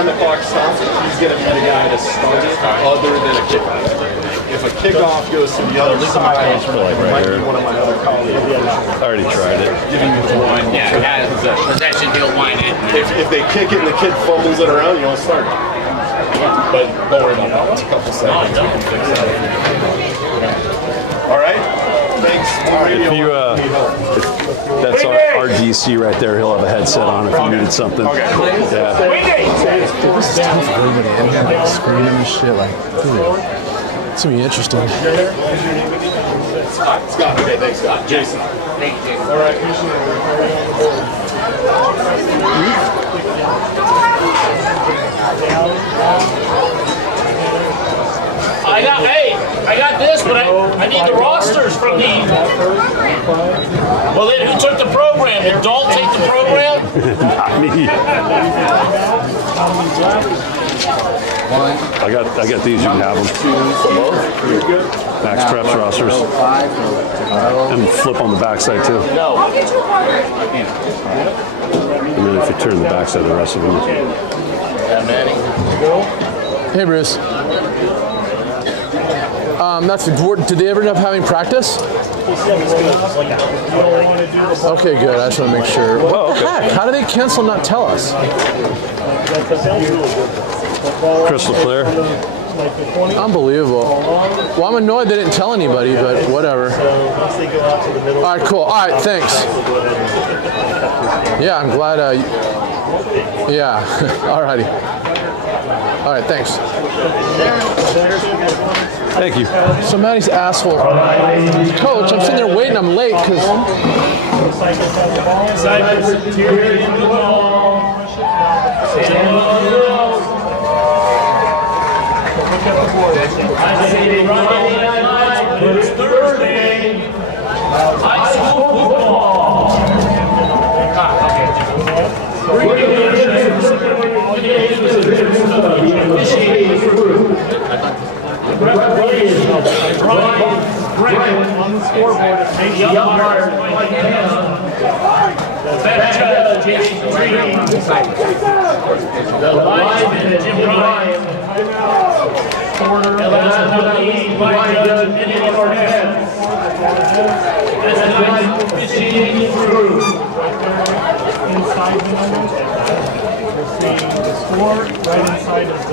time the clock stops, he's going to be the guy to start it other than a kickoff. If a kickoff goes to the other side, it might be one of my other colleagues. I already tried it. Giving you one. Yeah, possession, he'll wind it. If they kick it and the kid fumbles it around, you don't start it. But don't worry about that. It's a couple seconds. We can fix that. All right. Thanks. If you, that's our DC right there. He'll have a headset on if you needed something. Okay. Yeah. This is tough for everybody in here, like screaming and shit. Like, dude, it's gonna be interesting. Scott. Okay, thanks, Scott. Jason. Thank you. All right. I got this, but I need the rosters from the. Well, then who took the program? Did Dalton take the program? Not me. I got these. You can have them. Max Preps rosters. And flip on the backside too. No. And then if you turn the backside, the rest of them. Hey, Bruce. That's did they ever end up having practice? Okay, good. I just want to make sure. What the heck? How do they cancel and not tell us? Crystal clear. Unbelievable. Well, I'm annoyed they didn't tell anybody, but whatever. All right, cool. All right, thanks. Yeah, I'm glad. Yeah. All righty. All right, thanks. Thank you. So Maddie's asshole. Coach, I'm sitting there waiting. I'm late because. It's Thursday. High school football. On the scoreboard, make the umpire point down. Best judge is Green. The linesman, Jim Ryan. Porter, the lead by Judge Minnie Cornett. As the night officiating through. Inside the numbers. We're seeing the score right inside of the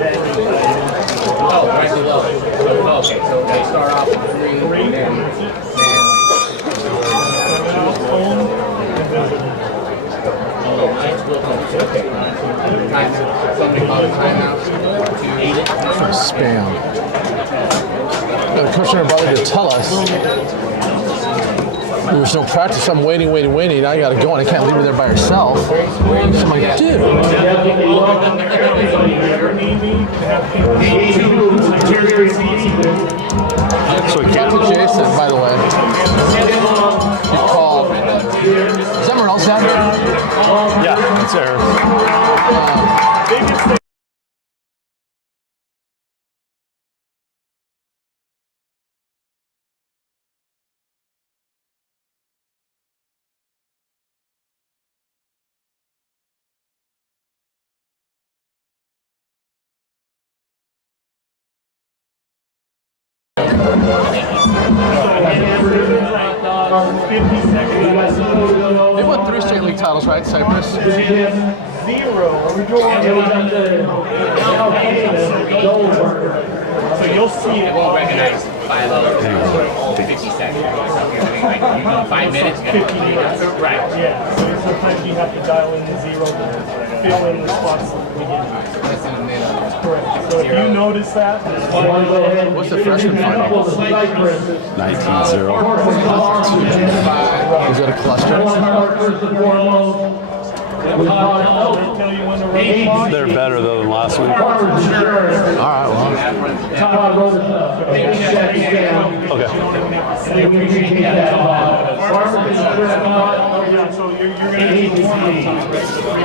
Oh, right below. Okay, so they start off with 3 and then okay. Somebody called a timeout. Spam. The coach never bothered to tell us. There was no practice. I'm waiting. I gotta go, and I can't leave her there by herself. So I'm like, dude. So we talked to Jason, by the way. He called. Is that Merle's dad? Yeah, it's Aaron. They won 3 state league titles, right, Cypress? 0. So you'll see it. We'll recognize 50 seconds. 5 minutes. 50 minutes. Right. Yeah. So sometimes you have to dial in the 0 to fill in the spots at the beginning. Correct. So if you notice that, What's the freshman final? 19-0. Is that a cluster? They're better though than last week. All right, well. Okay. So you're going to need to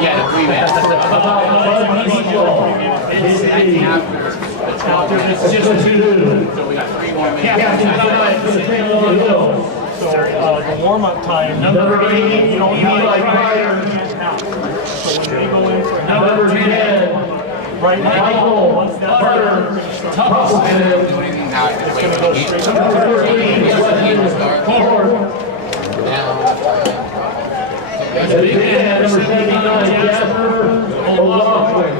Yeah, 3 minutes. It's just 2. So we got 3 more minutes. So the warm-up time, number 8, you don't need like prior. So when they go in for number 10, Michael Butter Thompson. Number 79, Jasper O'Loughlin.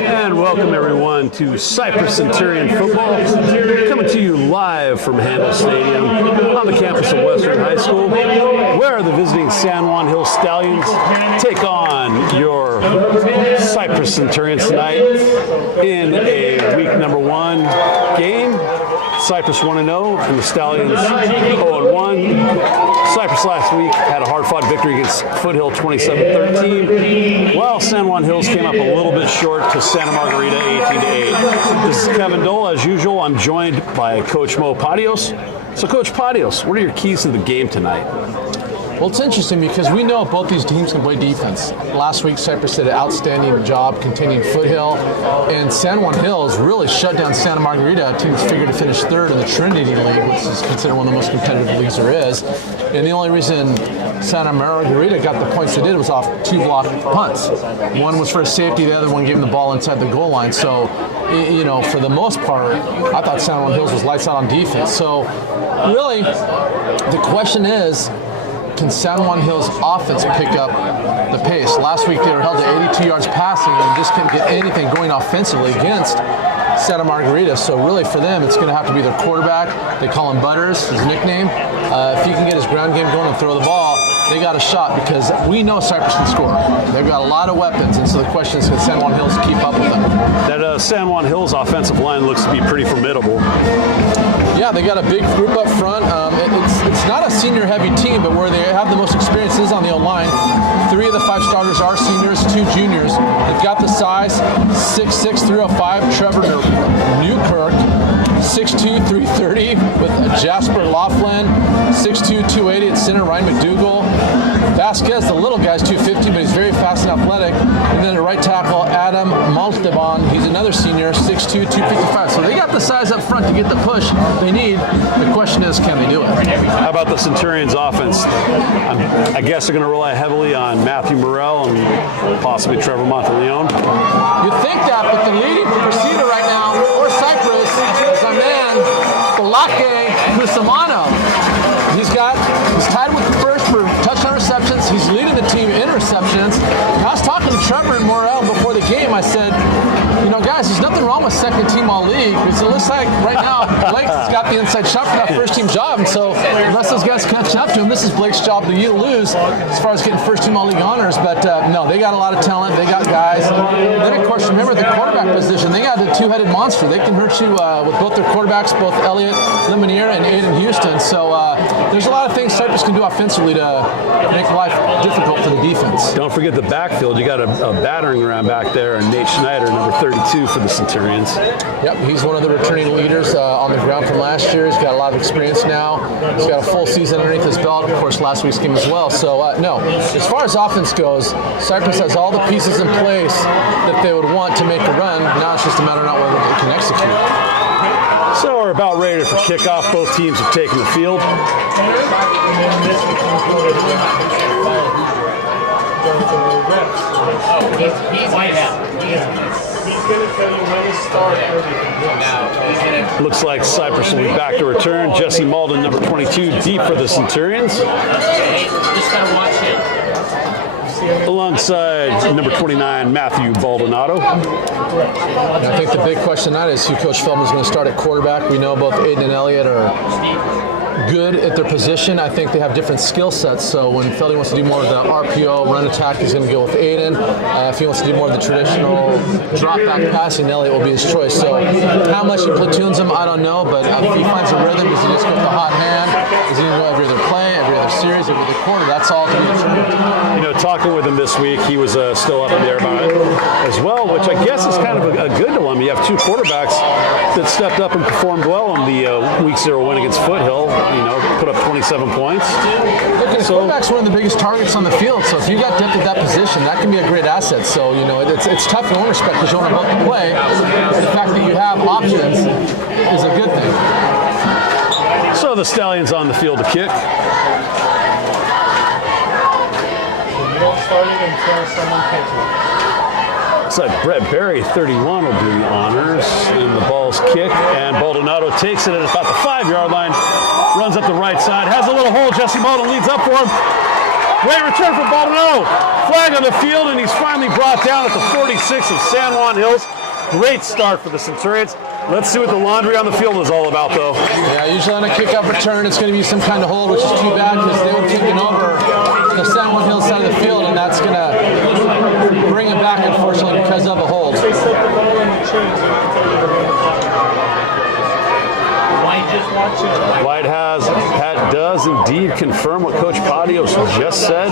And welcome everyone to Cypress Centurion Football, coming to you live from Handle Stadium on the campus of Western High School, where the visiting San Juan Hill Stallions take on your Cypress Centurions tonight in a week number 1 game. Cypress 1-0 and the Stallions 0-1. Cypress last week had a hard-fought victory against Foothill 27-13, while San Juan Hills came up a little bit short to Santa Margarita 18-8. This is Kevin Dole. As usual, I'm joined by Coach Mo Patios. So, Coach Patios, what are your keys to the game tonight? Well, it's interesting because we know both these teams can play defense. Last week, Cypress did an outstanding job containing Foothill, and San Juan Hills really shut down Santa Margarita, a team that's figured to finish 3rd in the Trinity League, which is considered one of the most competitive leagues there is. And the only reason Santa Margarita got the points they did was off 2 block punts. One was for a safety, the other one gave them the ball inside the goal line. So, you know, for the most part, I thought San Juan Hills was lights out on defense. So, really, the question is, can San Juan Hills offense pick up the pace? Last week they were held to 82 yards passing and just couldn't get anything going offensively against Santa Margarita. So really for them, it's going to have to be their quarterback. They call him Butters, his nickname. If he can get his ground game going and throw the ball, they got a shot because we know Cypress can score. They've got a lot of weapons, and so the question is, can San Juan Hills keep up with them? That San Juan Hills offensive line looks to be pretty formidable. Yeah, they got a big group up front. It's not a senior-heavy team, but where they have the most experience is on the O-line. 3 of the 5 starters are seniors, 2 juniors. They've got the size, 6'6", 305, Trevor Newkirk, 6'2", 330 with Jasper Laughlin, 6'2", 280 at center, Ryan McDougall. Vasquez, the little guy's 250, but he's very fast and athletic. And then at right tackle, Adam Malteban, he's another senior, 6'2", 255. So they got the size up front to get the push they need. The question is, can they do it? How about the Centurions offense? I guess they're going to rely heavily on Matthew Morrell and possibly Trevor Monteleone. You think that, but the leading receiver right now for Cypress is our man, Balake Cusimano. He's tied with the first for touchdown receptions. He's leading the team in receptions. And I was talking to Trevor and Morrell before the game. I said, you know, guys, there's nothing wrong with second team all league. Because it looks like right now Blake's got the inside shot for that first team job. And so unless those guys catch up to him, this is Blake's job to lose as far as getting first team all league honors. But no, they got a lot of talent. They got guys. And then, of course, remember the quarterback position. They got the 2-headed monster. They can hurt you with both their quarterbacks, both Elliott Lemonier and Aiden Houston. So there's a lot of things Cypress can do offensively to make life difficult for the defense. Don't forget the backfield. You got a battering ram back there, and Nate Schneider, number 32 for the Centurions. Yep, he's one of the returning leaders on the ground from last year. He's got a lot of experience now. He's got a full season underneath his belt, of course, last week's game as well. So, no, as far as offense goes, Cypress has all the pieces in place that they would want to make a run. Now it's just a matter of not whether they can execute. So we're about ready for kickoff. Both teams have taken the field. Looks like Cypress will be back to return. Jesse Malden, number 22, deep for the Centurions. Alongside number 29, Matthew Baldonado. And I think the big question tonight is who Coach Feldman's going to start at quarterback. We know both Aiden and Elliott are good at their position. I think they have different skill sets. So when Feldy wants to do more of the RPO run attack, he's going to go with Aiden. If he wants to do more of the traditional drop back passing, Elliott will be his choice. So how much he platoons him, I don't know. But if he finds a rhythm, does he just go with the hot hand? Is he going to go every other play, every other series, every other quarter? That's all to be determined. You know, talking with him this week, he was still up in there about it as well, which I guess is kind of a good dilemma. You have 2 quarterbacks that stepped up and performed well in the Week 0 win against Foothill. You know, put up 27 points. Look, the quarterback's one of the biggest targets on the field, so if you got depth at that position, that can be a great asset. So, you know, it's tough in one respect because you don't know about the play. But the fact that you have options is a good thing. So the Stallions on the field to kick. You don't start it until someone catches it. Looks like Brett Berry, 31, will do the honors. And the ball's kicked, and Baldonado takes it at about the 5-yard line. Runs up the right side, has a little hole. Jesse Malden leads up for him. Great return for Baldonado. Flag on the field, and he's finally brought down at the 46 of San Juan Hills. Great start for the Centurions. Let's see what the laundry on the field is all about, though. Yeah, usually on a kickoff return, it's going to be some kind of hold, which is too bad because they were taking over the San Juan Hills side of the field, and that's going to bring it back, unfortunately, because of the hold. White does indeed confirm what Coach Padios just said.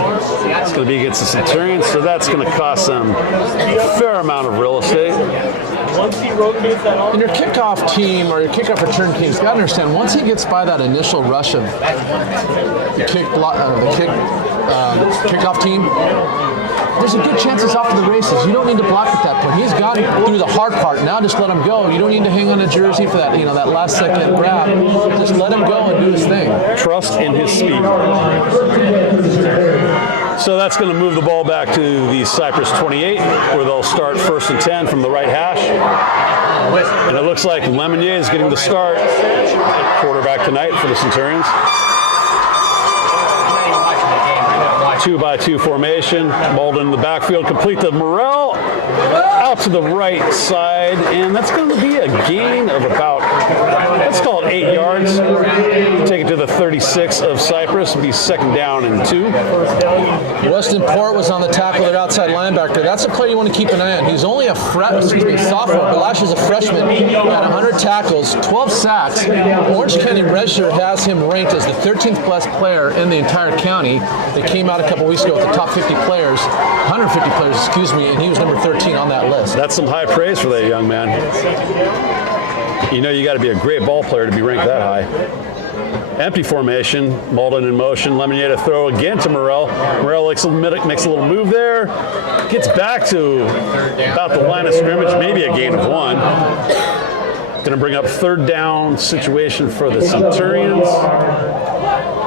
It's going to be against the Centurions, so that's going to cost them a fair amount of real estate. And your kickoff team or your kickoff return team's got to understand, once he gets by that initial rush of the kickoff team, there's a good chance he's off to the races. You don't need to block at that point. He's gotten through the hard part. Now just let him go. You don't need to hang on a jersey for that, that last second grab. Just let him go and do his thing. Trust in his speed. So that's going to move the ball back to the Cypress 28, where they'll start 1st and 10 from the right hash. And it looks like Lemonnier is getting the start. Quarterback tonight for the Centurions. 2-by-2 formation. Malden in the backfield, complete to Morrell, out to the right side, and that's going to be a gain of about, let's call it 8 yards. Take it to the 36 of Cypress. It'll be 2nd down and 2. Weston Port was on the tackle at outside linebacker. That's a player you want to keep an eye on. He's only a sophomore, but last year's a freshman. He had 100 tackles, 12 sacks. Orange County Register has him ranked as the 13th best player in the entire county. They came out a couple weeks ago with the top 50 players, 150 players, and he was number 13 on that list. That's some high praise for that young man. You got to be a great ball player to be ranked that high. Empty formation, Malden in motion, Lemonnier to throw again to Morrell. Morrell makes a little move there, gets back to about the line of scrimmage, maybe a gain of 1. Going to bring up 3rd down situation for the Centurions.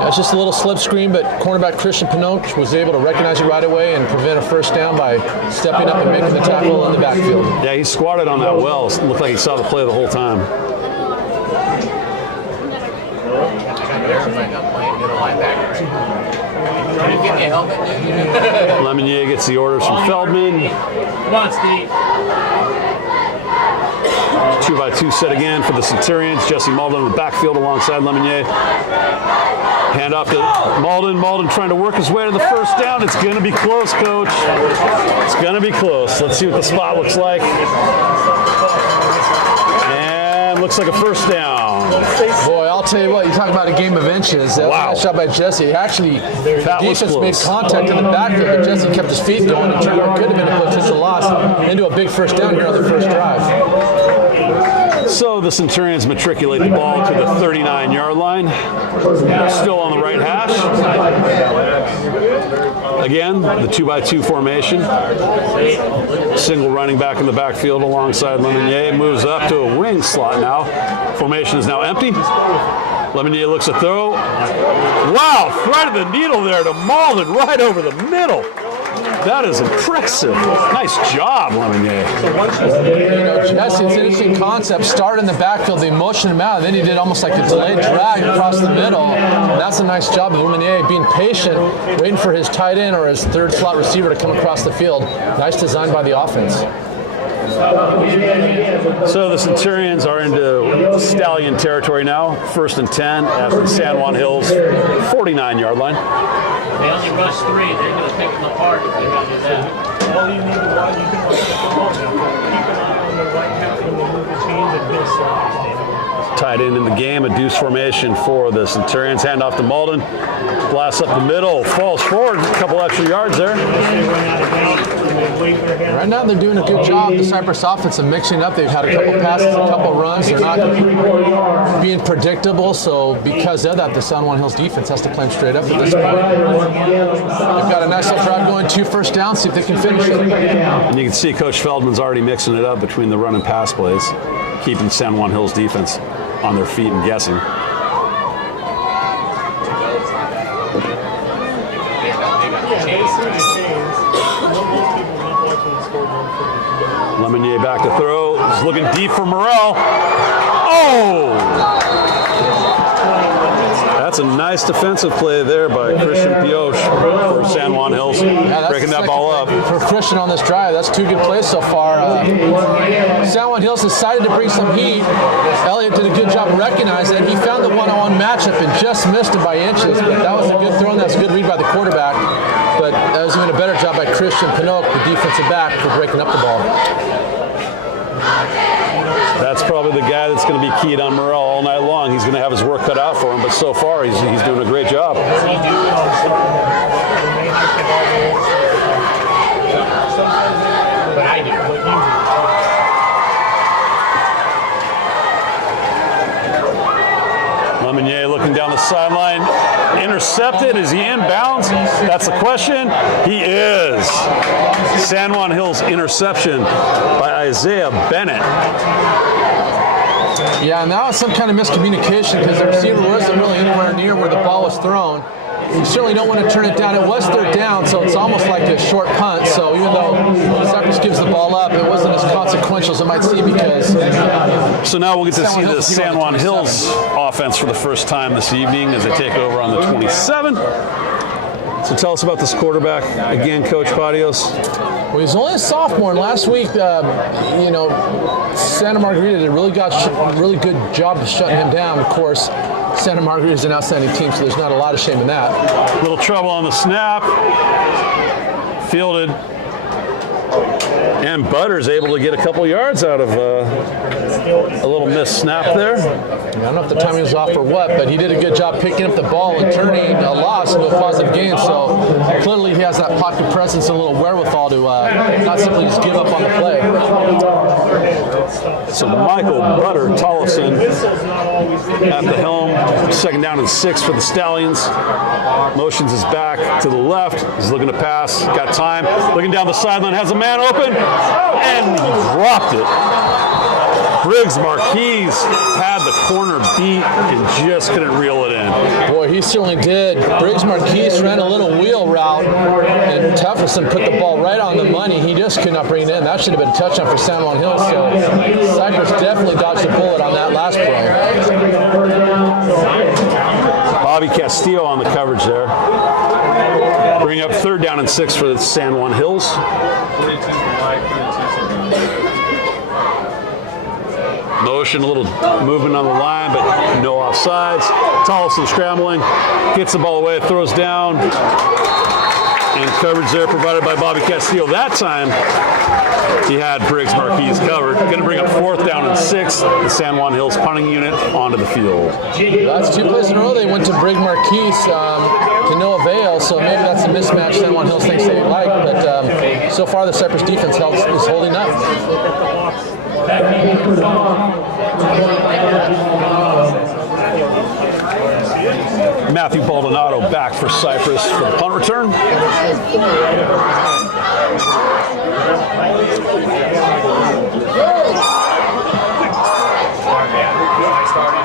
That's just a little slip screen, but cornerback Christian Pinoch was able to recognize it right away and prevent a 1st down by stepping up and making the tackle in the backfield. Yeah, he squatted on that well. It looked like he saw the play the whole time. Lemonnier gets the orders from Feldman. Come on, Steve. 2-by-2 set again for the Centurions. Jesse Malden in the backfield alongside Lemonnier. Hand off to Malden. Malden trying to work his way to the 1st down. It's going to be close, Coach. It's going to be close. Let's see what the spot looks like. And looks like a 1st down. Boy, I'll tell you what, you talk about a game of inches. That was a nice shot by Jesse. Actually, the defense made contact in the backfield, but Jesse kept his feet going and turned what could have been a potential loss into a big 1st down here on the 1st drive. So the Centurions matriculate the ball to the 39-yard line. Still on the right hash. Again, the 2-by-2 formation. Single running back in the backfield alongside Lemonnier. Moves up to a wing slot now. Formation is now empty. Lemonnier looks to throw. Wow, threaded the needle there to Malden right over the middle. That is impressive. Nice job, Lemonnier. Jesse, it's an interesting concept. Start in the backfield, they motioned him out, and then he did almost like a delayed drag across the middle. And that's a nice job of Lemonnier being patient, waiting for his tight end or his 3rd slot receiver to come across the field. Nice design by the offense. So the Centurions are into Stallion territory now. 1st and 10 at the San Juan Hills 49-yard line. They only rush 3. They're going to pick them apart if they don't do that. All you need to watch, you can watch the football now. Keep an eye on the right half when they move the chains and he'll slide. Tight end in the game, a deuce formation for the Centurions. Hand off to Malden. Blasts up the middle, falls forward, a couple extra yards there. Right now they're doing a good job, the Cypress offense, of mixing it up. They've had a couple passes, a couple runs. They're not being predictable, so because of that, the San Juan Hills defense has to play them straight up at this point. They've got a nice little drive going, 2 first downs, see if they can finish it. And you can see Coach Feldman's already mixing it up between the run and pass plays, keeping San Juan Hills defense on their feet and guessing. Lemonnier back to throw. He's looking deep for Morrell. Oh! That's a nice defensive play there by Christian Pioche for San Juan Hills, breaking that ball up. For Christian on this drive, that's 2 good plays so far. San Juan Hills decided to bring some heat. Elliott did a good job recognizing it. He found the one-on-one matchup and just missed it by inches. But that was a good throw, and that was a good read by the quarterback. But that was even a better job by Christian Pinoque, the defensive back, for breaking up the ball. That's probably the guy that's going to be keyed on Morrell all night long. He's going to have his work cut out for him, but so far he's doing a great job. Lemonnier looking down the sideline. Intercepted. Is he inbounds? That's the question. He is. San Juan Hills interception by Isaiah Bennett. Yeah, and that was some kind of miscommunication because the receiver wasn't really anywhere near where the ball was thrown. You certainly don't want to turn it down. It was 3rd down, so it's almost like a short punt. So even though Cypress gives the ball up, it wasn't as consequential as it might seem because... So now we'll get to see the San Juan Hills offense for the first time this evening as they take over on the 27. So tell us about this quarterback again, Coach Patios. Well, he's only a sophomore, and last week, Santa Margarita did a really good job of shutting him down. Of course, Santa Margarita is an outstanding team, so there's not a lot of shame in that. Little trouble on the snap. Fielded. And Butter's able to get a couple yards out of a little missed snap there. I don't know if the timing was off or what, but he did a good job picking up the ball and turning a loss into a positive gain. So clearly he has that pocket presence and a little wherewithal to not simply just give up on the play. So Michael Butter Tollefson at the helm. 2nd down and 6 for the Stallions. Motions his back to the left. He's looking to pass. Got time. Looking down the sideline. Has a man open. And he dropped it. Briggs Marquise had the corner beat and just couldn't reel it in. Boy, he certainly did. Briggs Marquise ran a little wheel route, and Tufferson put the ball right on the money. He just could not bring it in. That should have been a touchdown for San Juan Hills. So Cypress definitely dodged a bullet on that last play. Bobby Castillo on the coverage there. Bring up 3rd down and 6 for the San Juan Hills. Motion, a little movement on the line, but no offsides. Tollefson scrambling, gets the ball away, throws down, and coverage there provided by Bobby Castillo. That time, he had Briggs Marquise covered. Going to bring up 4th down and 6. The San Juan Hills punting unit onto the field. That's 2 plays in a row. They went to Briggs Marquise to no avail, so maybe that's a mismatch San Juan Hills thinks they like, but so far the Cypress defense is holding up. Matthew Baldonado back for Cypress for the punt return.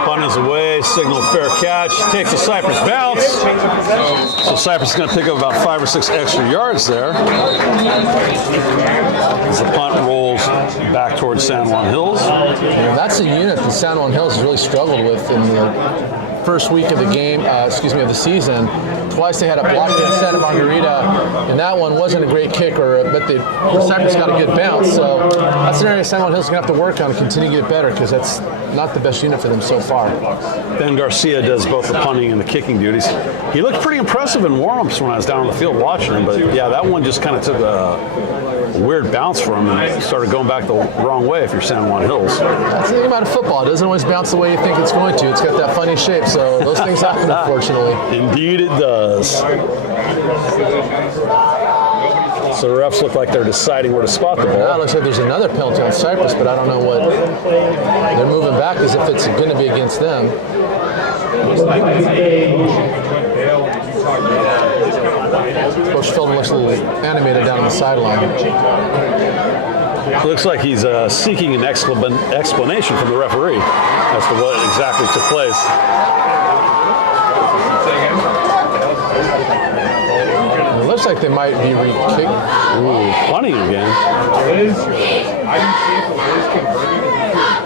Punt is away, signal fair catch, takes a Cypress bounce. So Cypress is going to pick up about 5 or 6 extra yards there. As the punt rolls back towards San Juan Hills. That's a unit that San Juan Hills has really struggled with in the first week of the game, of the season. Twice they had a block against Santa Margarita, and that one wasn't a great kick, but Cypress got a good bounce. So that's an area San Juan Hills is going to have to work on and continue to get better because that's not the best unit for them so far. Ben Garcia does both the punting and the kicking duties. He looked pretty impressive in warm-ups when I was down on the field watching him, but yeah, that one just kind of took a weird bounce for him and started going back the wrong way if you're San Juan Hills. That's the thing about football. It doesn't always bounce the way you think it's going to. It's got that funny shape, so those things happen, unfortunately. Indeed it does. So the refs look like they're deciding where to spot the ball. Now it looks like there's another penalty on Cypress, but I don't know what. They're moving back as if it's going to be against them. Coach Feldman looks a little animated down on the sideline. Looks like he's seeking an explanation from the referee as to what exactly took place. It looks looks like they might be re-kicking. Ooh, punting again. Liz, I didn't see it, but Liz can bring it.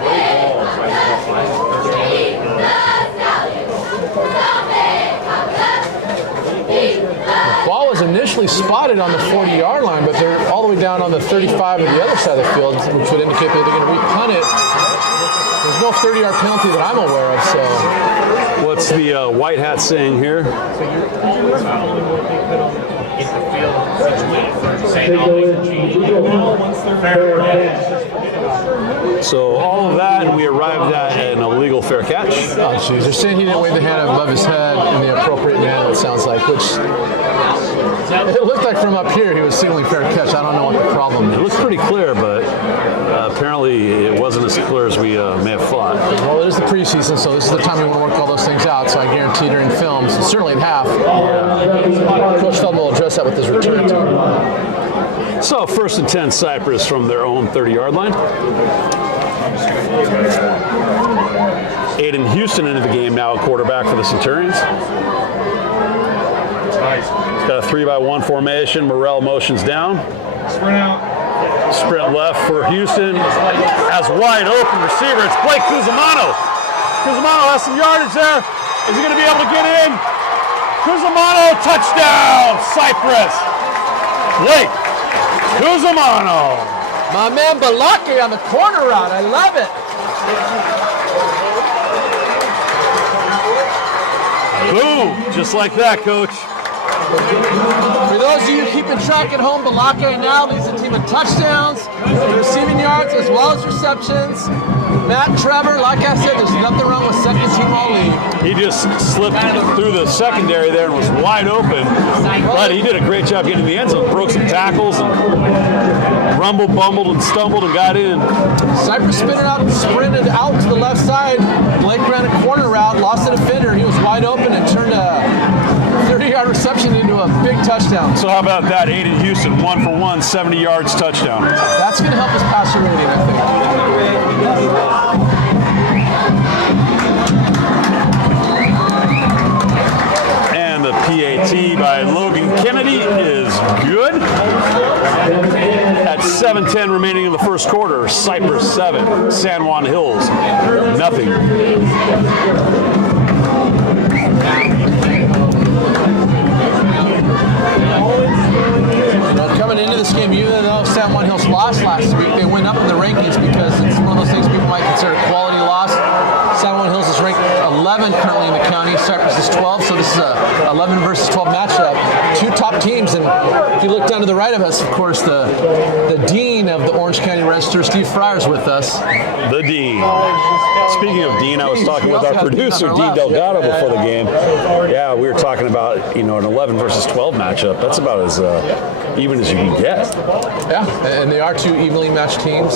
Great balls. Ball was initially spotted on the 40-yard line, but they're all the way down on the 35 of the other side of the field, which would indicate that they're going to re-punt it. There's no 30-yard penalty that I'm aware of, so. What's the white hat saying here? So all of that, and we arrived at an illegal fair catch. Oh, jeez. They're saying he didn't wave the hand above his head in the appropriate manner, it sounds like, which it looked like from up here he was signaling fair catch. I don't know what the problem It is. looks pretty clear, but apparently it wasn't as clear as we may have thought. Well, it is the preseason, so this is the time we want to work all those things out, so I guarantee during films, certainly in half, Coach Fumble will address that with his return team. So 1st and 10 Cypress from their own 30-yard line. Aiden Houston into the game now, quarterback for the Centurions. He's got a 3-by-1 formation. Morrell motions down. Sprint out. Sprint left for Houston. Has wide open receiver. It's Blake Cusimano. Cusimano has some yardage there. Is he going to be able to get in? Cusimano, touchdown, Cypress. Blake Cusimano. My man Balaki on the corner route. I love it. Boom. Just like that, Coach. For those of you keeping track at home, Balake now leads the team in touchdowns, receiving yards, as well as receptions. Matt Trevor, like I said, there's nothing wrong with second team all league. He just slipped through the secondary there and was wide open. But he did a great job getting in the end zone. Broke some tackles and rumbled, bumbled, and stumbled and got in. Cypress sprinted out to the left side. Blake ran a corner route, lost the defender. He was wide open and turned a 30-yard reception into a big touchdown. So how about that? Aiden Houston, 1 for 1, 70 yards, touchdown. That's going to help his passer rating, I think. And the PAT by Logan Kennedy is good. At 7:10 remaining in the first quarter, Cypress 7, San Juan Hills nothing. Coming into this game, even though San Juan Hills lost last week, they went up in the rankings because it's one of those things people might consider a quality loss. San Juan Hills is ranked 11 currently in the county. Cypress is 12, so this is a 11 versus 12 matchup. Two top teams, and if you look down to the right of us, of course, the dean of the Orange County Register, Steve Fryer's with us. The dean. Speaking of dean, I was talking with our producer, Dean Delgado, before the game. Yeah, we were talking about, an 11 versus 12 matchup. That's about as even as you can get. Yeah, and they are two evenly matched teams.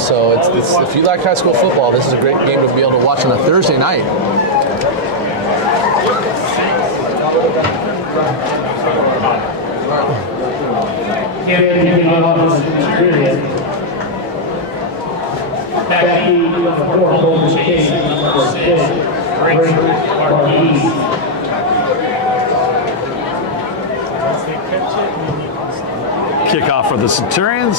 So it's if you like high school football, this is a great game to be able to watch on a Thursday night. Kickoff for the Centurions.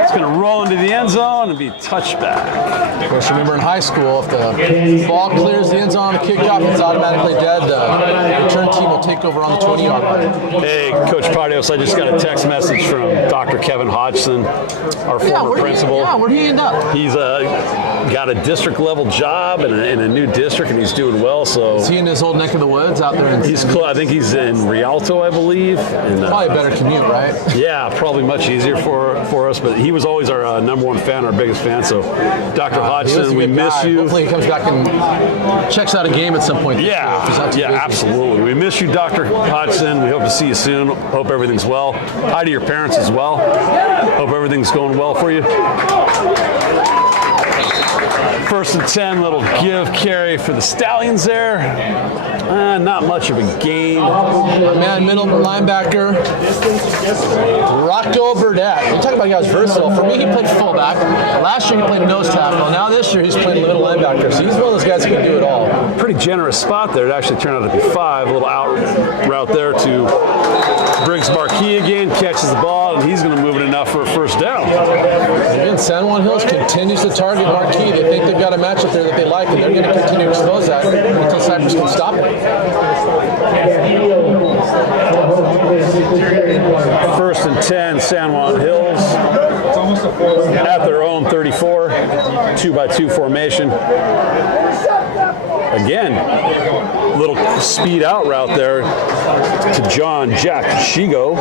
It's going to roll into the end zone and be touchback. Of course, remember in high school, if the ball clears the end zone on the kickoff, it's automatically dead. The return team will take over on the 20-yard line. Hey, Coach Pardios, I just got a text message from Dr. Kevin Hodgson, our former principal. Where'd he end up? He's got a district-level job in a new district, and he's doing well. So Is he in his old neck of the woods out there? he's close. I think he's in Rialto, I believe. And, Probably a better commute, right? yeah, probably much easier for us. But he was always our number one fan, our biggest fan. So, Dr. He was a Hodgson, we good miss guy. you. Hopefully he comes back and checks out a game at some point. If he's not too busy. Absolutely. We miss you, Dr. Hodgson. We hope to see you soon. Hope everything's well. Hi to your parents as well. Hope everything's going well for you. First and 10, little give carry for the Stallions there. Not much of a gain. Man, middle linebacker, Rocco Burdett. You talk about guys versatile. For me, he played fullback. Last year he played nose tackle. Now this year he's playing middle linebacker. So he's one of those guys who can do it all. Pretty generous spot there. It actually turned out to be 5. A little out route there to Briggs Marquis again. Catches the ball, and he's going to move it enough for a first down. Again, San Juan Hills continues to target Marquis. They think they've got a matchup there that they like, and they're going to continue to expose that until Cypress can stop it. First and 10, San Juan Hills at their own 34, 2-by-2 formation. Again, little speed out route there to John Jack Shigo.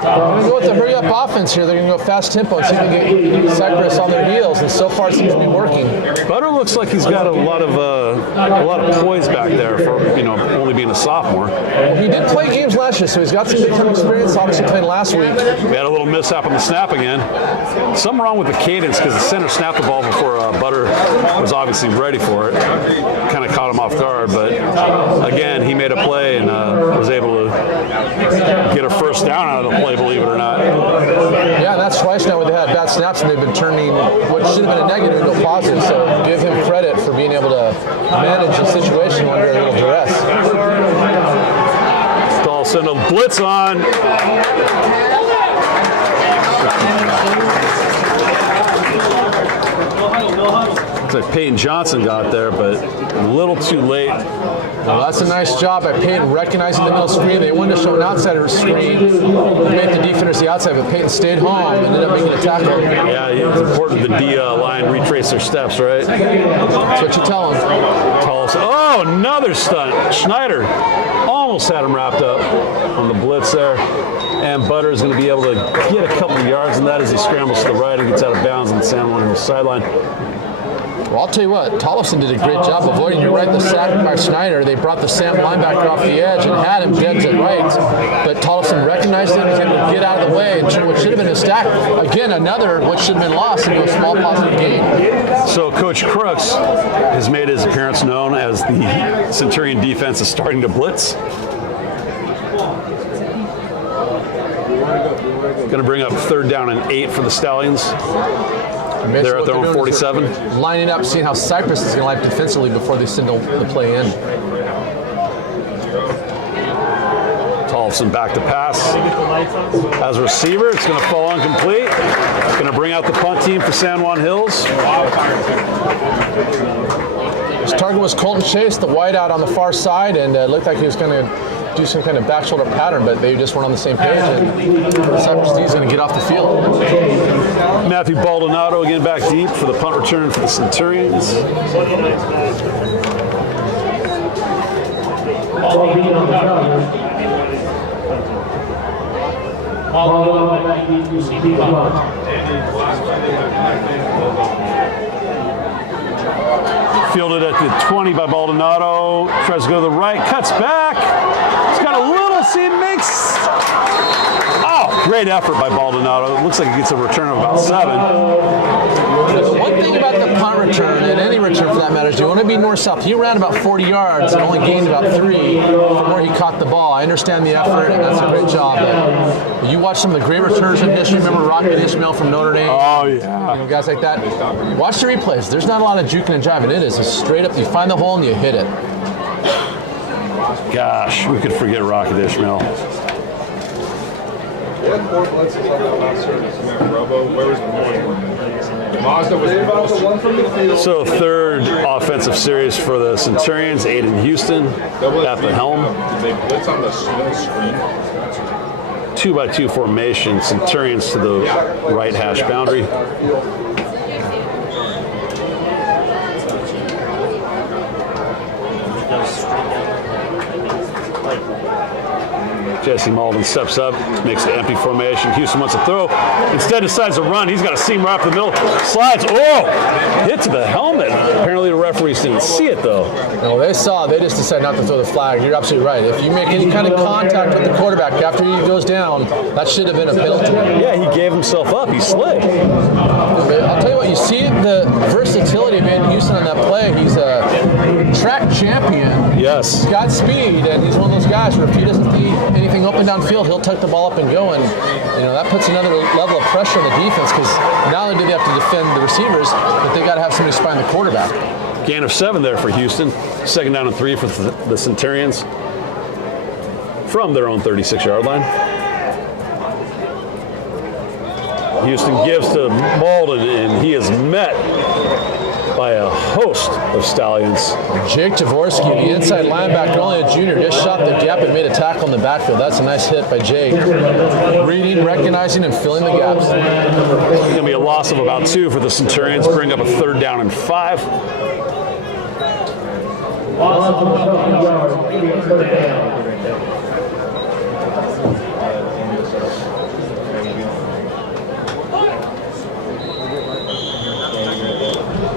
They're going to go with the hurry-up offense here. They're going to go fast tempo and see if they can get Cypress on their heels, and so far it seems to be working. Butter looks like he's got a lot of poise back there for only being a sophomore. He did play games last year, so he's got some big time experience. Obviously played last week. We had a little mishap on the snap again. Something wrong with the cadence because the center snapped the ball before Butter was obviously ready for it. Kind of caught him off guard, but again, he made a play and was able to get a first down out of the play, believe it or not. Yeah, and that's twice now where they had bad snaps and they've been turning what should have been a negative into a positive. So give him credit for being able to manage the situation under a little duress. I'll send a blitz on. Looks like Peyton Johnson got there, but a little too late. Well, that's a nice job by Peyton recognizing the middle screen. They wanted to show an outsider screen to make the defenders the outside, but Peyton stayed home and ended up making a tackle. Yeah, it's important the D line retrace their steps, right? That's what you tell them. Oh, another stunt. Schneider almost had him wrapped up on the blitz there. And Butter's going to be able to get a couple of yards in that as he scrambles to the right and gets out of bounds on the San Juan Hills sideline. Well, I'll tell you what, Tollefson did a great job avoiding. You're right, the sack by Schneider. They brought the Sam linebacker off the edge and had him dead to right. But Tollefson recognized it and was able to get out of the way and turn what should have been a stack. Again, another what should have been lost into a small positive gain. So Coach Crooks has made his appearance known as the Centurion defense is starting to blitz. Going to bring up 3rd down and 8 for the Stallions. They're at their own 47. Lining up, seeing how Cypress is going to line up defensively before they send the play in. Tollefson back to pass. As a receiver, it's going to fall incomplete. Going to bring out the punt team for San Juan Hills. His target was Colton Chase, the wideout on the far side, and it looked like he was going to do some kind of back shoulder pattern, but they just weren't on the same page, and Cypress D is going to get off the field. Matthew Baldonado again back deep for the punt return for the Centurions. Fielded at the 20 by Baldonado. Tries to go to the right, cuts back. He's got a little seam, makes. Oh, great effort by Baldonado. It looks like he gets a return of about 7. One thing about the punt return, and any return for that matter, is you want to be north-south. He ran about 40 yards and only gained about 3 from where he caught the ball. I understand the effort, and that's a great job. But you watch some of the great returners in history. Remember Rocket Ishmael from Notre Dame? Oh, yeah. You know, guys like that. Watch the replays. There's not a lot of juking and jiving. It is a straight up, you find the hole and you hit it. Gosh, we could forget Rocket Ishmael. So 3rd offensive series for the Centurions, Aiden Houston at the helm. 2-by-2 formation, Centurions to the right hash boundary. Jesse Malden steps up, makes the empty formation. Houston wants to throw. Instead decides to run. He's got a seam right up the middle. Slides. Oh! Hit to the helmet. Apparently the referees didn't see it, though. No, they saw. They just decided not to throw the flag. You're absolutely right. If you make any kind of contact with the quarterback after he goes down, that should have been a penalty. Yeah, he gave himself up. He slid. I'll tell you what, you see the Yes. He's got speed, and he's one of those guys where if he doesn't see anything open downfield, he'll tuck the ball up and go. And that puts another level of pressure on the defense because not only do they have to defend the receivers, but they got to have somebody spying the quarterback. Gain of 7 there for Houston. 2nd down and 3 for the Centurions from their own 36-yard line. Houston gives to Malden, and he is met by a host of Stallions. Jake Jaworski, the inside linebacker, only a junior, just shot the gap and made a tackle in the backfield. That's a nice hit by Jake. Reading, recognizing, and filling the gaps. It's going to be a loss of about 2 for the Centurions, bring up a 3rd down and 5.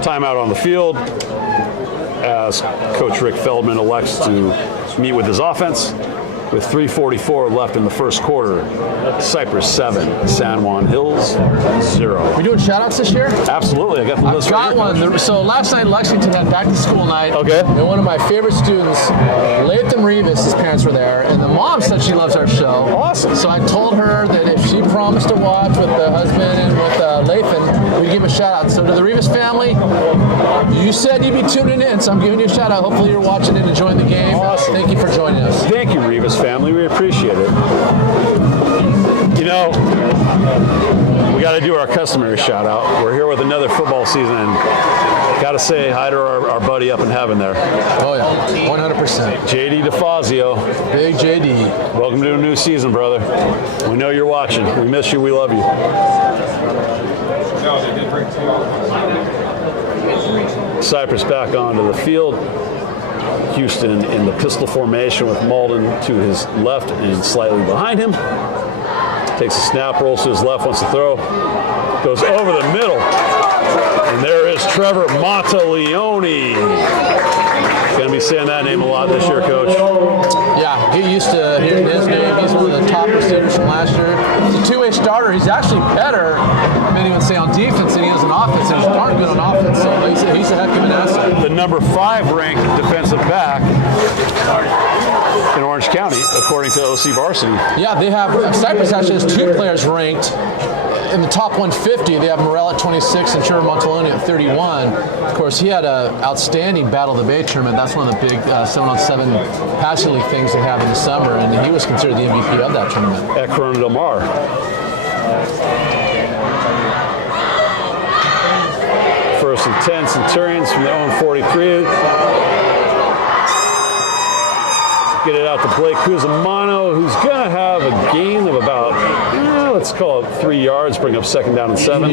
Timeout on the field as Coach Rick Feldman elects to meet with his offense. With 3:44 left in the first quarter, Cypress 7, San Juan Hills 0. We doing shout-outs this year? Absolutely, I got the list I've got right here. one. So last night Lexington had back-to-school night. Okay. And one of my favorite students, Latham Revis, his parents were there, and the mom said she loves our show. Awesome. So I told her that if she promised to watch with the husband and with Latham, we'd give a shout-out. So to the Revis family, you said you'd be tuning in, so I'm giving you a shout-out. Hopefully you're watching and enjoying the game. Awesome. Thank you for joining us. Thank you, Revis family. We appreciate it. We got to do our customary shout out. We're here with another football season, and got to say hi to our buddy up in heaven there. Oh, yeah, 100%. JD DeFazio. Big JD. Welcome to a new season, brother. We know you're watching. We miss you. We love you. Cypress back onto the field. Houston in the pistol formation with Malden to his left and slightly behind him. Takes a snap, rolls to his left, wants to throw. Goes over the middle. And there is Trevor Monteleone. Going to be saying that name a lot this year, Coach. Yeah, get used to hearing his name. He's one of the top receivers from last year. He's a two-way starter. He's actually better, many would say, on defense than he is on offense. And he's darn good on offense, so he's a heck of an asset. The number 5 ranked defensive back in Orange County, according to OC Varsity. Yeah, they have, Cypress actually has 2 players ranked in the top 150. They have Morel at 26 and Trevor Monteleone at 31. Of course, he had an outstanding Battle of the Bay tournament. That's one of the big 7-on-7 passing league things they have in the summer, and he was considered the MVP of that tournament. At Corona Del Mar. First and 10, Centurions from their own 43. Get it out to Blake Cusimano, who's going to have a gain of about, let's call it 3 yards, bring up 2nd down and 7.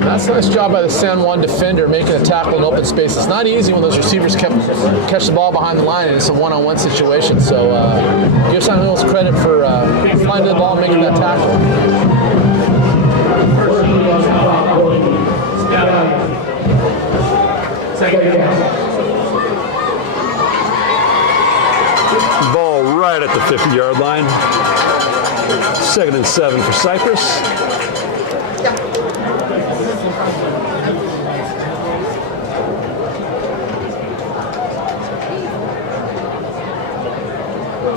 That's a nice job by the San Juan defender making a tackle in open space. It's not easy when those receivers catch the ball behind the line and it's a one-on-one situation. So give San Juan credit for finding the ball and making that tackle. Ball right at the 50-yard line. 2nd and 7 for Cypress.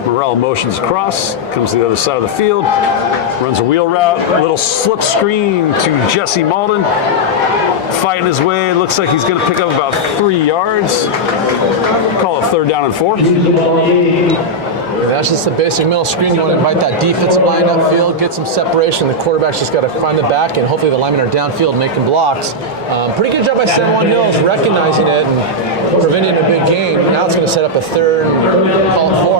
Morel motions across, comes to the other side of the field, runs a wheel route, a little slip screen to Jesse Malden. Fighting his way, looks like he's going to pick up about 3 yards. Call it 3rd down and 4. That's just the basic middle screen. You want to invite that defensive line upfield, get some separation. The quarterback's just got to find the back, and hopefully the linemen are downfield making blocks. Pretty good job by San Juan Hills recognizing it and preventing a big gain. Now it's going to set up a 3rd and call it 4.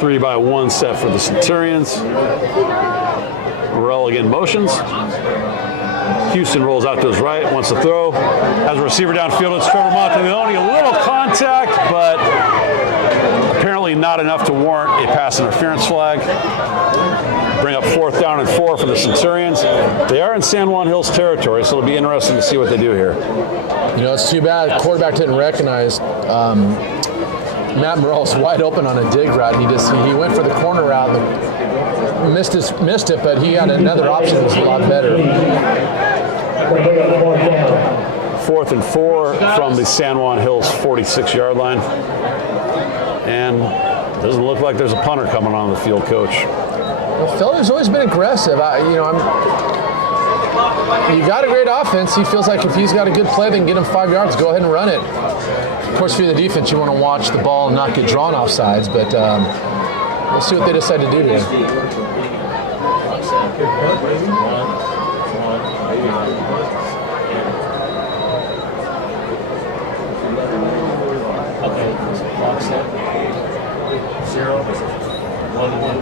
3-by-1 set for the Centurions. Morel again motions. Houston rolls out to his right, wants to throw. Has a receiver downfield. It's Trevor Monteleone. A little contact, but apparently not enough to warrant a pass interference flag. bring up 4th down and 4 for the Centurions. They are in San Juan Hills territory, so it'll be interesting to see what they do here. You know, it's too bad the quarterback didn't recognize Matt Morrell's wide open on a dig route. He went for the corner route and missed it, but he had another option that was a lot better. 4th and 4 from the San Juan Hills 46-yard line. And doesn't look like there's a punter coming on the field, Coach. Well, Felder's always been aggressive. You got a great offense. He feels like if he's got a good play, they can get him 5 yards. Go ahead and run it. Of course, for the defense, you want to watch the ball and not get drawn off sides, but we'll see what they decide to do here.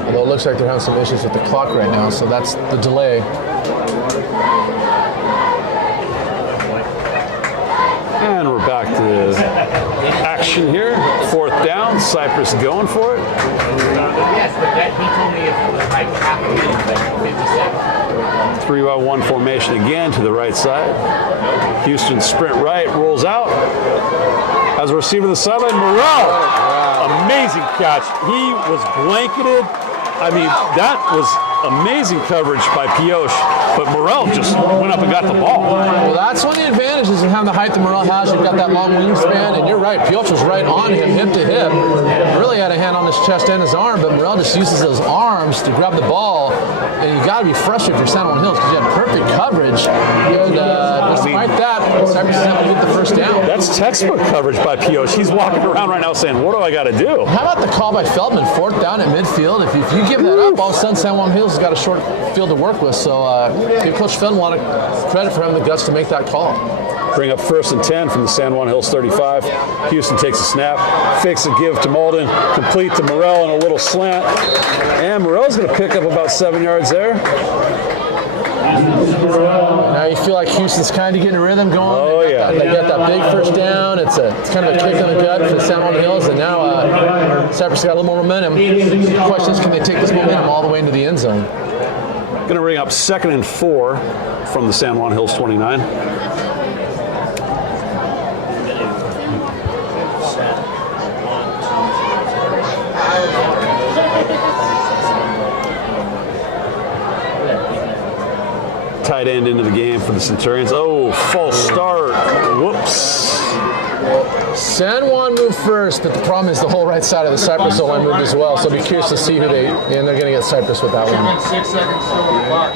Although it looks like they're having some issues with the clock right now, so that's the delay. And we're back to action here. 4th down, Cypress going for it. Yes, but he told me it was like half a minute, like 57. 3-by-1 formation again to the right side. Houston sprint right, rolls out. As a receiver to the sideline, Morrell. Amazing catch. He was blanketed. I mean, that was amazing coverage by Pioche, but Morrell just went up and got the ball. Well, that's one of the advantages of having the height that Morrell has. You've got that long wingspan, and you're right. Pioche was right on him, hip to hip. Really had a hand on his chest and his arm, but Morrell just uses those arms to grab the ball, and you got to be frustrated for San Juan Hills because you have perfect coverage. And despite that, Cypress is able to get the first down. That's textbook coverage by Pioche. He's walking around right now saying, what do I got to do? How about the call by Feldman, 4th down at midfield? If you give that up, all of a sudden San Juan Hills has got a short field to work with. So give Coach Feldman a lot of credit for having the guts to make that call. Bring up 1st and 10 from the San Juan Hills 35. Houston takes a snap, fakes a give to Malden, complete to Morrell in a little slant. And Morrell's going to pick up about 7 yards there. Now you feel like Houston's kind of getting a rhythm going. Oh, yeah. They got that big first down. It's kind of a kick in the gut for San Juan Hills, and now Cypress got a little more momentum. The question is, can they take this momentum all the way into the end zone? Going to bring up 2nd and 4 from the San Juan Hills 29. Tight end into the game for the Centurions. Oh, false start. Whoops. San Juan moved first, but the problem is the whole right side of the Cypress O-line moved as well. So be curious to see who they're going to get Cypress with that one. 6 seconds still on the clock.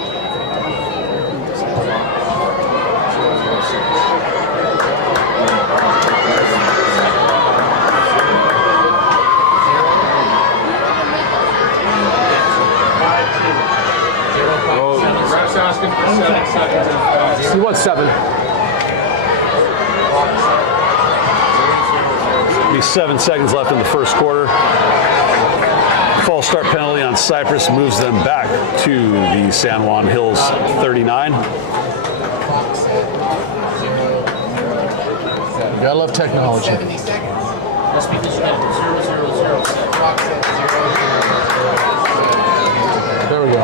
He wants 7. Be 7 seconds left in the first quarter. False start penalty on Cypress moves them back to the San Juan Hills 39. Gotta love technology. Must be this 0-0-0. There we go.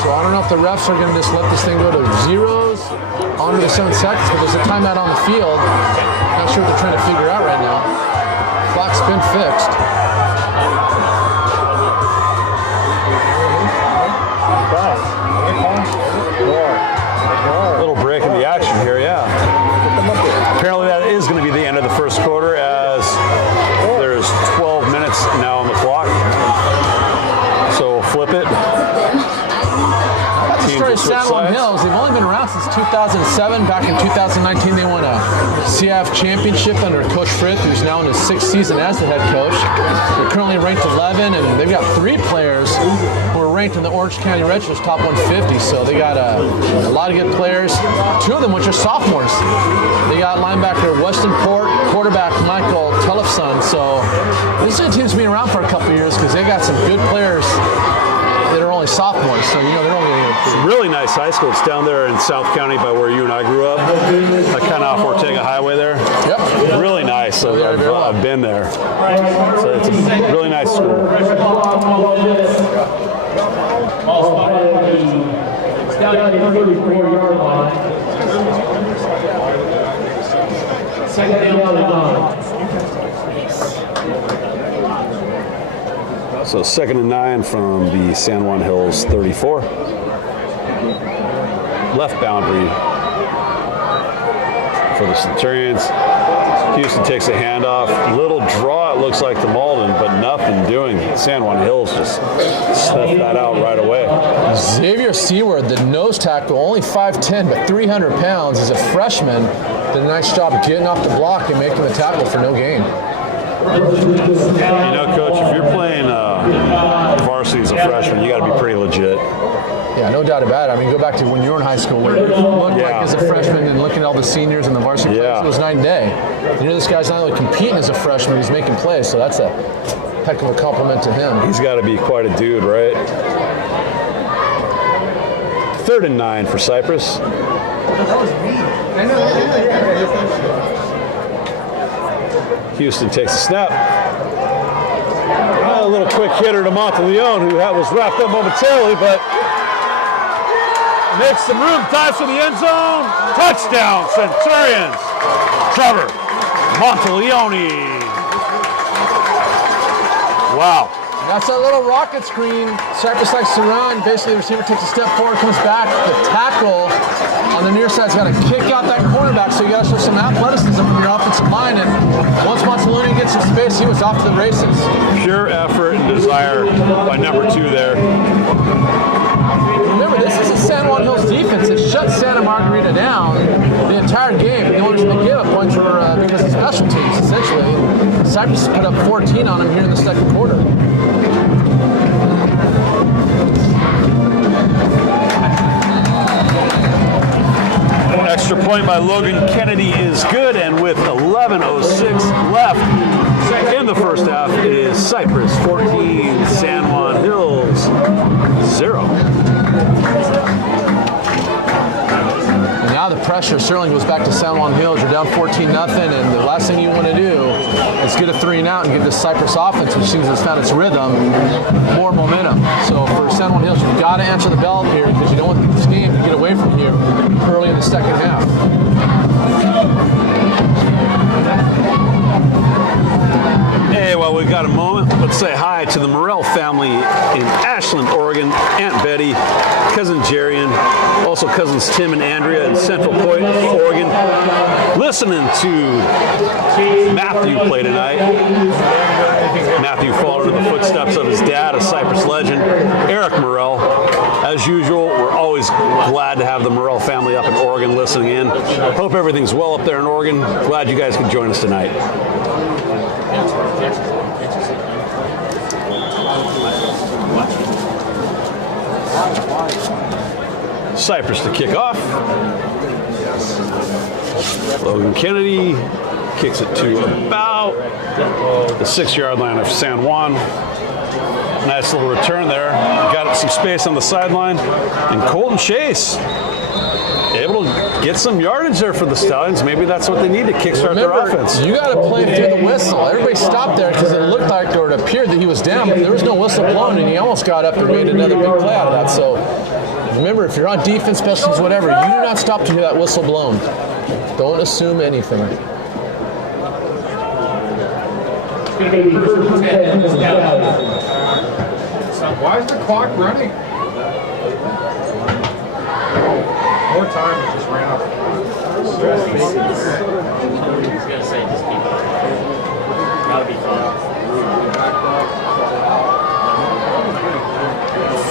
So I don't know if the refs are going to just let this thing go to zeros on to the 7 seconds, but there's a timeout on the field. Not sure what they're trying to figure out right now. Clock's been fixed. A little break in the action here, yeah. Apparently that is going to be the end of the first quarter as there's 12 minutes now on the clock. So we'll flip it. That's the story of San Juan Hills. They've only been around since 2007. Back in 2019, they won a CIF championship under Coach Frith, who's now in his 6th season as the head coach. They're currently ranked 11, and they've got 3 players who are ranked in the Orange County Register's top 150. So they got a lot of good players. 2 of them, which are sophomores. They got linebacker Weston Port, quarterback Michael Telefson. So this is a team's been around for a couple of years because they got some good players that are only only sophomores, so they're only going to improve. Really nice high school. It's down there in South County by where you and I grew up, like kind of off Ortega Highway there. Yep. Really nice. So Yeah, very well. I've been there. So it's a really nice school. Down at the 34-yard line. Second down and 9. So 2nd and 9 from the San Juan Hills 34. Left boundary for the Centurions. Houston takes a handoff. Little draw, it looks like, to Malden, but nothing doing. San Juan Hills just snuffed that out right away. Xavier Seward, the nose tackle, only 5'10", but 300 pounds, is a freshman. Did a nice job of getting off the block and making the tackle for no gain. Coach, if you're playing varsity as a freshman, you got to be pretty legit. Yeah, no doubt about it. I mean, go back to when you were in high school, what it looked like as a freshman and looking at all the seniors and the varsity players, it was night and day. This guy's not only competing as a freshman, he's making plays, so that's a heck of a compliment to him. He's got to be quite a dude, right? 3rd and 9 for Cypress. Houston takes a snap. A little quick hitter to Monteleone, who was wrapped up momentarily, but makes some room, dives for the end zone. Touchdown, Centurions. Trevor Monteleone. Wow. That's a little rocket screen. Cypress likes to run. Basically, the receiver takes a step forward, comes back. The tackle on the near side's got to kick out that cornerback, so you got to show some athleticism from your offensive line. And once Monteleone gets some space, he was off to the races. Pure effort and desire by number 2 there. Remember, this is a San Juan Hills defense that shut Santa Margarita down the entire game. The only reason they gave up points were because of special teams, essentially. Cypress put up 14 on them here in the second quarter. Extra point by Logan Kennedy is good, and with 11:06 left in the first half, it is Cypress 14, San Juan Hills 0. Now the pressure certainly goes back to San Juan Hills. You're down 14-0, and the last thing you want to do is get a 3-and-out and give this Cypress offense, which seems to have found its rhythm, more momentum. So for San Juan Hills, you've got to answer the bell here because you don't want this game to get away from you early in the second half. Hey, while we've got a moment, let's say hi to the Morrell family in Ashland, Oregon. Aunt Betty, cousin Jerian, also cousins Tim and Andrea in Central Point, Oregon. Listening to Matthew play tonight. Matthew followed in the footsteps of his dad, a Cypress legend, Eric Morrell. As usual, we're always glad to have the Morrell family up in Oregon listening in. Hope everything's well up there in Oregon. Glad you guys could join us tonight. Cypress to kick off. Logan Kennedy kicks it to about the 6-yard line of San Juan. Nice little return there. Got some space on the sideline. And Colton Chase able to get some yardage there for the Stallions. Maybe that's what they need to kickstart their offense. You got to play through the whistle. Everybody stopped there because it looked like, or it appeared that he was down, but there was no whistle blown, and he almost got up and made another big play out of that. So remember, if you're on defense, special teams, whatever, you do not stop to hear that whistle blown. Don't assume anything. Why is the clock running? More time, it just ran up. He's gonna say just keep it. Gotta be fun.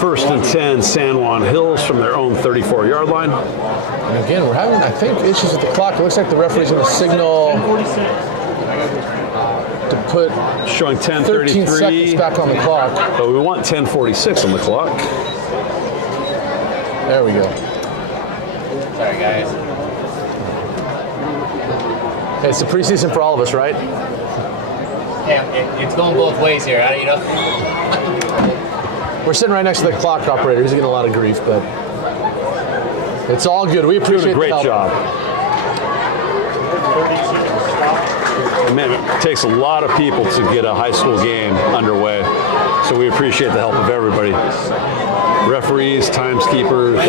1st and 10, San Juan Hills from their own 34-yard line. And again, we're having, I think, issues with the clock. It looks like the referee's going to signal to put Showing 13 seconds 10:33, back on the clock. but we want 10:46 on the clock. There we go. Sorry, guys. Hey, it's the preseason for all of us, right? Yeah, it's going both ways here. You know. We're sitting right next to the clock operator. He's getting a lot of grief, but it's all good. We appreciate Doing a great the help. job. And man, it takes a lot of people to get a high school game underway, so we appreciate the help of everybody. Referees, timekeepers,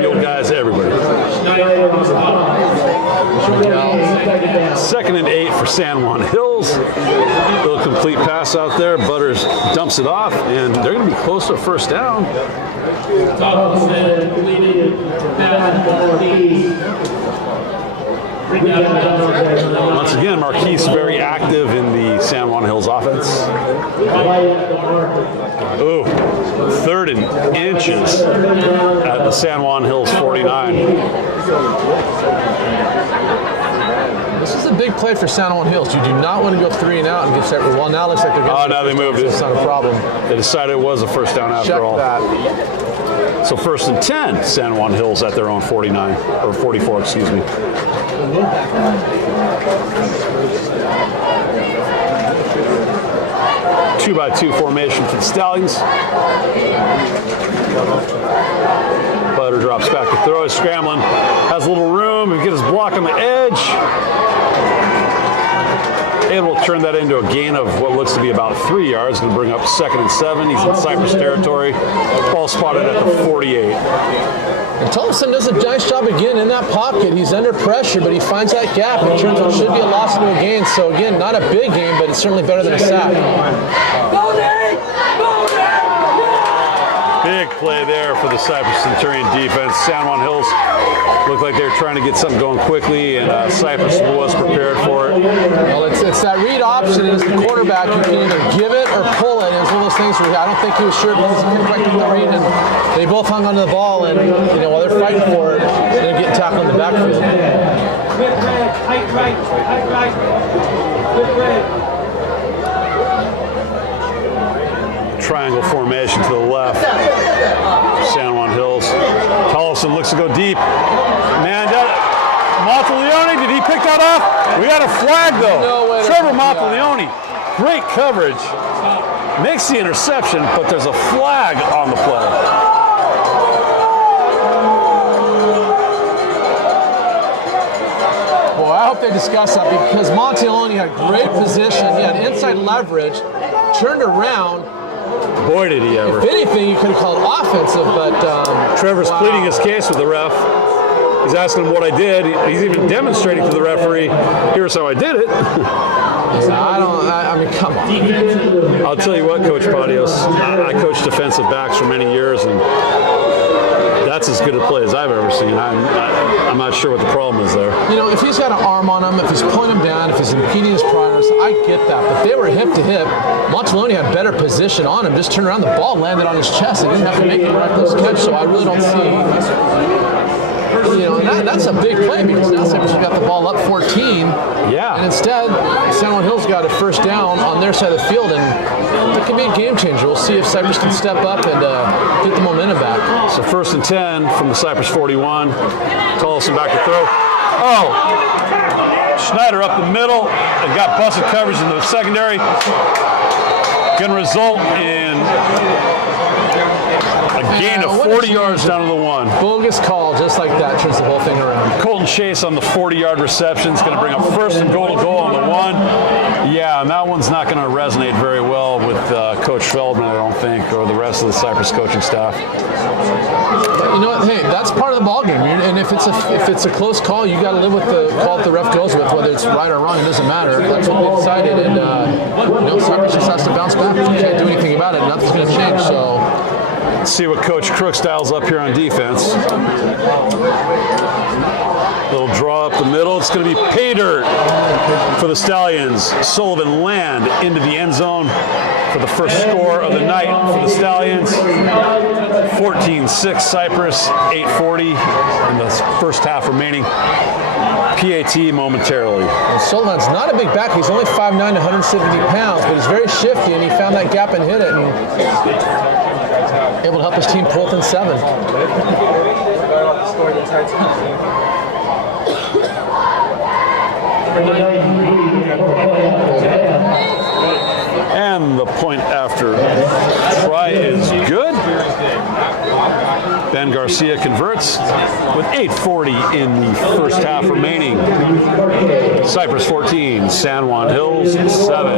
field guys, everybody. Second and 8 for San Juan Hills. Little complete pass out there. Butters dumps it off, and they're going to be close to a first down. Once again, Marquise very active in the San Juan Hills offense. Ooh, 3rd and inches at the San Juan Hills 49. This is a big play for San Juan Hills. You do not want to go 3 and out and get separate. Well, now it looks like they're getting. Oh, now they moved it. It's not a problem. They decided it was a first down after Check all. that. So 1st and 10, San Juan Hills at their own 49, or 44, excuse me. 2-by-2 formation for the Stallions. Butter drops back to throw. He's scrambling. Has a little room. He gets his block on the edge. And we'll turn that into a gain of what looks to be about 3 yards. Going to bring up 2nd and 7. He's in Cypress territory. Ball spotted at the 48. And Thompson does a nice job again in that pocket. He's under pressure, but he finds that gap. And it turns out it should be a loss into a gain. So again, not a big game, but it's certainly better than a sack. Big play there for the Cypress Centurion defense. San Juan Hills looked like they were trying to get something going quickly, and Cypress was prepared for it. Well, it's that read option as the quarterback. You can either give it or pull it. It was one of those things where I don't think he was sure because he couldn't quite get the read, and they both hung onto the ball, and while they're fighting for it, they're getting tackled in the backfield. Triangle formation to the left. San Juan Hills. Tollefson looks to go deep. Man, Monteleone, did he pick that off? We got a flag though. No way. Trevor Monteleone, great coverage. Makes the interception, but there's a flag on the play. Well, I hope they discuss that because Monteleone had great position. He had inside leverage, turned around. Boy, did he ever. If anything, you could have called offensive, but Trevor's pleading his case with the ref. He's asking him what I did. He's even demonstrating to the referee, here's how I did it. I mean, come on. I'll tell you what, Coach Patios, I coached defensive backs for many years, and that's as good a play as I've ever seen. I'm not sure what the problem is there. If he's got an arm on him, if he's pulling him down, if he's impeding his progress, I get that. But they were hip to hip. Monteleone had better position on him. Just turned around, the ball landed on his chest. They didn't have to make the reckless catch, so I really don't see. And that's a big play because now Cypress got the ball up 14. Yeah. And instead, San Juan Hills got a first down on their side of the field, and it could be a game changer. We'll see if Cypress can step up and get the momentum back. So 1st and 10 from the Cypress 41. Tollefson back to throw. Oh! Schneider up the middle and got busted coverage in the secondary. Going to result in a gain of 40 yards down to the 1. Bogus call, just like that, turns the whole thing around. Colton Chase on the 40-yard reception is going to bring up 1st and goal to go on the 1. Yeah, and that one's not going to resonate very well with Coach Feldman, I don't think, or the rest of the Cypress coaching staff. You know what? Hey, that's part of the ballgame. And if it's a close call, you got to live with the call that the ref goes with, whether it's right or wrong. It doesn't matter. That's what we decided, and Cypress just has to bounce back. You can't do anything about it. Nothing's going to change. So. Let's see what Coach Crook styles up here on defense. Little draw up the middle. It's going to be pay dirt for the Stallions. Sullivan land into the end zone for the first score of the night for the Stallions. 14-6 Cypress, 8:40 in the first half remaining. PAT momentarily. And Sullivan's not a big back. He's only 5'9", 170 pounds, but he's very shifty, and he found that gap and hit it, and able to help his team pull within 7. And the point after try is good. Garcia converts with 8:40 in the first half remaining. Cypress 14, San Juan Hills 7.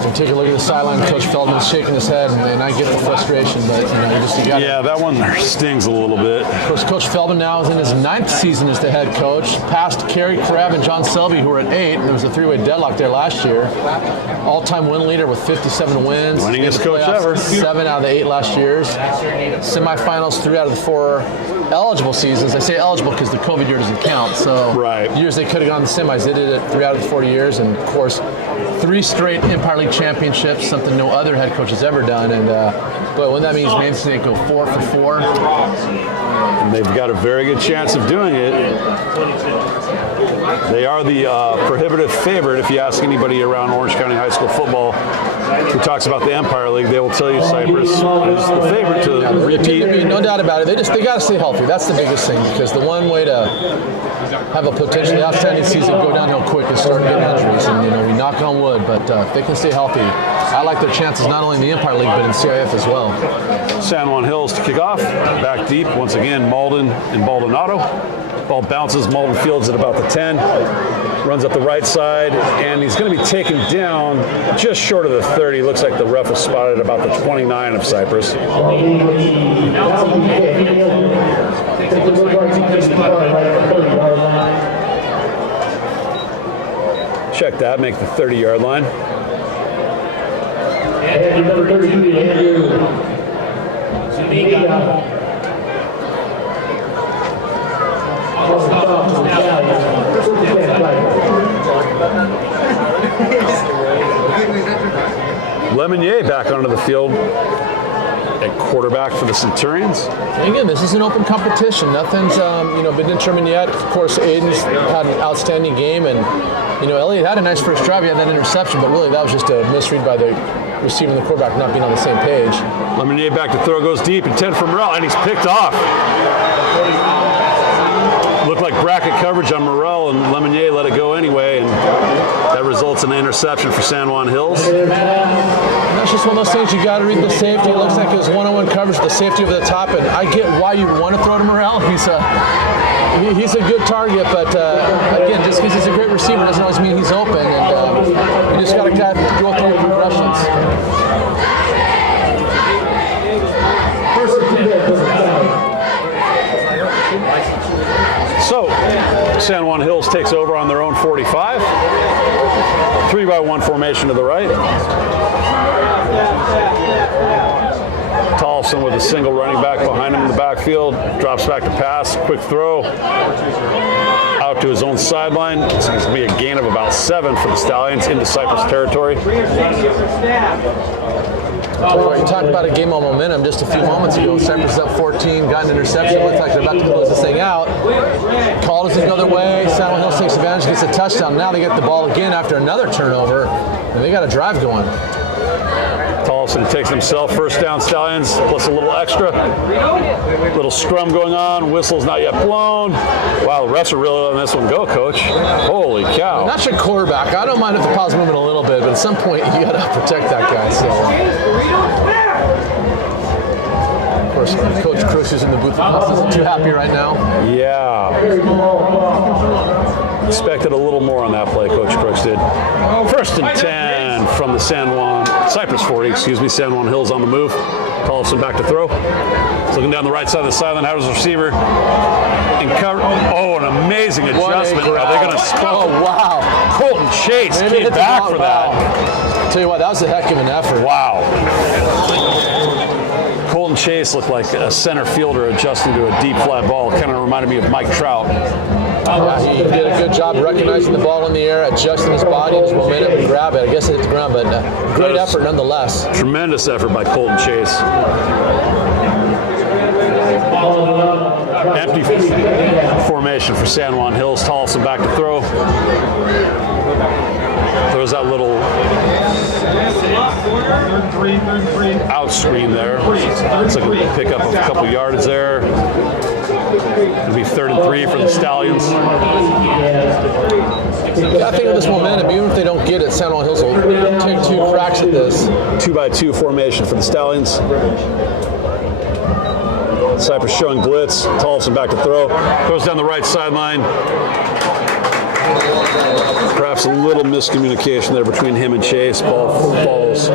And take a look at the sideline. Coach Feldman's shaking his head, and I get the frustration, but you got Yeah, that one stings a little bit. Of course, Coach Feldman now is in his 9th season as the head coach. Past Kerry Crabb and John Selby, who were at 8. There was a 3-way deadlock there last year. All-time win leader with 57 wins. Winningest coach ever. 7 out of the 8 last years. Semifinals 3 out of the 4 eligible seasons. I say eligible because the COVID year doesn't count. So years they could have gone to the semis. They did it 3 out of the 4 years, and of course, 3 straight Empire League championships, something no other head coach has ever done. And boy, when that means Main State go 4 for 4. And they've got a very good chance of doing it. They are the prohibitive favorite. If you ask anybody around Orange County High School football who talks about the Empire League, they will tell you Cypress is the favorite to repeat. I mean, no doubt about it. They got to stay healthy. That's the biggest thing, because the one way to have a potentially outstanding season go downhill quick is start getting injuries. And we knock on wood, but if they can stay healthy, I like their chances not only in the Empire League but in CIF as well. San Juan Hills to kick off. Back deep once again, Malden and Baldonado. Ball bounces, Malden fields at about the 10, runs up the right side, and he's going to be taken down just short of the 30. Looks like the ref was spotted about the 29 of Cypress. Check that, make the 30-yard line. And number 32, Zuniga. Lemonnier back onto the field at quarterback for the Centurions. And again, this is an open competition. Nothing's been determined yet. Of course, Aiden's had an outstanding game, and Elliott had a nice first drive. He had that interception, but really that was just a misread by the receiver and the quarterback not being on the same page. Lemonnier back to throw, goes deep, and 10 for Morrell, and he's picked off. Looked like bracket coverage on Morrell, and Lemonnier let it go anyway, and that results in an interception for San Juan Hills. That's just one of those things you got to read the safety. It looks like it was one-on-one coverage, the safety over the top, and I get why you want to throw to Morrell. He's a good target, but again, just because he's a great receiver doesn't always mean he's open, and you just got to go through the progressions. So, San Juan Hills takes over on their own 45. 3-by-1 formation to the right. Tolson with a single running back behind him in the backfield. Drops back to pass. Quick throw. Out to his own sideline. It's going to be a gain of about 7 for the Stallions into Cypress territory. You talked about a game on momentum just a few moments ago. Cypress is up 14, got an interception. Looks like they're about to close this thing out. Called us another way. San Juan Hills takes advantage, gets a touchdown. Now they get the ball again after another turnover, and they got a drive going. Tolson takes himself, first down Stallions, plus a little extra. Little scrum going on, whistle's not yet blown. Wow, the refs are really letting this one go, Coach. Holy cow. That's your quarterback. I don't mind if the ball's moving a little bit, but at some point you got to protect that guy. So. Of course, Coach Crooks is in the booth. Isn't too happy right now. Yeah. Expected a little more on that play, Coach Crooks did. First and 10 from the Cypress 40, San Juan Hills on the move. Tolson back to throw. He's looking down the right side of the sideline, has his receiver. And cover. Oh, an amazing adjustment. Are they going to split? Oh, wow. Colton Chase came back for that. Tell you what, that was a heck of an effort. Wow. Colton Chase looked like a center fielder adjusting to a deep flat ball. Kind of reminded me of Mike Trout. He did a good job recognizing the ball in the air, adjusting his body and his momentum to grab it. I guess it hit the ground, but great effort nonetheless. Tremendous effort by Colton Chase. Empty formation for San Juan Hills. Tolson back to throw. Throws that little out screen there. Looks like we pick up a couple yards there. It'll be 3rd and 3 for the Stallions. I think with this momentum, even if they don't get it, San Juan Hills will take 2 cracks at this. 2-by-2 formation for the Stallions. Cypress showing blitz. Tollefson back to throw. Throws down the right sideline. Perhaps a little miscommunication there between him and Chase. Ball falls.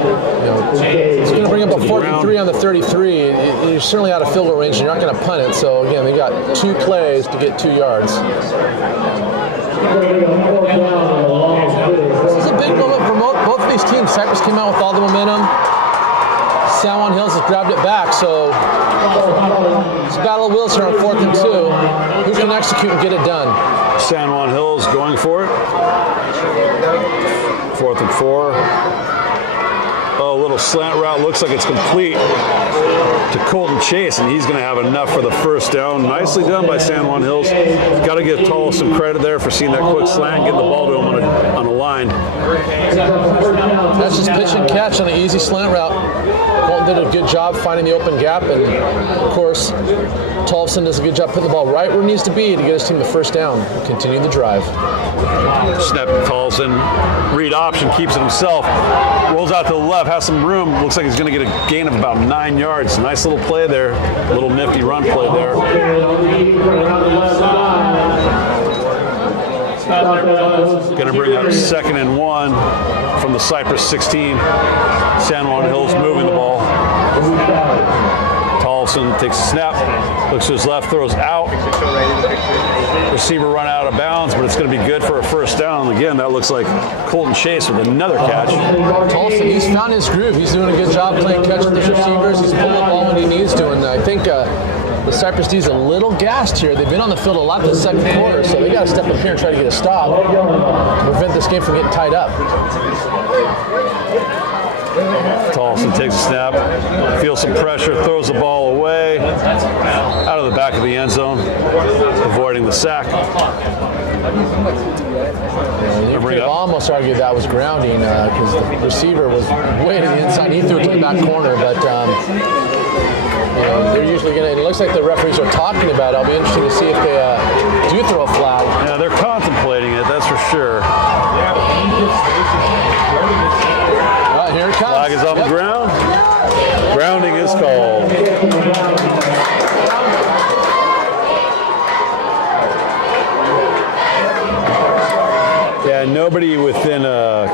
It's going to bring up a 4th and 3 on the 33. You're certainly out of field goal range, and you're not going to punt it. So again, they got 2 plays to get 2 yards. This is a big moment for both of these teams. Cypress came out with all the momentum. San Juan Hills has grabbed it back, so it's a battle of wills here on 4th and 2. Who's going to execute and get it done? San Juan Hills going for it. 4th and 4. Oh, a little slant route. Looks like it's complete to Colton Chase, and he's going to have enough for the first down. Nicely done by San Juan Hills. Got to give Toll some credit there for seeing that quick slant, getting the ball to him on a line. That's just pitch and catch on an easy slant route. Colton did a good job finding the open gap, and of course, Tollefson does a good job putting the ball right where it needs to be to get his team the first down. Continue the drive. Snap Tollefson. Read option, keeps it himself. Rolls out to the left, has some room. Looks like he's going to get a gain of about 9 yards. Nice little play there. Little nifty run play there. Going to bring up 2nd and 1 from the Cypress 16. San Juan Hills moving the ball. Tollefson takes a snap, looks to his left, throws out. Receiver run out of bounds, but it's going to be good for a first down. Again, that looks like Colton Chase with another catch. Tollefson, he's found his groove. He's doing a good job playing catch with his receivers. He's pulling the ball when he needs to, and I think the Cypress D's a little gassed here. They've been on the field a lot this second quarter, so they got to step up here and try to get a stop to prevent this game from getting tied up. Tollefson takes a snap, feels some pressure, throws the ball away, out of the back of the end zone, avoiding the sack. You could almost argue that was grounding because the receiver was way to the inside. He threw it to the back corner, but they're usually going to, it looks like the referees are talking about it. I'll be interested to see if they do throw a flag. Yeah, they're contemplating it, that's for sure. Here it comes. Flag is on the ground. Grounding is called. Yeah, nobody within a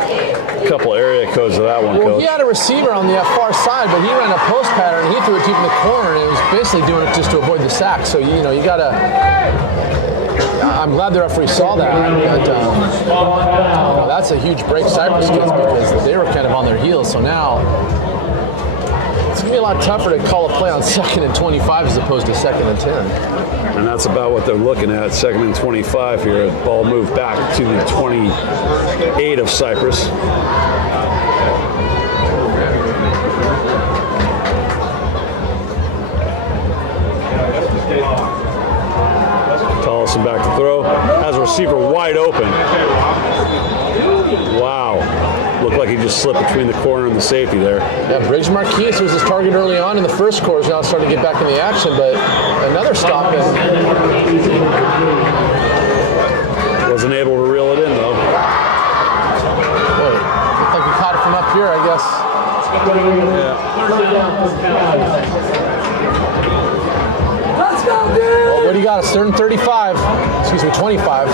couple area codes of that one, Well, Coach. he had a receiver on the far side, but he ran a post pattern. And he threw it deep in the corner, and it was basically doing it just to avoid the sack. So, you got to... I'm glad the referee saw that, but that's a huge break Cypress gets because they were kind of on their heels. So now it's going to be a lot tougher to call a play on 2nd and 25 as opposed to 2nd and 10. And that's about what they're looking at, 2nd and 25 here. Ball moved back to the 28 of Cypress. Tollefson back to throw. Has a receiver wide open. Wow. Looked like he just slipped between the corner and the safety there. Yeah, Briggs Marquise was his target early on in the first quarter. Now starting to get back in the action, but another stop. Wasn't able to reel it in, though. Boy, looked like he caught it from up here, I guess. Yeah. Well, what do you got? It's 3rd and 35. Excuse me, 25.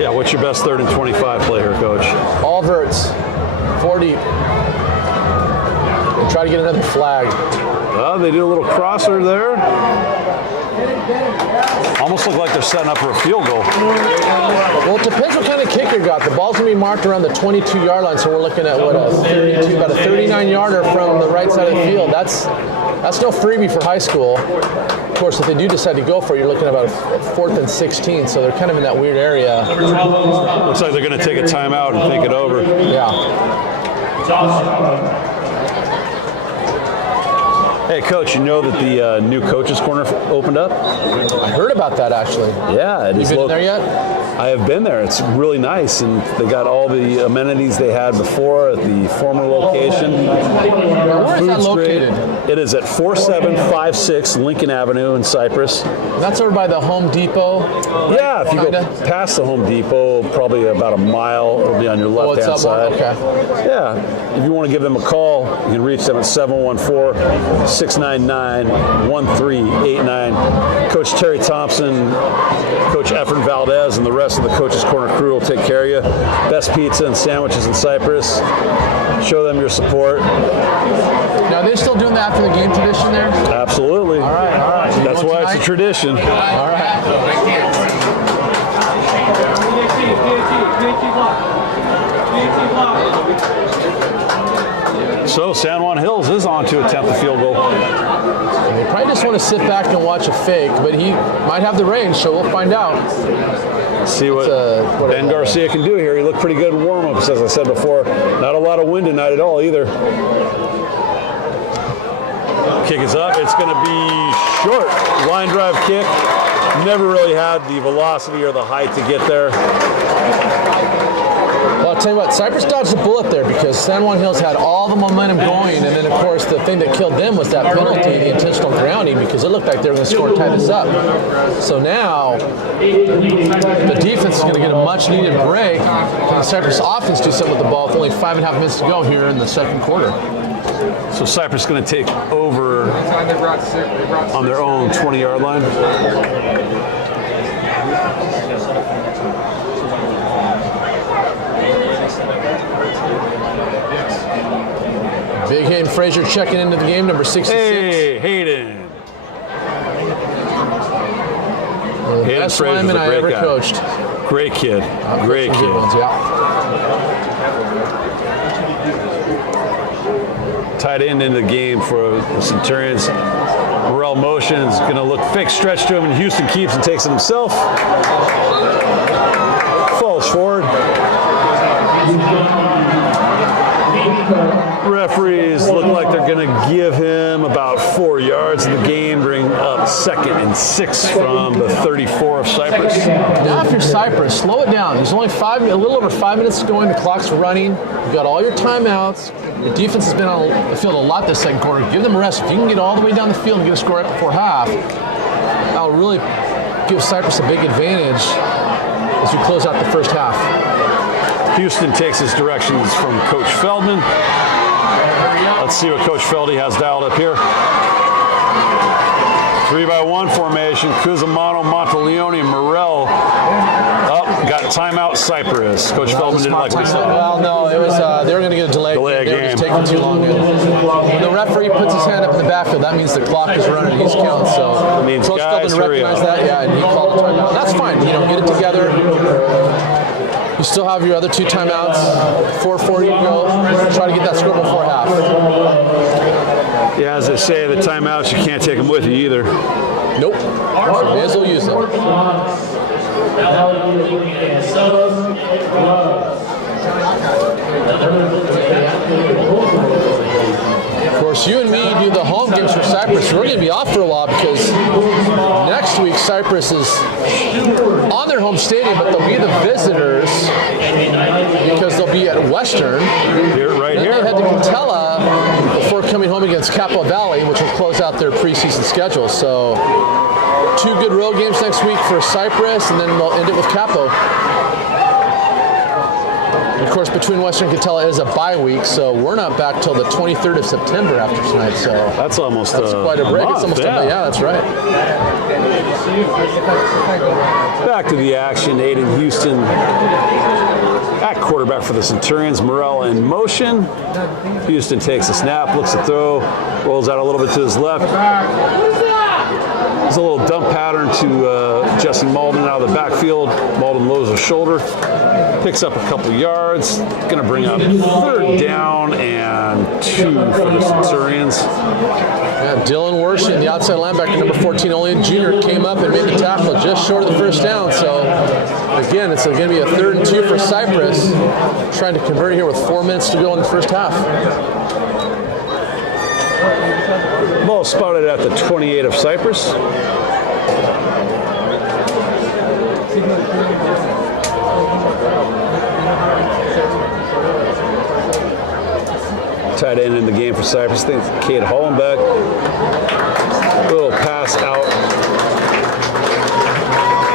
Yeah, what's your best 3rd and 25 play here, Coach? All verts. 40. And try to get another flag. They do a little crosser there. Almost look like they're setting up for a field goal. Well, it depends what kind of kick you got. The ball's going to be marked around the 22-yard line, so we're looking at, what, about a 39-yarder from the right side of the field. That's no freebie for high school. Of course, if they do decide to go for it, you're looking at about a 4th and 16, so they're kind of in that weird area. Looks like they're going to take a timeout and think it over. Yeah. Hey, Coach, you know that the new Coach's Corner opened up? I heard about that actually. Yeah. You been there yet? I have been there. It's really nice, and they got all the amenities they had before at the former location. Where is that located? It is at 4756 Lincoln Avenue in Cypress. That's over by the Home Depot. Yeah, if you Kinda? go past the Home Depot, probably about a mile, it'll be on your left-hand side. Okay. Yeah, if you want to give them a call, you can reach them at 714-699-1389. Coach Terry Thompson, Coach Efren Valdez, and the rest of the Coach's Corner crew will take care of you. Best pizza and sandwiches in Cypress. Show them your support. Now, are they still doing the after the game tradition there? Absolutely. All right. So you That's going why it's a tonight? tradition. All right. So San Juan Hills is on to attempt the field goal. They probably just want to sit back and watch a fake, but he might have the range, so we'll find out. See what Ben Garcia can do here. He looked pretty good in warm-ups, as I said before. Not a lot of wind tonight at all either. Kick is up. It's going to be short. Line drive kick. Never really had the velocity or the height to get there. Well, I'll tell you what, Cypress dodged a bullet there because San Juan Hills had all the momentum going, and then, of course, the thing that killed them was that penalty, the intentional grounding, because it looked like they were going to score and tie this up. So now, the defense is going to get a much-needed break. Can the Cypress offense do something with the ball with only 5.5 minutes to go here in the second quarter? So Cypress is going to take over on their own 20-yard line. Big Hayden Frazier checking into the game, number 66. Hey, Hayden. The Hayden best Frazier's lineman a I great ever guy. coached. Great kid. Great Some good kid. ones, yeah. Tight end in the game for the Centurions. Morel motion is going to look fake stretch to him, and Houston keeps and takes it himself. Falls forward. Referees look like they're going to give him about 4 yards in the game, bring up 2nd and 6 from the 34 of Cypress. Now if you're Cypress, slow it down. There's only a little over 5 minutes going. The clock's running. You've got all your timeouts. The defense has been on the field a lot this second quarter. Give them a rest. If you can get all the way down the field and get a score right before half, that'll really give Cypress a big advantage as we close out the first half. Houston takes his directions from Coach Feldman. Let's see what Coach Feldy has dialed up here. 3-by-1 formation. Cusimano, Monteleone, and Morel. Got timeout Cypress. Coach Feldman didn't like what he saw. Well, no, it was they were going to get a delay. Delay They were just game. taking too long. The referee puts his hand up in the backfield. That means the clock is running. He's counting. So It means Coach guys, Feldman hurry recognized up. that. Yeah, and he called a timeout. That's fine. Get it together. You still have your other 2 timeouts. 4:40 to go. Try to get that score before half. Yeah, as they say, the timeouts, you can't take them with you either. Nope. So may as well use them. Of course, you and me do the home games for Cypress. We're going to be off for a while because next week Cypress is on their home stadium, but they'll be the visitors because they'll be at Western. Right Then here. they head to Catella before coming home against Capo Valley, which will close out their preseason schedule. So 2 good road games next week for Cypress, and then we'll end it with Capo. Of course, between Western and Catella is a bye week, so we're not back till the 23rd of September after tonight. So That's almost quite a break. month, It's almost yeah. yeah, that's right. Back to the action. Aiden Houston at quarterback for the Centurions. Morel in motion. Houston takes a snap, looks to throw, rolls out a little bit to his left. There's a little dump pattern to Jesse Malden out of the backfield. Malden lowers his shoulder, picks up a couple yards. Going to bring up 3rd down and 2 for the Centurions. Yeah, Dylan Worsham, the outside linebacker, number 14, only a junior, came up and made the tackle just short of the 1st down. So, again, it's going to be a 3rd and 2 for Cypress, trying to convert here with 4 minutes to go in the first half. Ball spotted at the 28 of Cypress. Tight end in the game for Cypress. I think it's Cade Hollenbeck. Little pass out.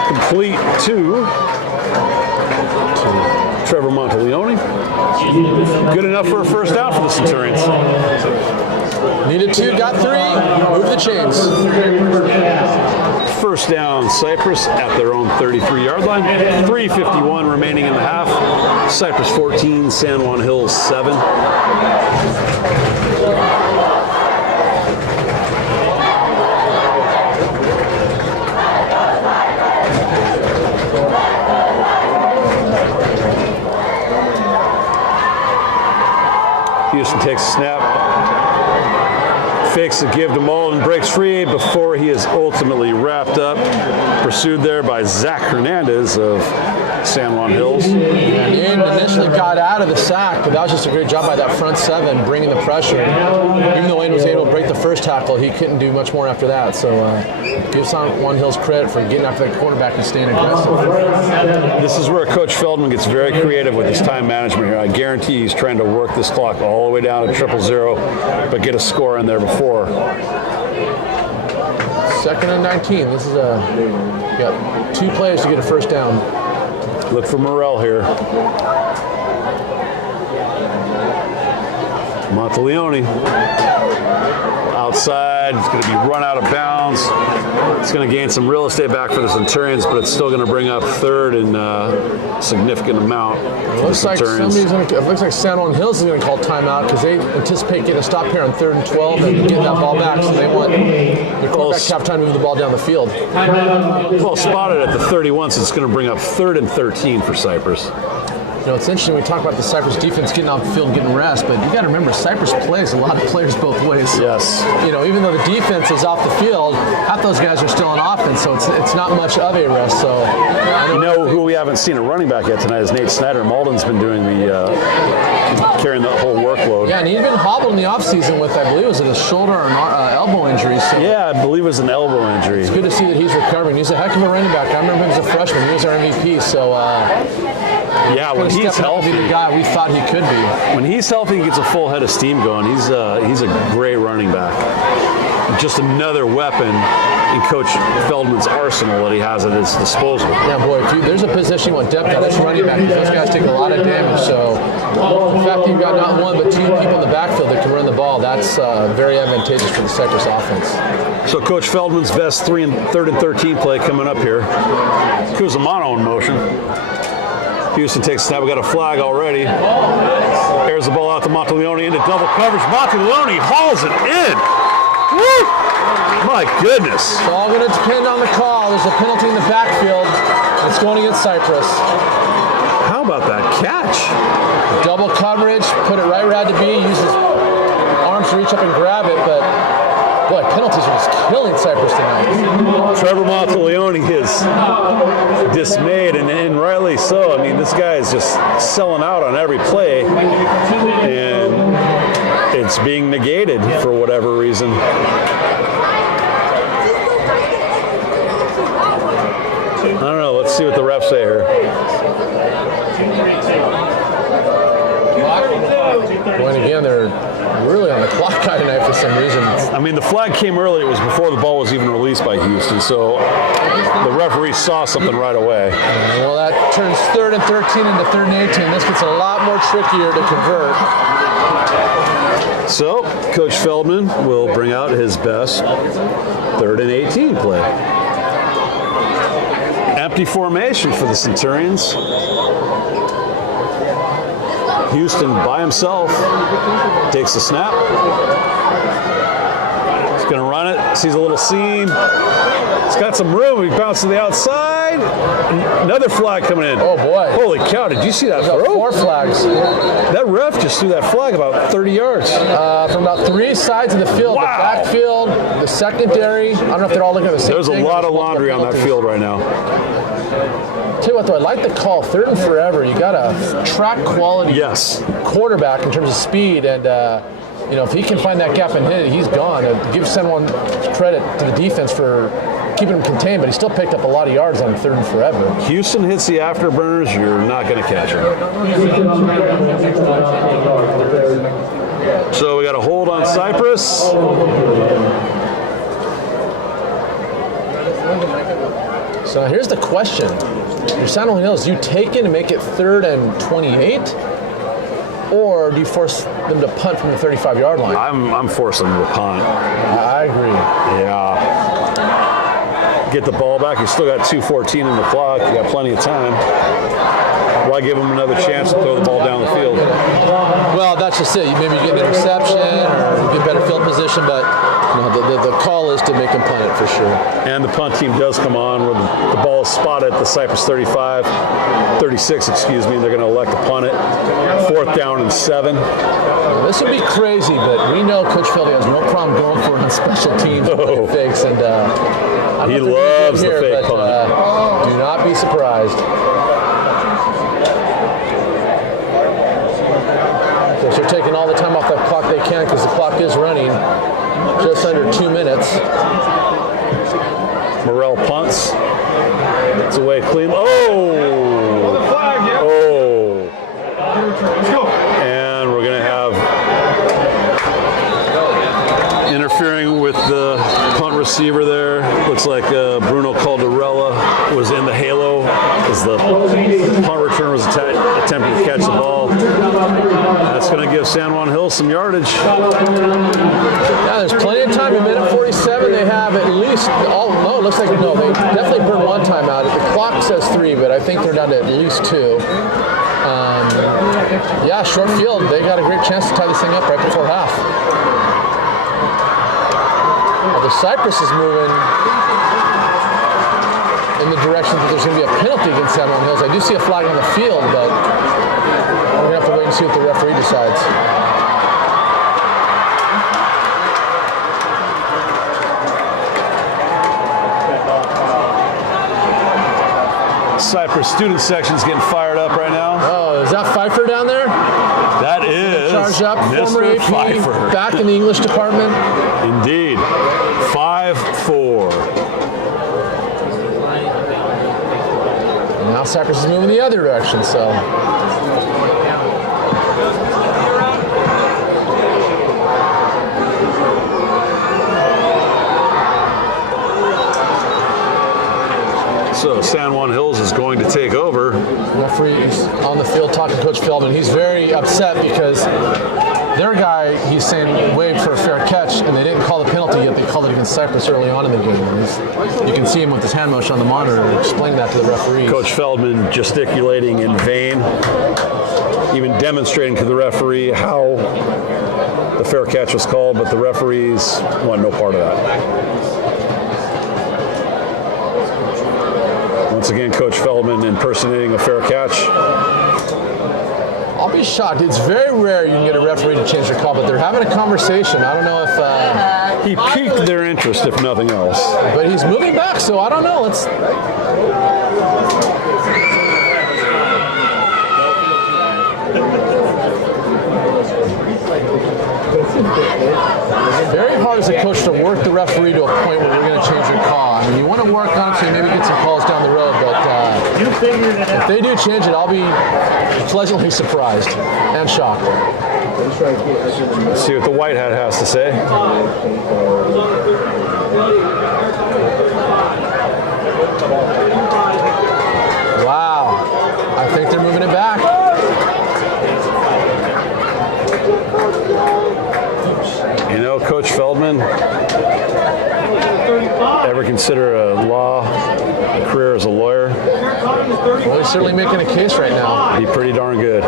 Complete to Trevor Monteleone. Good enough for a first down for the Centurions. Needed 2, got 3. Move the chains. First down, Cypress at their own 33-yard line. 3:51 remaining in the half. Cypress 14, San Juan Hills 7. Houston takes a snap, fakes a give to Mullen, breaks free before he is ultimately wrapped up. Pursued there by Zach Hernandez of San Juan Hills. And Ian initially got out of the sack, but that was just a great job by that front 7, bringing the pressure. Even though Ian was able to break the first tackle, he couldn't do much more after that. So give San Juan Hills credit for getting after that quarterback and staying aggressive. This is where Coach Feldman gets very creative with his time management here. I guarantee he's trying to work this clock all the way down to 0-0, but get a score in there before. 2nd and 19. This is got 2 plays to get a first down. Look for Morrell here. Monteleone outside. It's going to be run out of bounds. It's going to gain some real estate back for the Centurions, but it's still going to bring up 3rd and a significant amount. It looks like it looks like San Juan Hills is going to call timeout because they anticipate getting a stop here on 3rd and 12 and getting that ball back. So they want the quarterback to have time to move the ball down the field. Well spotted at the 31, so it's going to bring up 3rd and 13 for Cypress. You know, it's interesting we talk about the Cypress defense getting off the field and getting rest, but you got to remember Cypress plays a lot of players both ways. Yes. You know, even though the defense is off the field, half those guys are still on offense, so it's not much of a rest. So you know who we haven't seen a running back yet tonight is Nate Snyder. Malden's been doing the carrying the whole workload. Yeah, and he's been hobbled in the offseason with, I believe, was it a shoulder or an elbow injury? So yeah, I believe it was an elbow injury. It's good to see that he's recovering. He's a heck of a running back. I remember him as a freshman. He was our MVP. So yeah, when he's healthy, the guy we thought he could be. When he's healthy, he gets a full head of steam going. He's a great running back. Just another weapon in Coach Feldman's arsenal that he has at his disposal. Yeah, boy, there's a position with depth at this running back because those guys take a lot of damage. So the fact that you've got not 1 but 2 people in the backfield that can run the ball, that's very advantageous for the Cypress offense. So Coach Feldman's best 3rd and 13 play coming up here. Cusimano in motion. Houston takes a snap. We got a flag already. Airs the ball out to Monteleone into double coverage. Monteleone hauls it in. Woo! My goodness. It's all going to depend on the call. There's a penalty in the backfield. It's going against Cypress. How about that catch? Double coverage. Put it right where it had to be. Use his arms to reach up and grab it, but boy, penalties are just killing Cypress tonight. Trevor Monteleone is dismayed, and rightly so. I mean, this guy is just selling out on every play, and it's being negated for whatever reason. I don't know. Let's see what the refs say here. Well, and again, they're really on the clock tonight for some reason. I mean, the flag came early. It was before the ball was even released by Houston, so the referee saw something right away. Well, that turns 3rd and 13 into 3rd and 18. This gets a lot more trickier to convert. So, Coach Feldman will bring out his best 3rd and 18 play. Empty formation for the Centurions. Houston by himself takes the snap. He's going to run it. Sees a little seam. He's got some room. He bounces to the outside. Another flag coming in. Oh, boy. Holy cow, did you see that throw? 4 flags. That ref just threw that flag about 30 yards. From about 3 sides of the field. Wow. The backfield, the secondary. I don't know if they're all looking at the same There's thing. a lot of laundry on that field right now. Tell you what, though, I like the call. 3rd and forever. You got a track quality Yes. quarterback in terms of speed, and if he can find that gap and hit it, he's gone. Give San Juan credit to the defense for keeping him contained, but he still picked up a lot of yards on 3rd and forever. Houston hits the afterburners, you're not going to catch him. So we got a hold on Cypress. So here's the question. Your San Juan Hills, do you take it and make it 3rd and 28? Or do you force them to punt from the 35-yard line? I'm forcing them to punt. I agree. Yeah. Get the ball back. You still got 2:14 in the clock. You got plenty of time. Why give them another chance to throw the ball down the field? Well, that's just it. Maybe you get an interception or you get better field position, but the call is to make them punt it for sure. And the punt team does come on where the ball is spotted at the Cypress 36, excuse me. They're going to elect to punt it. 4th down and 7. This would be crazy, but we know Coach Feldy has no problem going for it on special teams and fakes, and he loves the fake punt. Do not be surprised. So they're taking all the time off that clock they can because the clock is running just under 2 minutes. Morrell punts. It's away clean. Oh! And we're going to have interfering with the punt receiver there. Looks like Bruno Calderella was in the halo as the punt returner was attempting to catch the ball. That's going to give San Juan Hills some yardage. Yeah, there's plenty of time. A minute 47. They have at least it looks like they definitely burned one time out. The clock says 3, but I think they're down to at least 2. Yeah, short field. They got a great chance to tie this thing up right before half. The Cypress is moving in the direction that there's going to be a penalty against San Juan Hills. I do see a flag on the field, but we're going to have to wait and see what the referee decides. Cypress student section's getting fired up right now. Oh, is that Pfeiffer down there? That is Charged up, former Mr. AP, Pfeiffer. back in the English department. Indeed. 5-4. And now Cypress is moving the other direction, so. So San Juan Hills is going to take over. Referee is on the field talking to Coach Feldman. He's very upset because their guy, he's saying, waved for a fair catch, and they didn't call the penalty yet. They called it against Cypress early on in the game. And you can see him with his hand motion on the monitor explaining that to the referee. Coach Feldman gesticulating in vain, even demonstrating to the referee how the fair catch was called, but the referees want no part of that. Once again, Coach Feldman impersonating a fair catch. I'll be shocked. It's very rare you can get a referee to change their call, but they're having a conversation. I don't know if... He piqued their interest, if nothing else. But he's moving back, so I don't know. Let's... Very hard as a coach to work the referee to a point where we're going to change your call. I mean, you want to work on it so you maybe get some calls down the road, but if they do change it, I'll be pleasantly surprised and shocked. Let's see what the white hat has to say. Wow. I think they're moving it back. You know, Coach Feldman, ever consider a career as a lawyer? Well, he's certainly making a case right now. Be pretty darn good.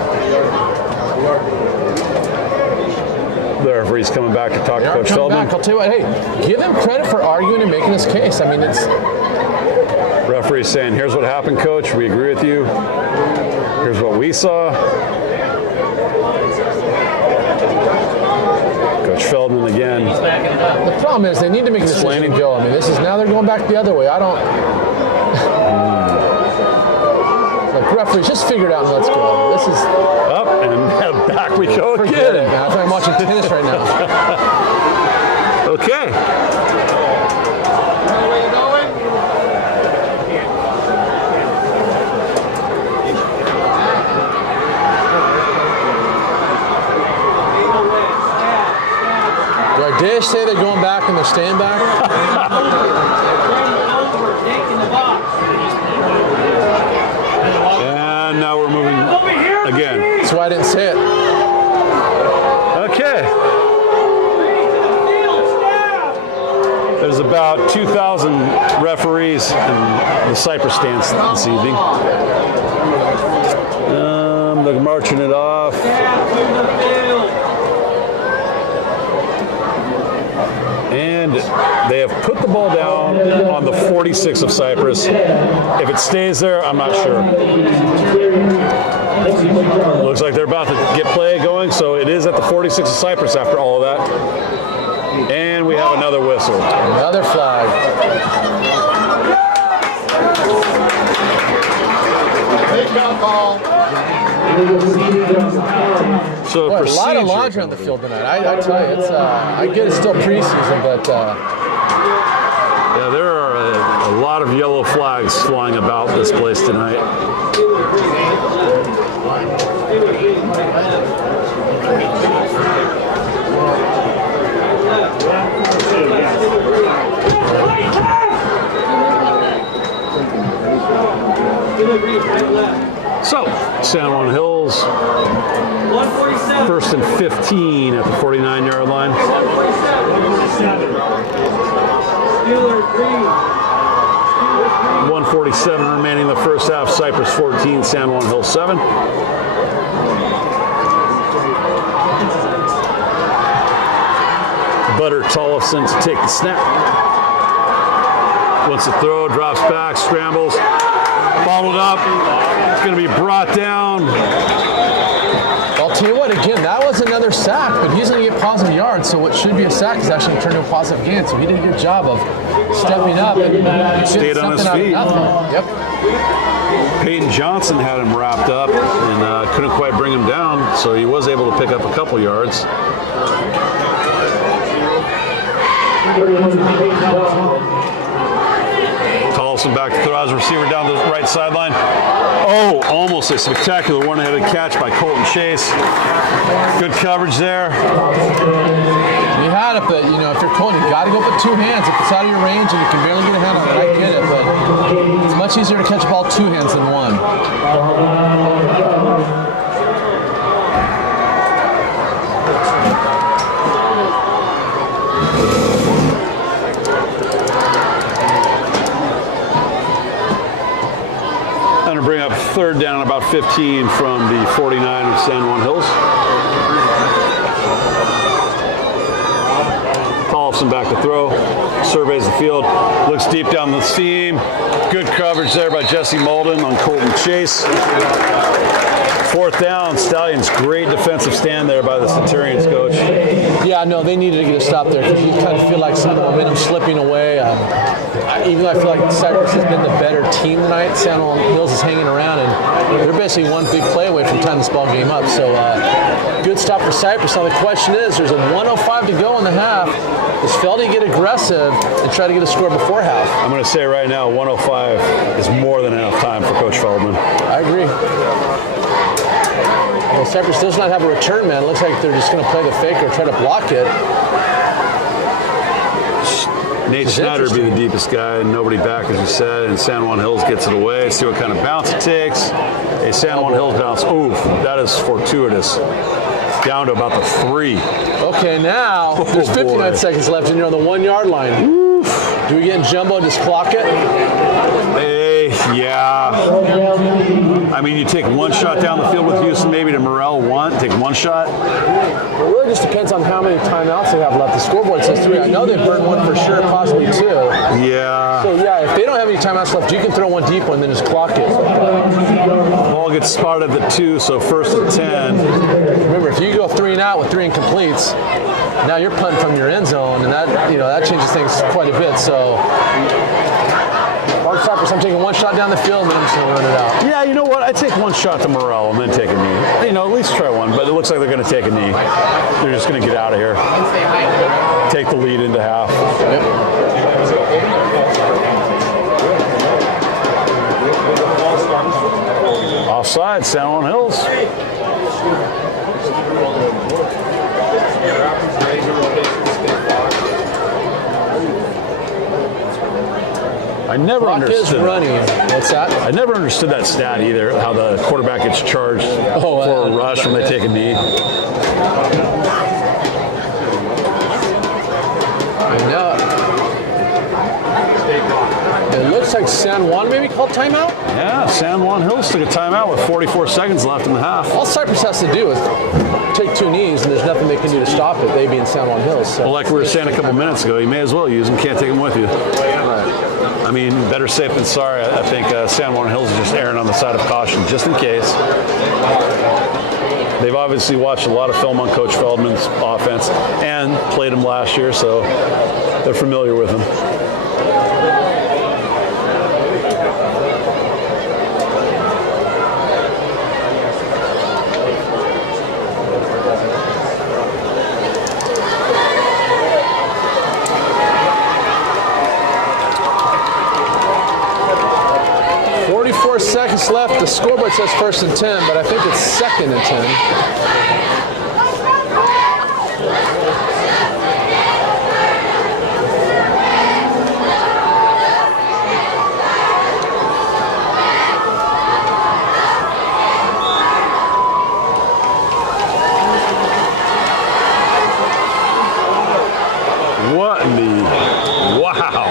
The referee's coming back to talk to Coach Feldman. Back. I'll tell you what, hey, give him credit for arguing and making his case. I mean, it's... Referee's saying, here's what happened, Coach. We agree with you. Here's what we saw. Coach Feldman again. The problem is they need to make a decision go. I mean, now they're going back the other way. I don't... Like, referees, just figure it out and let's go. This is... Up and back we go Forget again. it, man. I thought I'm watching tennis right now. Okay. Do I dare say they're going back and they're staying back? And now we're moving again. That's why I didn't say it. Okay. There's about 2,000 referees in the Cypress stands this evening. They're marching it off. And they have put the ball down on the 46 of Cypress. If it stays there, I'm not sure. Looks like they're about to get play going, so it is at the 46 of Cypress after all of that. And we have another whistle. Another flag. So Boy, a lot of procedure. laundry on the field tonight. I tell you, it's I get it's still preseason, but Yeah, there are a lot of yellow flags flying about this place tonight. So, San Juan Hills, 1st and 15 at the 49-yard line. 147 remaining in the first half. Cypress 14, San Juan Hills 7. Butter Tollefson to take the snap. Wants to throw, drops back, scrambles, bottled up. It's going to be brought down. I'll tell you what, again, that was another sack, but he's going to get positive yards, so what should be a sack is actually turned into a positive gain. So he did a good job of stepping up and Stayed on his feet. Yep. Peyton Johnson had him wrapped up and couldn't quite bring him down, so he was able to pick up a couple yards. Tollefson back to throw as a receiver down the right sideline. Oh, almost a spectacular one-handed catch by Colton Chase. Good coverage there. You had it, but, you know, if you're Colton, you got to go with two hands. If it's out of your range and you can barely get a hand on it, I get it, but it's much easier to catch a ball two hands than one. Going to bring up third down, about 15 from the 49 of San Juan Hills. Tollefson back to throw, surveys the field, looks deep down the seam. Good coverage there by Jesse Molden on Colton Chase. Fourth down, Stallions, great defensive stand there by the Centurions coach. Yeah, no, they needed to get a stop there because you kind of feel like some of the momentum slipping away. Even though I feel like Cypress has been the better team tonight, San Juan Hills is hanging around, and they're basically one big play away from tying this ball game up. So good stop for Cypress. Now the question is, there's a 1:05 to go in the half. Does Feldy get aggressive and try to get a score before half? I'm going to say right now, 1:05 is more than enough time for Coach Feldman. I agree. Well, Cypress does not have a return man. It looks like they're just going to play the fake or try to block it. Nate Schneider would be the deepest guy, and nobody back, as you said, and San Juan Hills gets it away. See what kind of bounce it takes. A San Juan Hills bounce. Ooh, that is fortuitous. Down to about the 3. Okay, now there's 59 seconds left, and you're on the 1 yard line. Oof. Do we get in jumbo and just clock it? Yeah. I mean, you take one shot down the field with Houston, maybe to Morrell, take one shot. It really just depends on how many timeouts they have left. The scoreboard says 3. I know they've burned one for sure, possibly 2. Yeah. So, yeah, if they don't have any timeouts left, you can throw one deep one and then just clock it. Ball gets spotted at 2, so 1st and 10. Remember, if you go 3 and out with 3 incompletes, now you're punting from your end zone, and that changes things quite a bit. So, Cypress, I'm taking one shot down the field, and then I'm just going to run it out. Yeah, you know what? I take one shot to Morrell and then take a knee. you know, at least try one. But it looks like they're going to take a knee. They're just going to get out of here. Take the lead into half. Offside, San Juan Hills. I never understood. Running. What's that? I never understood that stat either. How the quarterback gets charged for a rush when they take a knee. I know. It looks like San Juan maybe called timeout. Yeah, San Juan Hills took a timeout with 44 seconds left in the half. All Cypress has to do is take 2 knees, and there's nothing they can do to stop it. They being San Juan Hills. So. Well, like we were saying a couple minutes ago, you may as well use them. Can't take them with you. Right. I mean, better safe than sorry. I think San Juan Hills is just erring on the side of caution, just in case. They've obviously watched a lot of film on Coach Feldman's offense and played him last year, so they're familiar with him. Seconds left. The scoreboard says 1st and 10, but I think it's 2nd and 10. What in the wow?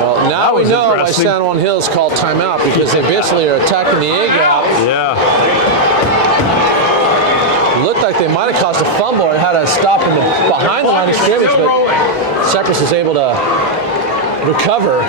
Well, now we know why San Juan Hills called timeout, because they basically are attacking the A gap. Yeah. Looked like they might have caused a fumble or had a stop in behind the line of scrimmage, but Cypress was able to recover.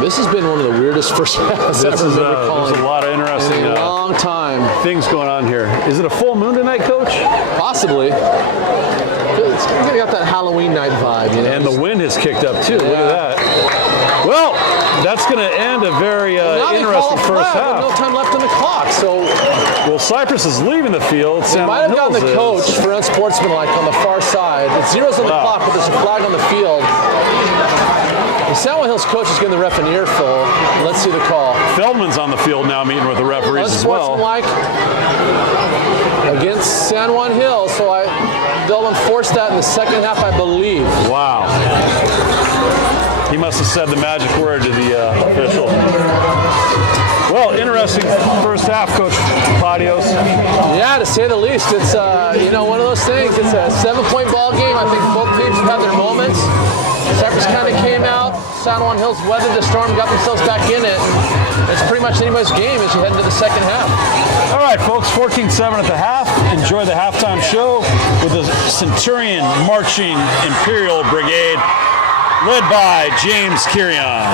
This has been one of the weirdest first halves I've ever remember calling. There's a lot of interesting in a long time things going on here. Is it a full moon tonight, Coach? Possibly. It's got that Halloween night vibe, you know. And the wind has kicked up too. Yeah. Look at that. Well, that's going to end a very interesting first half. No time left on the clock, so. Well, Cypress is leaving the field. They might have gotten the coach for unsportsmanlike on the far side. It's zeros on the clock, but there's a flag on the field. The San Juan Hills coach is getting the ref an earful. Let's see the call. Feldman's on the field now meeting with the referees as well. Unsportsmanlike against San Juan Hills, so they'll enforce that in the second half, I believe. Wow. He must have said the magic word to the official. Well, interesting first half, Coach Patios. Yeah, to say the least. It's one of those things. It's a 7-point ball game. I think both teams have had their moments. Cypress kind of came out. San Juan Hills weathered the storm, got themselves back in it. It's pretty much anybody's game as you head into the second half. All right, folks, 14-7 at the half. Enjoy the halftime show with the Centurion Marching Imperial Brigade, led by James Kirion.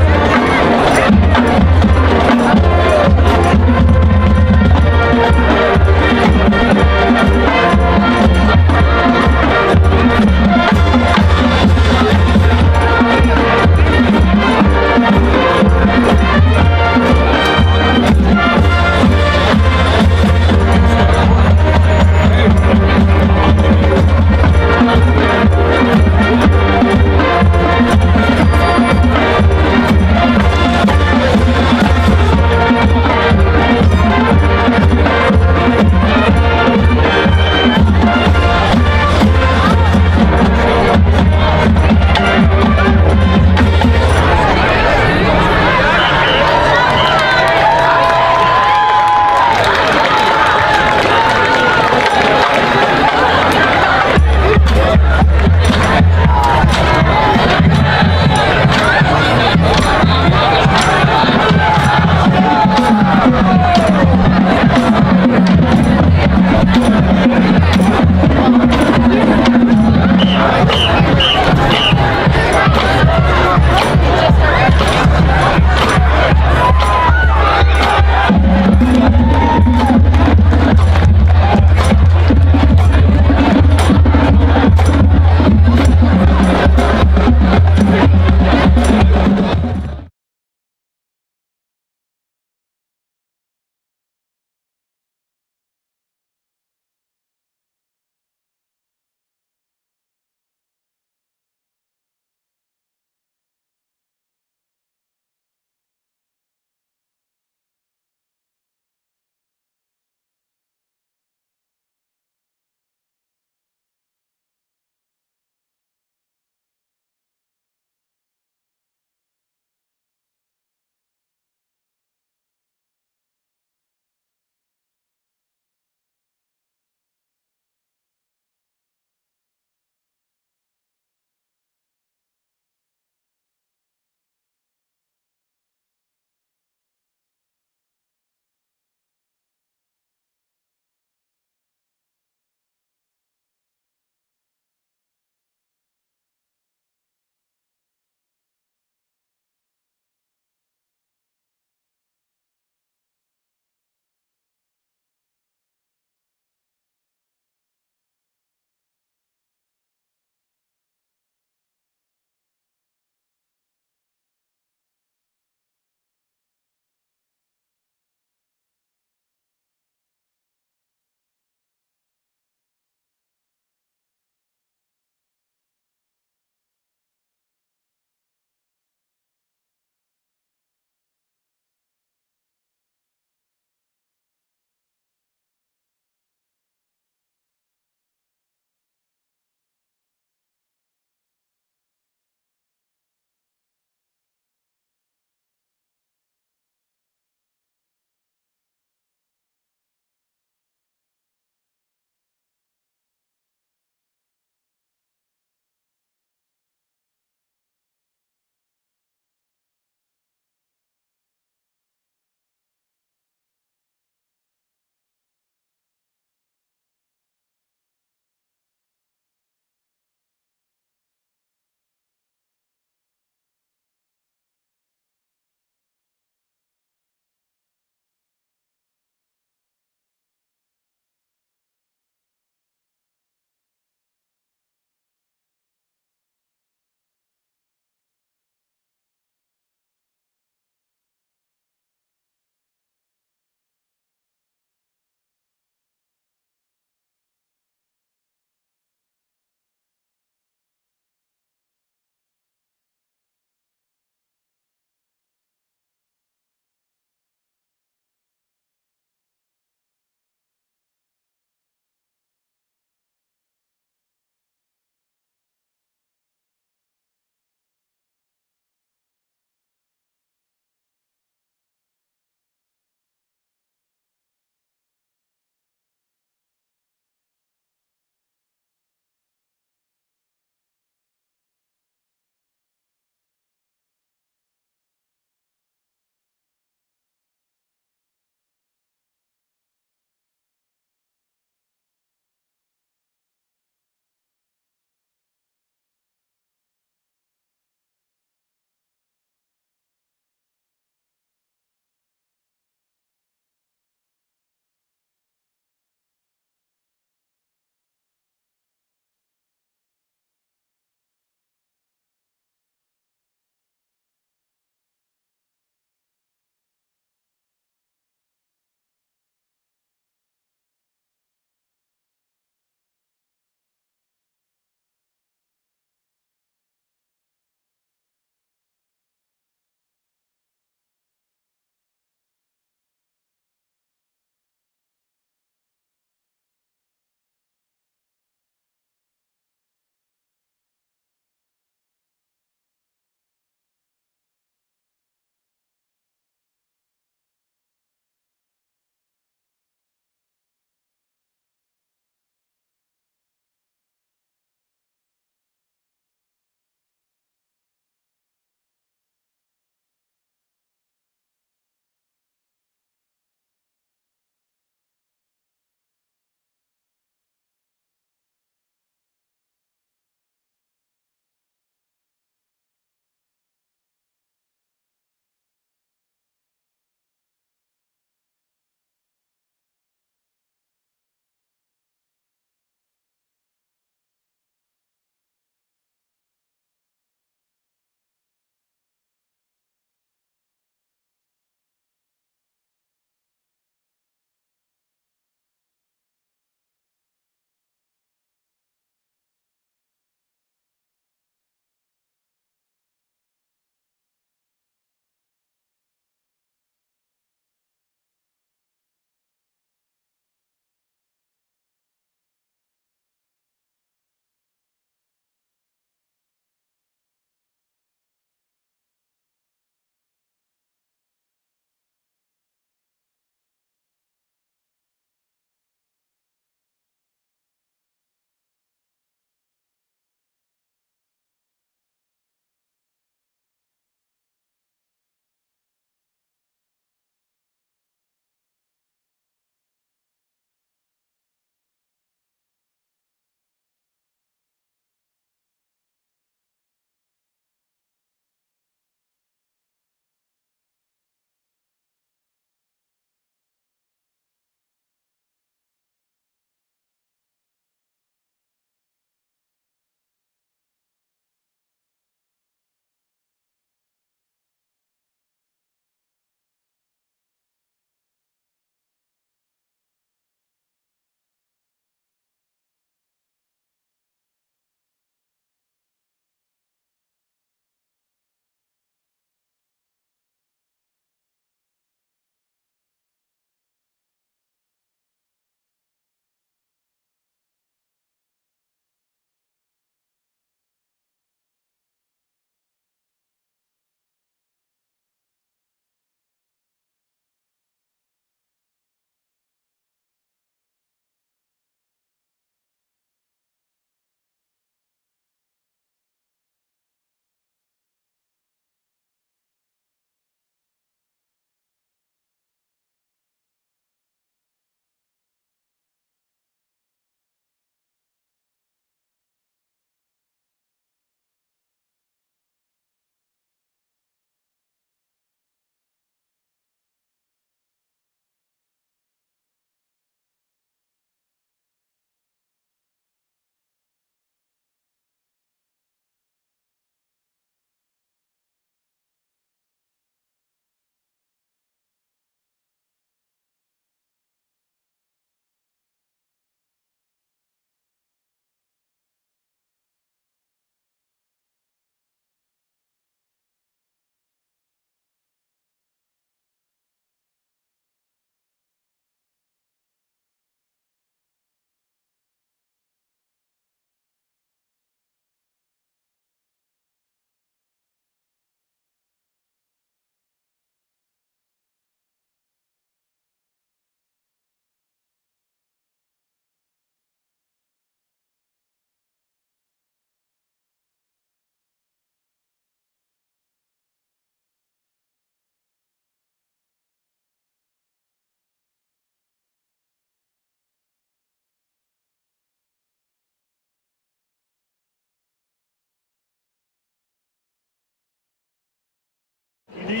Hey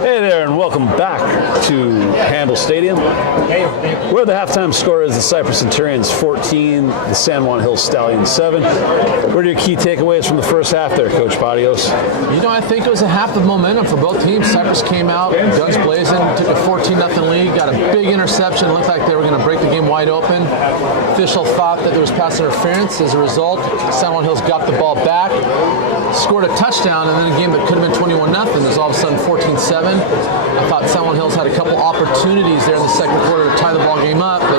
there, and welcome back to Handle Stadium, where the halftime score is the Cypress Centurions 14, the San Juan Hills Stallions 7. What are your key takeaways from the first half there, Coach Patios? You know, I think it was a half of momentum for both teams. Cypress came out, guns blazing, took a 14-0 lead, got a big interception. It looked like they were going to break the game wide open. Official thought that there was pass interference. As a result, San Juan Hills got the ball back, scored a touchdown, and then a game that could have been 21-0 was all of a sudden 14-7. I thought San Juan Hills had a couple opportunities there in the second quarter to tie the ball game up, but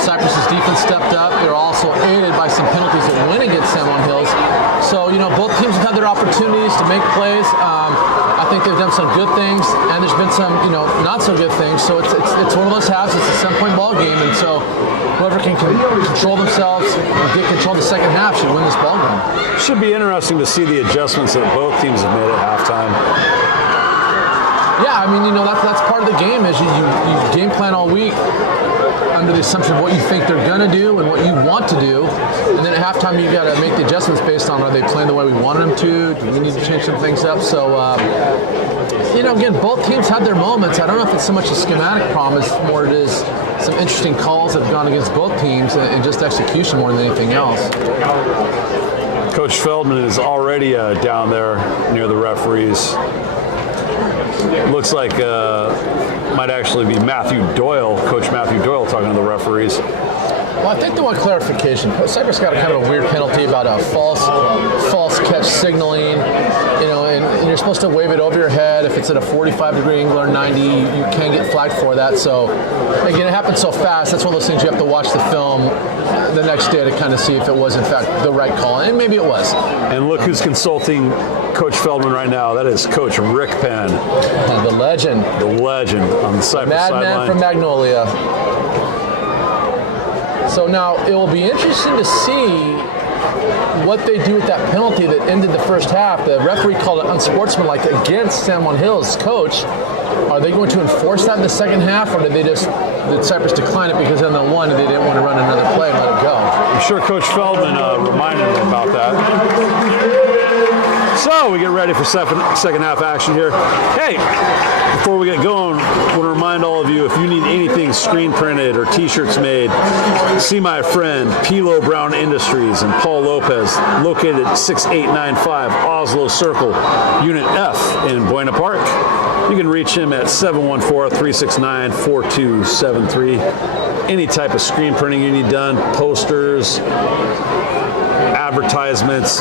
Cypress's defense stepped up. They were also aided by some penalties that went against San Juan Hills. So, you know, both teams have had their opportunities to make plays. I think they've done some good things, and there's been some, you know, not so good things. So it's one of those halves. It's a 7-point ball game, and so whoever can control themselves and get control of the second half should win this ball game. Should be interesting to see the adjustments that both teams have made at halftime. Yeah, I mean, you know, that's part of the game is you game plan all week under the assumption of what you think they're going to do and what you want to do. And then at halftime, you got to make the adjustments based on are they playing the way we wanted them to? Do we need to change some things up? So, you know, again, both teams had their moments. I don't know if it's so much a schematic problem as more it is some interesting calls that have gone against both teams and just execution more than anything else. Coach Feldman is already down there near the referees. Looks like might actually be Matthew Doyle, Coach Matthew Doyle, talking to the referees. Well, I think they want clarification. Cypress got a kind of a weird penalty about a false catch signaling, you know, and you're supposed to wave it over your head if it's at a 45-degree angle or 90. You can get flagged for that. So, again, it happened so fast. That's one of those things you have to watch the film the next day to kind of see if it was, in fact, the right call. And maybe it was. And look who's consulting Coach Feldman right now. That is Coach Rick Penn. The legend. The legend on the Cypress sideline. Madman from Magnolia. So now it will be interesting to see what they do with that penalty that ended the first half. The referee called it unsportsmanlike against San Juan Hills' coach. Are they going to enforce that in the second half, or did Cypress decline it because on the one they didn't want to run another play and let it go? I'm sure Coach Feldman reminded them about that. So we get ready for second half action here. Hey, before we get going, I want to remind all of you, if you need anything screen printed or t-shirts made, see my friend Pilo Brown Industries and Paul Lopez, located at 6895 Oslo Circle, Unit F in Buena Park. You can reach him at 714-369-4273. Any type of screen printing you need done, posters, advertisements,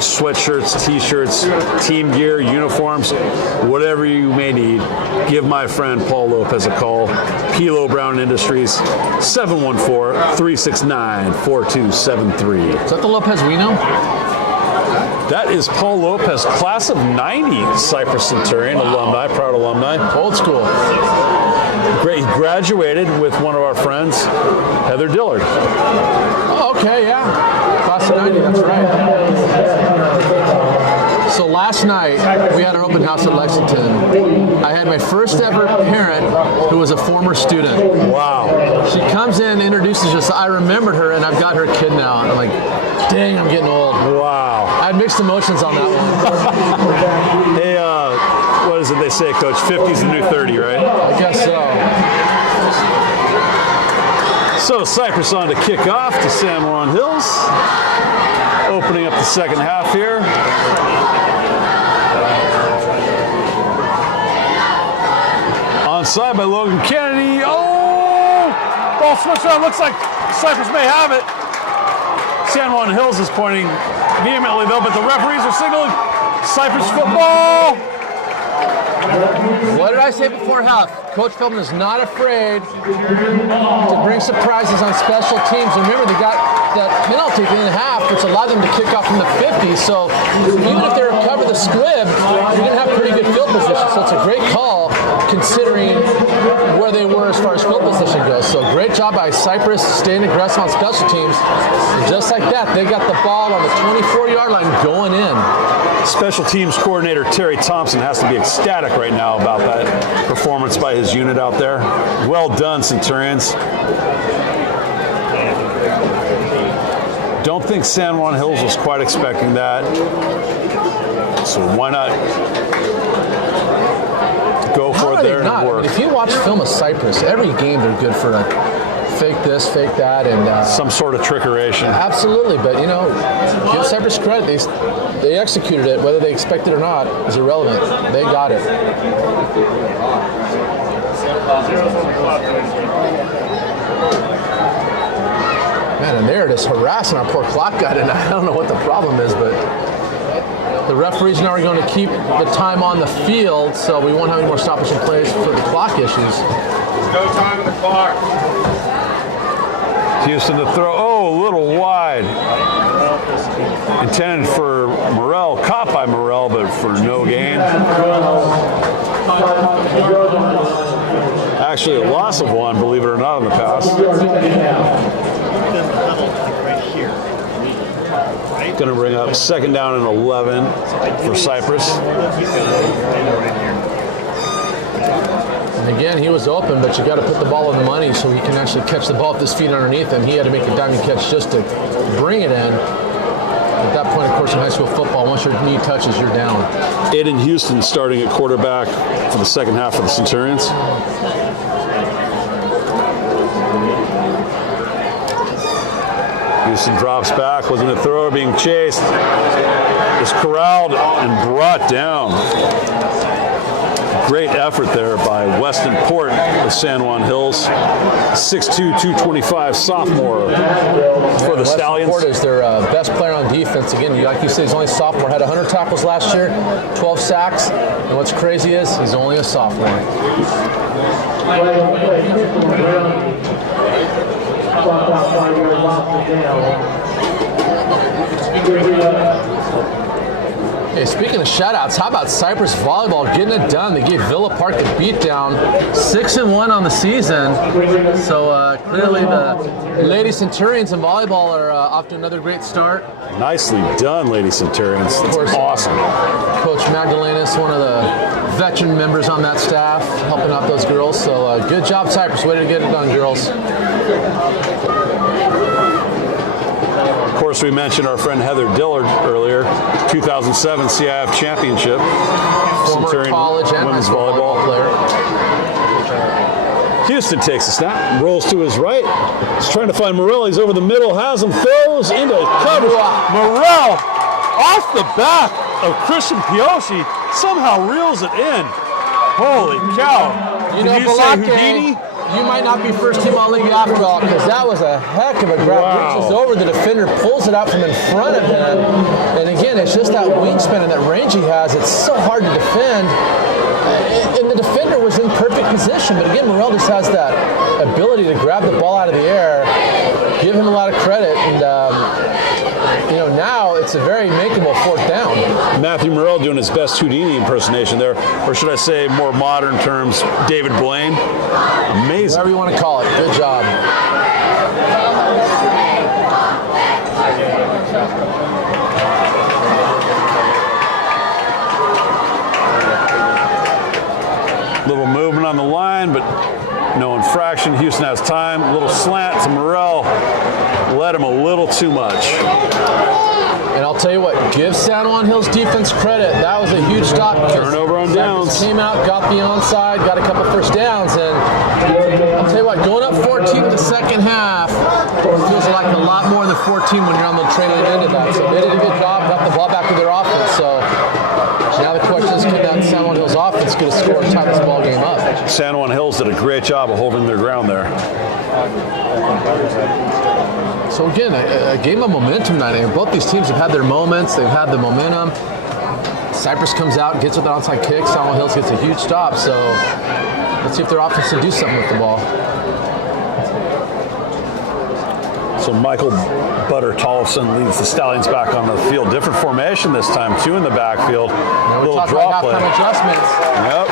sweatshirts, t-shirts, team gear, uniforms, whatever you may need, give my friend Paul Lopez a call. Pilo Brown Industries, 714-369-4273. Is that the Lopez we know? That is Paul Lopez, class of 90, Cypress Centurion alumni, proud alumni. Old school. Great. He graduated with one of our friends, Heather Dillard. Oh, okay, yeah. Class of 90, that's right. So last night, we had an open house at Lexington. I had my first ever parent who was a former student. Wow. She comes in, introduces us. I remembered her, and I've got her kid now. And I'm like, dang, I'm getting old. Wow. I had mixed emotions on that one. Hey, what is it they say, Coach? 50's the new 30, right? I guess so. So Cypress on to kick off to San Juan Hills. Opening up the second half here. Onside by Logan Kennedy. Oh! Ball switched around. Looks like Cypress may have it. San Juan Hills is pointing vehemently though, but the referees are signaling Cypress football. What did I say before half? Coach Feldman is not afraid to bring surprises on special teams. Remember, they got that penalty at the end of half, which allowed them to kick off from the 50. So even if they recover the squib, you're going to have pretty good field position. So it's a great call considering where they were as far as field position goes. So great job by Cypress staying aggressive on special teams. And just like that, they got the ball on the 24-yard line going in. Special teams coordinator Terry Thompson has to be ecstatic right now about that performance by his unit out there. Well done, Centurions. Don't think San Juan Hills was quite expecting that. So why not go for it there and work? If you watch film of Cypress, every game they're good for a fake this, fake that, and some sort of trickeration. Absolutely, but give Cypress credit. They executed it, whether they expect it or not is irrelevant. They got it. Man, and they're just harassing our poor clock guy tonight. I don't know what the problem is, but the referees now are going to keep the time on the field, so we won't have any more stoppage in place for the clock issues. No time on the clock. Houston to throw. Oh, a little wide. Intended for Morrell, caught by Morrell, but for no gain. Actually, a loss of one, believe it or not, on the pass. Going to bring up second down and 11 for Cypress. And again, he was open, but you got to put the ball in the money so he can actually catch the ball with his feet underneath him. He had to make a diving catch just to bring it in. At that point, of course, in high school football, once your knee touches, you're down. Aiden Houston starting at quarterback for the second half of the Centurions. Houston drops back, looking to throw, being chased. Is corralled and brought down. Great effort there by Weston Port of San Juan Hills. 6'2", 225 sophomore for the Stallions. Port is their best player on defense. Again, like you said, he's only a sophomore. Had 100 tackles last year, 12 sacks. And what's crazy is he's only a sophomore. Hey, speaking of shoutouts, how about Cypress Volleyball getting it done? They gave Villa Park the beatdown, 6-1 on the season. So clearly the Lady Centurions in volleyball are off to another great start. Nicely done, Lady Centurions. That's awesome. Coach Magdalena's one of the veteran members on that staff, helping out those girls. So good job, Cypress. Way to get it done, girls. Of course, we mentioned our friend Heather Dillard earlier, 2007 CIF Championship. Former Centurion college and women's volleyball player. Houston takes a snap, rolls to his right. He's trying to find Morrell. He's over the middle, has him, throws into coverage. Morrell, off the back of Christian Pioshi, somehow reels it in. Holy cow. You know, Houdini? You might not be first team all league after all, because that was a heck of a grab. Wow. Reaches over, the defender pulls it out from in front of him. And again, it's just that wingspan and that range he has. It's so hard to defend. And the defender was in perfect position. But again, Morrell just has that ability to grab the ball out of the air. Give him a lot of credit. And, now it's a very makeable fourth down. Matthew Morrell doing his best Houdini impersonation there. Or should I say, more modern terms, David Blaine. Amazing. Whatever you want to call it. Good job. Little movement on the line, but no infraction. Houston has time. A little slant to Morrell. Led him a little too much. And I'll tell you what, give San Juan Hills defense credit. That was a huge stop. Turnover on downs. Came out, got the onside, got a couple first downs, and I'll tell you what, going up 14 in the second half feels like a lot more than 14 when you're on the trailing end of that. So they did a good job, got the ball back to their offense. So now the question is, can that San Juan Hills offense get a score and tie this ball game up? San Juan Hills did a great job of holding their ground there. So again, a game of momentum tonight. And both these teams have had their moments. They've had the momentum. Cypress comes out, gets with the onside kick. San Juan Hills gets a huge stop. So let's see if their offense can do something with the ball. So Michael Butter Tollefson leads the Stallions back on the field. Different formation this time, two in the backfield. Now little we're talking draw about play. halftime adjustments. Yep.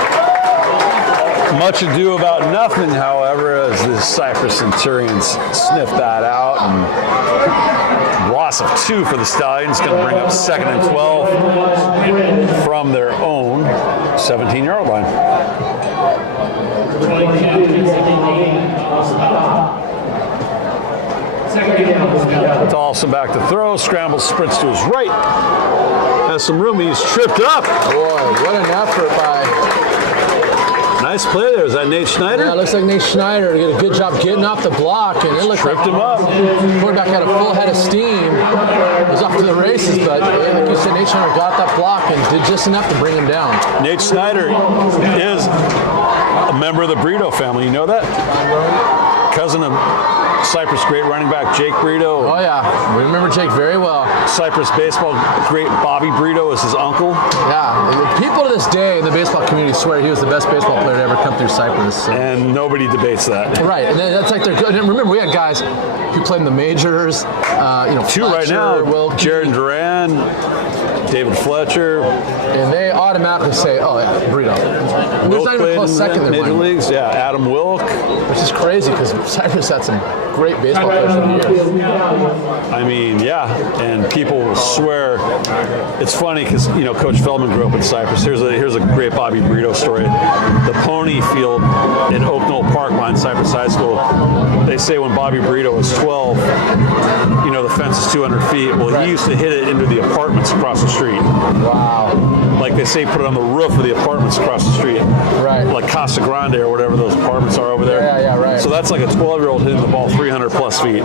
Much ado about nothing, however, as the Cypress Centurions sniff that out. And loss of 2 for the Stallions, going to bring up 2nd and 12 from their own 17-yard line. Tossing back to throw. Scrambles, sprints to his right. Has some room. He's tripped up. Boy, what an effort by... Nice play there. Is that Nate Schneider? Yeah, it looks like Nate Schneider did a good job getting off the block, and it looked Tripped like him up. quarterback had a full head of steam. Was off to the races, but like you said, Nate Schneider got that block and did just enough to bring him down. Nate Schneider is a member of the Brito family. You know that? Cousin of Cypress great running back Jake Brito. Oh yeah, we remember Jake very well. Cypress baseball great Bobby Brito is his uncle. Yeah, people to this day in the baseball community swear he was the best baseball player to ever come through Cypress. So. And nobody debates that. Right, and that's like they're good. And remember, we had guys who played in the majors. Two Fletcher, right now. Wilkie, Jared Duran, David Fletcher. and they automatically say, "Oh yeah, Brito." And there's not even a close second in Major mine, Leagues. Yeah, Adam Wilk. which is crazy because Cypress had some great baseball players for the years. I mean, yeah, and people will swear. It's funny because Coach Feldman grew up in Cypress. Here's a great Bobby Brito story. The Pony Field in Oak Knoll Park behind Cypress High School. They say when Bobby Brito was 12, the fence is 200 feet. Well, he used to hit it into the apartments across the street. Wow. Like they say, put it on the roof of the apartments across the street. Right. Like Casa Grande or whatever those apartments are over there. Yeah, right. So that's like a 12-year-old hitting the ball 300 plus feet.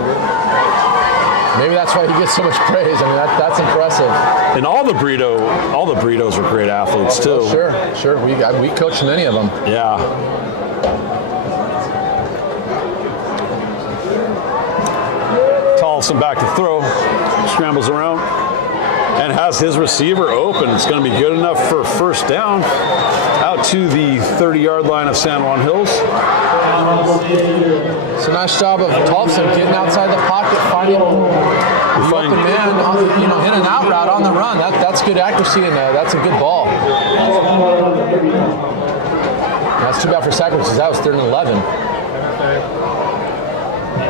Maybe that's why he gets so much praise. I mean, that's impressive. And all the Britos are great athletes too. Oh, sure. We coached many of them. Yeah. Tollefson back to throw. Scrambles around. And has his receiver open. It's going to be good enough for first down. Out to the 30-yard line of San Juan Hills. So nice job of Tollefson getting outside the pocket, finding the open man, in and out route on the run. That's good accuracy, and that's a good ball. That's too bad for Cypress because that was 3rd and 11.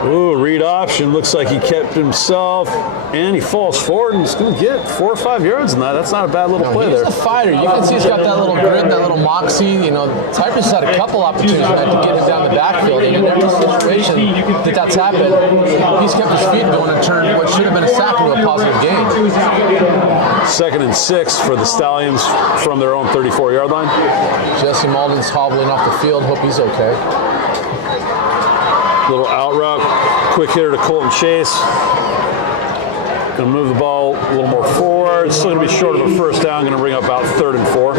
Ooh, read option. Looks like he kept himself, and he falls forward and he's going to get 4 or 5 yards in that. That's not a bad little play He's there. a fighter. You can see he's got that little grit, that little moxie. Cypress had a couple opportunities to get him down the backfield, and in every situation that's happened, he's kept his feet going and turned what should have been a sack into a positive gain. 2nd and 6 for the Stallions from their own 34-yard line. Jesse Malden's hobbling off the field. Hope he's okay. Little out route, quick hitter to Colton Chase. Going to move the ball a little more forward. Still going to be short of a first down. Going to bring up about 3rd and 4.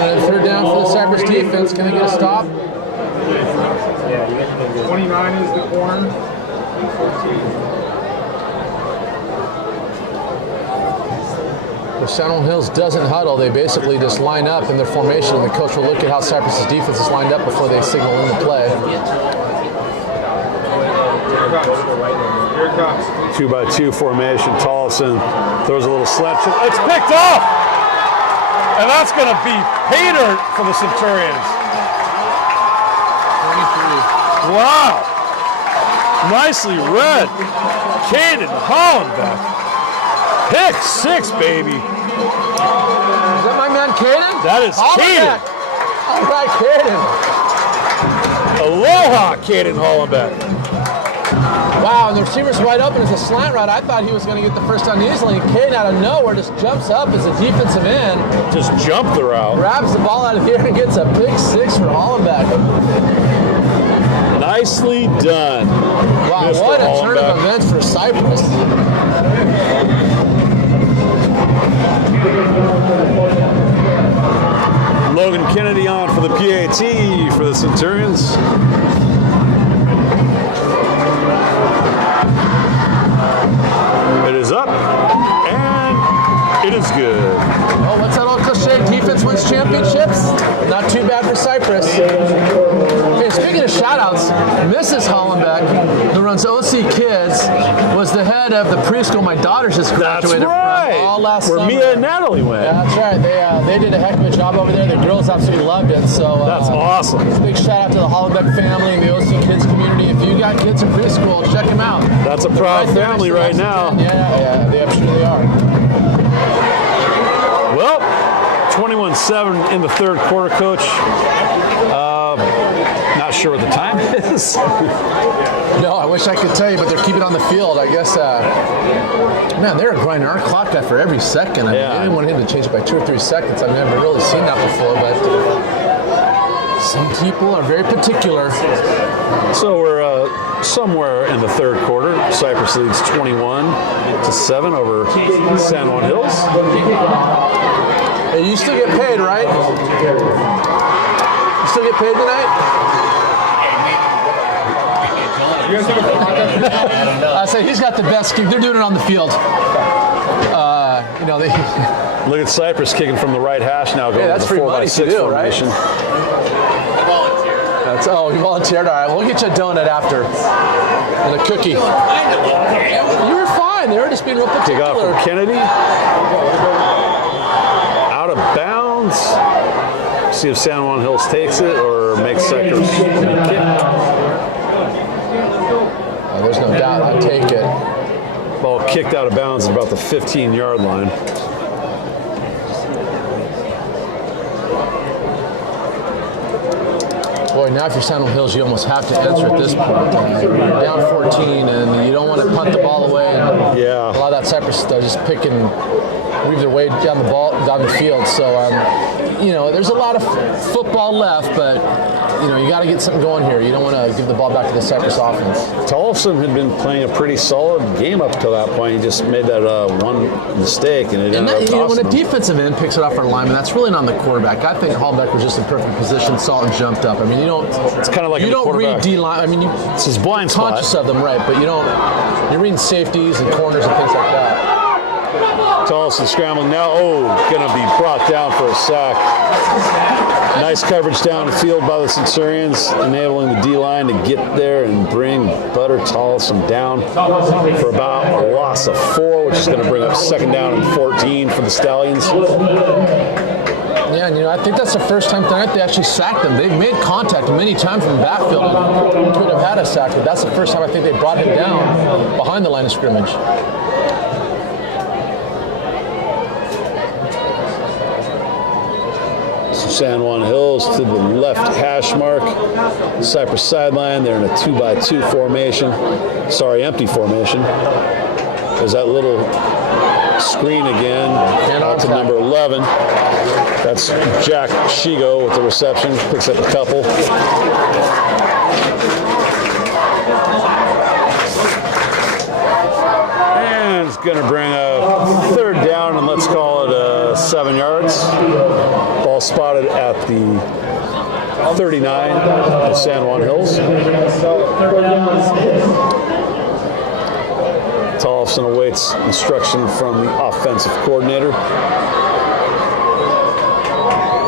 And 3rd down for the Cypress defense. Can they get a stop? 29 is the corner. If San Juan Hills doesn't huddle, they basically just line up in their formation, and the coach will look at how Cypress's defense is lined up before they signal in the play. Here it comes. 2-by-2 formation. Tollefson throws a little slant. It's picked off! And that's going to be pay dirt for the Centurions. 23. Wow! Nicely read. Caden Hollenbeck. Pick 6, baby. Is that my man, Caden? That is Caden. All right, Caden. Aloha, Caden Hollenbeck. Wow, and the receiver's wide open. It's a slant route. I thought he was going to get the first down easily. Caden out of nowhere just jumps up as a defensive end, Just jumped the route. grabs the ball out of here, and gets a big 6 for Hollenbeck. Nicely done. Wow, Mr. what a turn of Hollenbeck. events for Cypress. Logan Kennedy on for the PAT for the Centurions. It is up, and it is good. Oh, what's that old cliche? Defense wins championships? Not too bad for Cypress. Okay, speaking of shout-outs, Mrs. Hollenbeck, who runs OC Kids, was the head of the preschool my daughter just graduated That's right. from all last Where summer. Mia and Natalie went. Yeah, that's right. They did a heck of a job over there. The girls absolutely loved it. So That's awesome. big shout out to the Hollenbeck family and the OC Kids community. If you got kids in preschool, check them out. That's a proud family right now. Yeah, they absolutely are. Well, 21-7 in the 3rd quarter, Coach. Not not sure what the time is. No, I wish I could tell you, but they're keeping it on the field. I guess, man, they're grinding our clock out for every second. I mean, they didn't want him to change it by 2 or 3 seconds. I've never really seen that before, but some people are very particular. So we're somewhere in the third quarter. Cypress leads 21-7 over San Juan Hills. Hey, you still get paid, right? You still get paid tonight? I say he's got the best kick. They're doing it on the field. You know, they. Look at Cypress kicking from the right hash now, going that's to the free money 4x6 to do, formation. Right? Oh, you volunteered. All right, we'll get you a donut after and a cookie. You were fine. They were just being real particular. Kick off from Kennedy. Out of bounds. See if San Juan Hills takes it or makes Cypress kick. Oh, there's no doubt. I take it. Ball kicked out of bounds at about the 15-yard line. Boy, now if you're San Juan Hills, you almost have to answer at this point. You're down 14, and you don't want to punt the ball away. Yeah. A lot of that Cypress just pick and weave their way down the field. So, you know, there's a lot of football left, but you know, you got to get something going here. You don't want to give the ball back to the Cypress offense. Tolleson had been playing a pretty solid game up to that point. He just made that one mistake, and it ended up costing when a him. defensive end picks it off our lineman, that's really not on the quarterback. I think Hallbeck was just in perfect position, saw it and jumped up. I mean, you don't. It's kind of like you a don't quarterback. read D line. I mean, It's his blind spot. conscious of them, right? But you don't. You're reading safeties and corners and things like that. Tolleson scrambling now. Oh, going to be brought down for a sack. Nice coverage down the field by the Centurions, enabling the D-line to get there and bring Butter Tolleson down for about a loss of 4, which is going to bring up second down and 14 for the Stallions. Yeah, and you know, I think that's the first time tonight they actually sacked them. They've made contact many times from the backfield and could have had a sack, but that's the first time I think they brought him down behind the line of scrimmage. San Juan Hills to the left hash mark. Cypress sideline. They're in a 2x2 formation. Sorry, empty formation. There's that little screen again. Out to number 11. That's Jack Shigo with the reception. Picks up a couple. And it's going to bring a third down, and let's call it 7 yards. Ball spotted at the 39 of San Juan Hills. Tolleson awaits instruction from the offensive coordinator.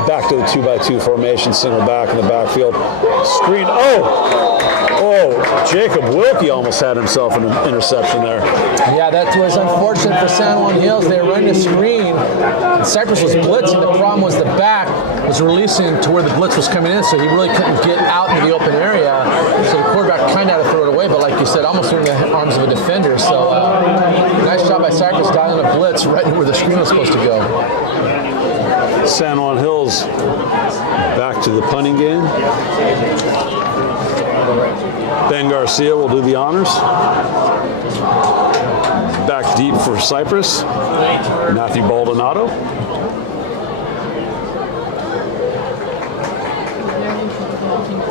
Back to the 2x2 formation, single back in the backfield. Screen. Oh, Jacob Wilkie almost had himself an interception there. Yeah, that was unfortunate for San Juan Hills. They were running a screen, and Cypress was blitzing. The problem was the back was releasing to where the blitz was coming in, so he really couldn't get out into the open area. So the quarterback kind of had to throw it away, but like you said, almost in the arms of a defender. So nice job by Cypress dialing a blitz right where the screen was supposed to go. San Juan Hills back to the punting game. Ben Garcia will do the honors. Back deep for Cypress. Matthew Baldonado.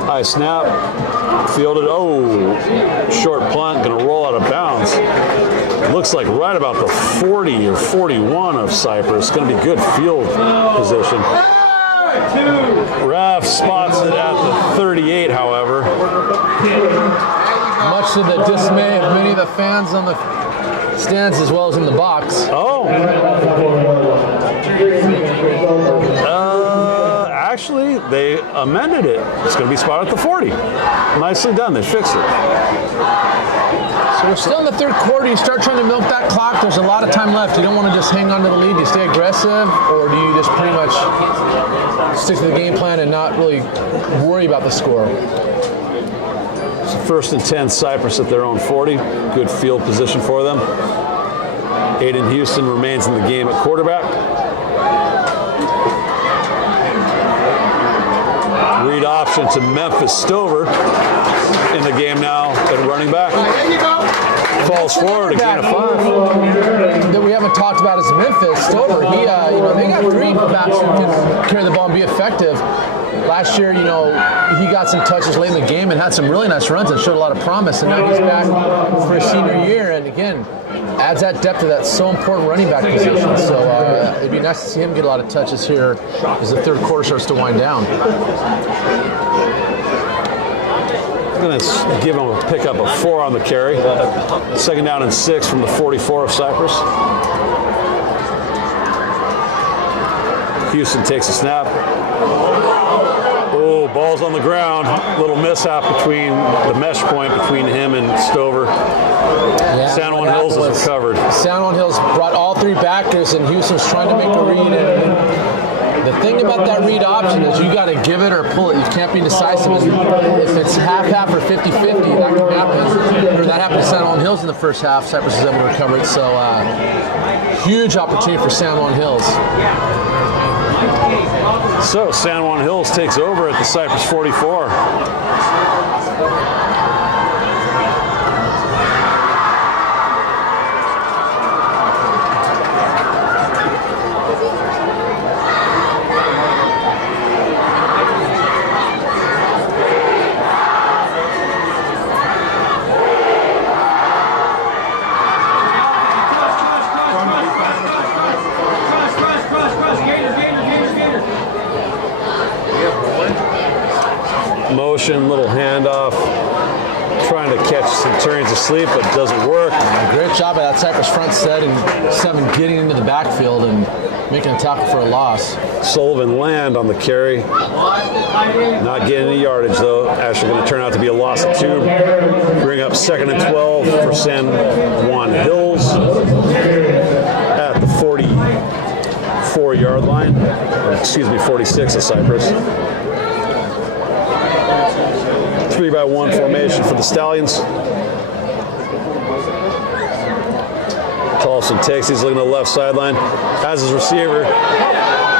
High snap. Fielded. Oh, short punt. Going to roll out of bounds. Looks like right about the 40 or 41 of Cypress. Going to be good field position. Ref spots it at the 38, however. Much to the dismay of many of the fans on the stands as well as in the box. Oh. Actually, they amended it. It's going to be spotted at the 40. Nicely done. They fixed it. So we're still in the third quarter. You start trying to milk that clock. There's a lot of time left. You don't want to just hang on to the lead. Do you stay aggressive, or do you just pretty much stick to the game plan and not really worry about the score? So first and 10, Cypress at their own 40. Good field position for them. Aiden Houston remains in the game at quarterback. Read option to Memphis Stover in the game now at running back. Falls forward, a gain of 5. That we haven't talked about is Memphis Stover. He, they got 3 backs who can carry the ball and be effective. Last year, he got some touches late in the game and had some really nice runs and showed a lot of promise. And now he's back for his senior year, and again, adds that depth to that so important running back position. So it'd be nice to see him get a lot of touches here as the third quarter starts to wind down. I'm going to give him a pickup of 4 on the carry. 2nd down and 6 from the 44 of Cypress. Houston takes a snap. Oh, ball's on the ground. Little mishap between the mesh point between him and Stover. San Juan Hills has recovered. San Juan Hills brought all 3 backers, and Houston's trying to make a read. And the thing about that read option is you got to give it or pull it. You can't be decisive. If it's half-half or 50-50, that can happen. Or that happened to San Juan Hills in the first half. Cypress is able to recover it. So huge opportunity for San Juan Hills. So San Juan Hills takes over at the Cypress 44. Motion, little handoff, trying to catch Centurions asleep, but it doesn't work. Great job by that Cypress front set and 7 getting into the backfield and making a tackle for a loss. Sullivan Land on the carry. Not getting any yardage, though. Actually going to turn out to be a loss of 2. Bring up 2nd and 12 for San Juan Hills at the 44-yard line. Or, excuse me, 46 of Cypress. 3-by-1 formation for the Stallions. Tolson takes, he's looking at the left sideline. Has his receiver.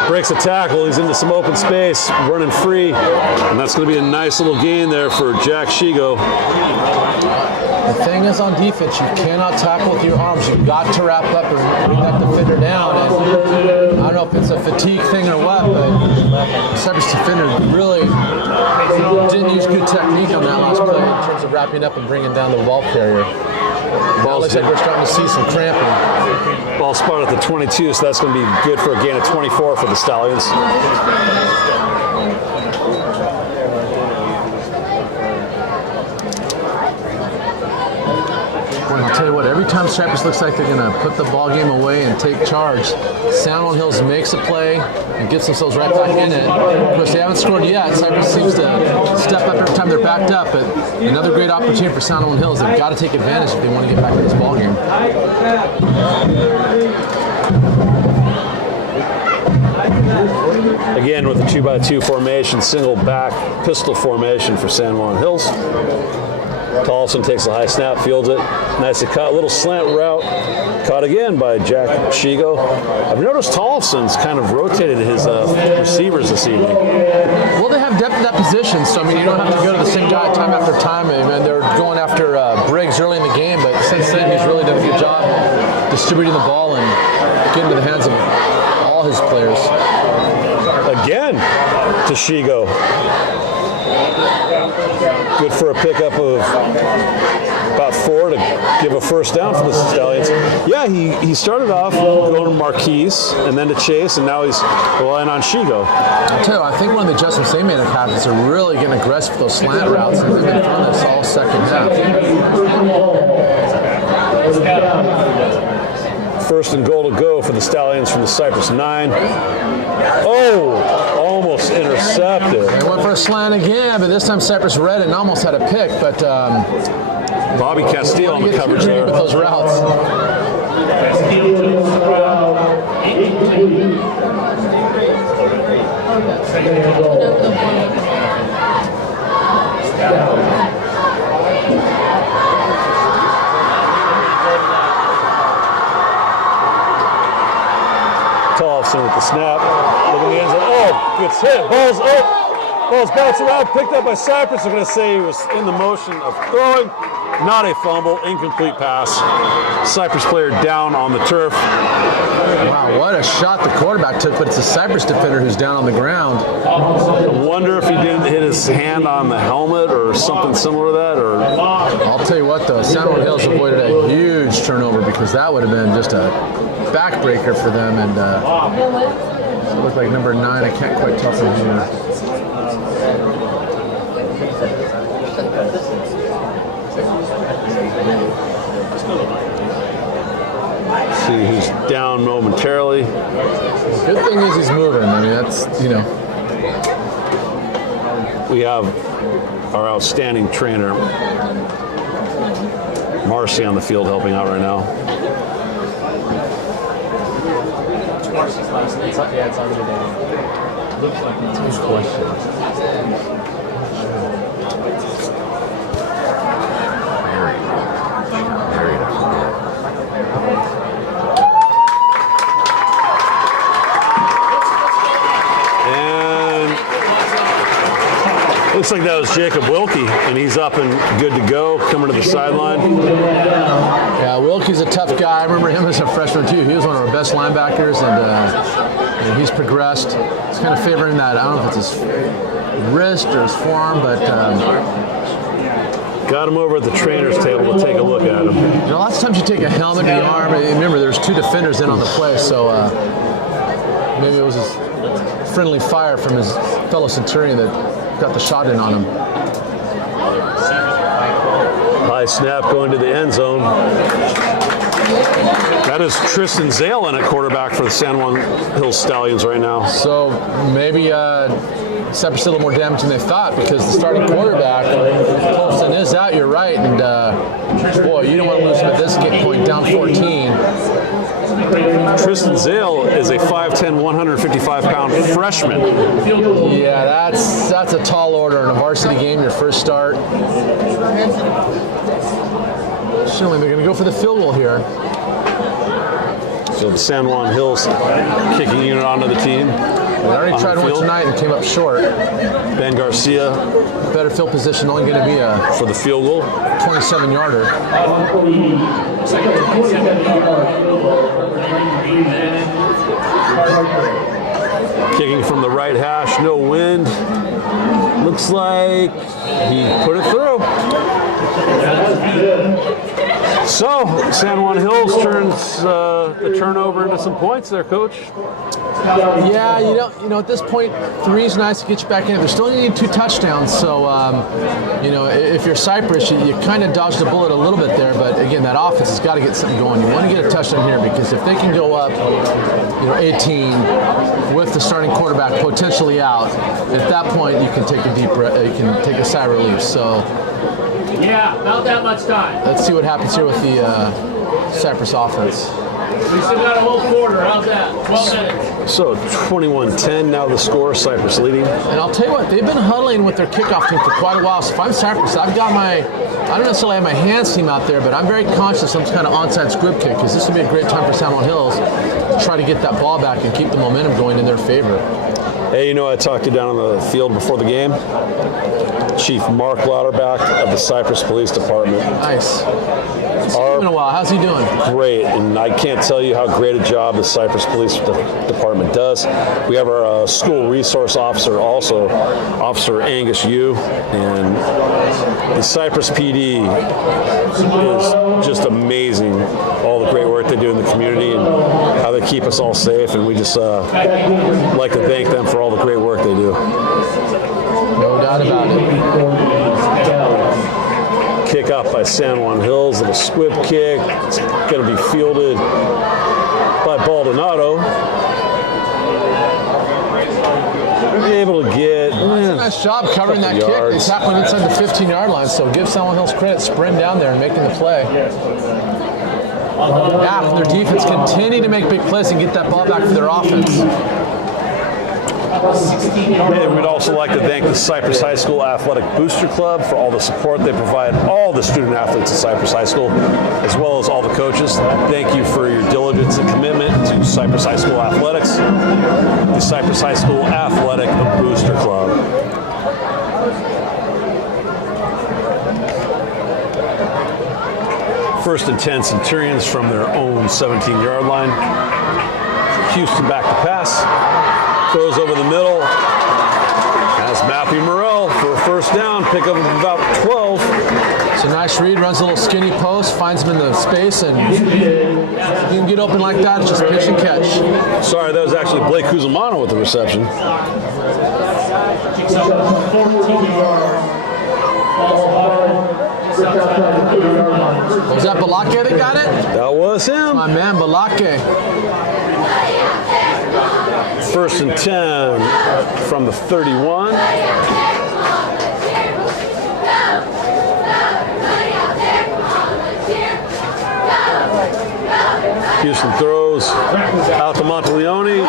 Breaks a tackle, he's into some open space, running free. And that's going to be a nice little gain there for Jack Shigo. The thing is on defense, you cannot tackle with your arms. You've got to wrap up and bring that defender down. And I don't know if it's a fatigue thing or what, but Cypress defender really didn't use good technique on that last play in terms of wrapping up and bringing down the ball carrier. Now it looks like we're starting to see some cramping. Ball spot at the 22, so that's going to be good for a gain of 24 for the Stallions. Boy, I'll tell you what, every time Cypress looks like they're going to put the ball game away and take charge, San Juan Hills makes a play and gets themselves right back in it. Of course, they haven't scored yet. Cypress seems to step up every time they're backed up, but another great opportunity for San Juan Hills. They've got to take advantage if they want to get back in this ball game. Again with the 2-by-2 formation, single back pistol formation for San Juan Hills. Tolson takes a high snap, fields it. Nicely caught. A little slant route. Caught again by Jack Shigo. I've noticed Tolson's kind of rotated his receivers this evening. Well, they have depth in that position, so I mean, you don't have to go to the same guy time after time. And they're going after Briggs early in the game, but since then he's really done a good job distributing the ball and getting to the hands of all his players. Again to Shigo. Good for a pickup of about 4 to give a first down for the Stallions. Yeah, he started off going to Marquise and then to Chase, and now he's relying on Shigo. I tell you, I think one of the adjustments they made in half is they're really getting aggressive with those slant routes, and they've been throwing this all second half. 1st and goal to go for the Stallions from the Cypress 9. Oh, almost intercepted. They went for a slant again, but this time Cypress read it and almost had a pick, but Bobby Castillo on the coverage there. With those routes. Tolson with the snap. Look at the end zone. Oh, gets hit. Ball's up. Ball's bounced around, picked up by Cypress. They're going to say he was in the motion of throwing. Not a fumble, incomplete pass. Cypress player down on the turf. Wow, what a shot the quarterback took, but it's a Cypress defender who's down on the ground. I wonder if he didn't hit his hand on the helmet or something similar to that. Or I'll tell you what, though, San Juan Hills avoided a huge turnover because that would have been just a backbreaker for them. And it looked like number 9. I can't quite tell from here. see who's down momentarily. Good thing is he's moving. I mean, that's, you know. We have our outstanding trainer, Marcy, on the field helping out right now. Marcy's last name. Yeah, it's on the name. Looks like it's a good question. Looks like that was Jacob Wilkie, and he's up and good to go, coming to the sideline. Yeah, Wilkie's a tough guy. I remember him as a freshman, too. He was one of our best linebackers, and he's progressed. He's kind of favoring that. I don't know if it's his wrist or his forearm, but... got him over at the trainer's table to take a look at him. You know, lots of times you take a helmet in the arm, and remember, there's two defenders in on the play, so maybe it was his friendly fire from his fellow Centurion that got the shot in on him. High snap going to the end zone. That is Tristan Zalen at quarterback for the San Juan Hills Stallions right now. So maybe Cypress did a little more damage than they thought because the starting quarterback, Colson, is out, you're right, and boy, you don't want to lose him at this point, down 14. Tristan Zale is a 5'10", 155-pound freshman. Yeah, that's a tall order in a varsity game, your first start. Certainly, they're going to go for the field goal here. So the San Juan Hills kicking unit onto the team. They already tried one tonight and came up short. Ben Garcia. Better field position, only going to be a for the field goal. 27-yarder. Kicking from the right hash, no wind. Looks like he put it through. So San Juan Hills turns the turnover into some points there, Coach. Yeah, you know, at this point, 3 is nice to get you back in. They're still need 2 touchdowns, so you know, if you're Cypress, you kind of dodged the bullet a little bit there. But again, that offense has got to get something going. You want to get a touchdown here because if they can go up, you know, 18 with the starting quarterback potentially out, at that point you can take a deep breath. You can take a sigh of relief. So yeah, not that much time. let's see what happens here with the Cypress offense. We still got a whole quarter. How's that? 12 minutes. So 21-10 now the score, Cypress leading. And I'll tell you what, they've been huddling with their kickoff team for quite a while. So if I'm Cypress, I've got I don't necessarily have my hands team out there, but I'm very conscious of some kind of onside squib kick because this would be a great time for San Juan Hills to try to get that ball back and keep the momentum going in their favor. Hey, you know, I talked to you down on the field before the game. Chief Mark Lauterbach of the Cypress Police Department. Nice. It's been a while. How's he doing? Great, and I can't tell you how great a job the Cypress Police Department does. We have our school resource officer also, Officer Angus Yu, and the Cypress PD is just amazing, all the great work they do in the community and how they keep us all safe, and we just like to thank them for all the great work they do. No doubt about it. Kick up by San Juan Hills, little squib kick. It's going to be fielded by Baldonado. Be able to get That's a nice job covering that kick. They tackled inside the 15-yard line, so give San Juan Hills credit, sprinting down there and making the play. After their defense continue to make big plays and get that ball back for their offense. And we'd also like to thank the Cypress High School Athletic Booster Club for all the support they provide all the student athletes at Cypress High School, as well as all the coaches. Thank you for your diligence and commitment to Cypress High School Athletics, the Cypress High School Athletic Booster Club. First and 10 Centurions from their own 17-yard line. Houston back to pass. Throws over the middle. That's Matthew Morrell for a first down. Pick up about 12. It's a nice read. Runs a little skinny post. Finds him in the space. And you can get open like that. It's just pitch and catch. Sorry, that was actually Blake Cusimano with the reception. Was that Balake that got it? That was him. My man, Balake. First and 10 from the 31. Houston throws out to Monteleone.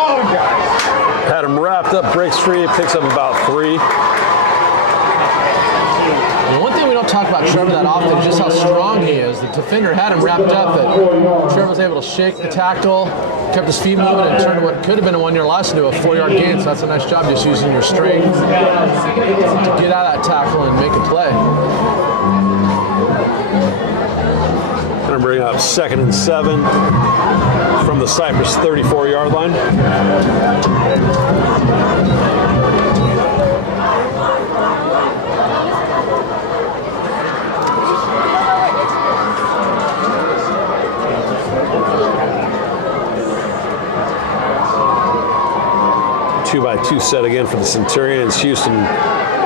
Had him wrapped up, breaks free, picks up about 3. And one thing we don't talk about Trevor that often is just how strong he is. The defender had him wrapped up, but Trevor was able to shake the tackle, kept his feet moving, and turned what could have been a 1-yard loss into a 4-yard gain. So that's a nice job just using your strength to get out of that tackle and make a play. Going to bring up 2nd and 7 from the Cypress 34-yard line. 2-by-2 set again for the Centurions. Houston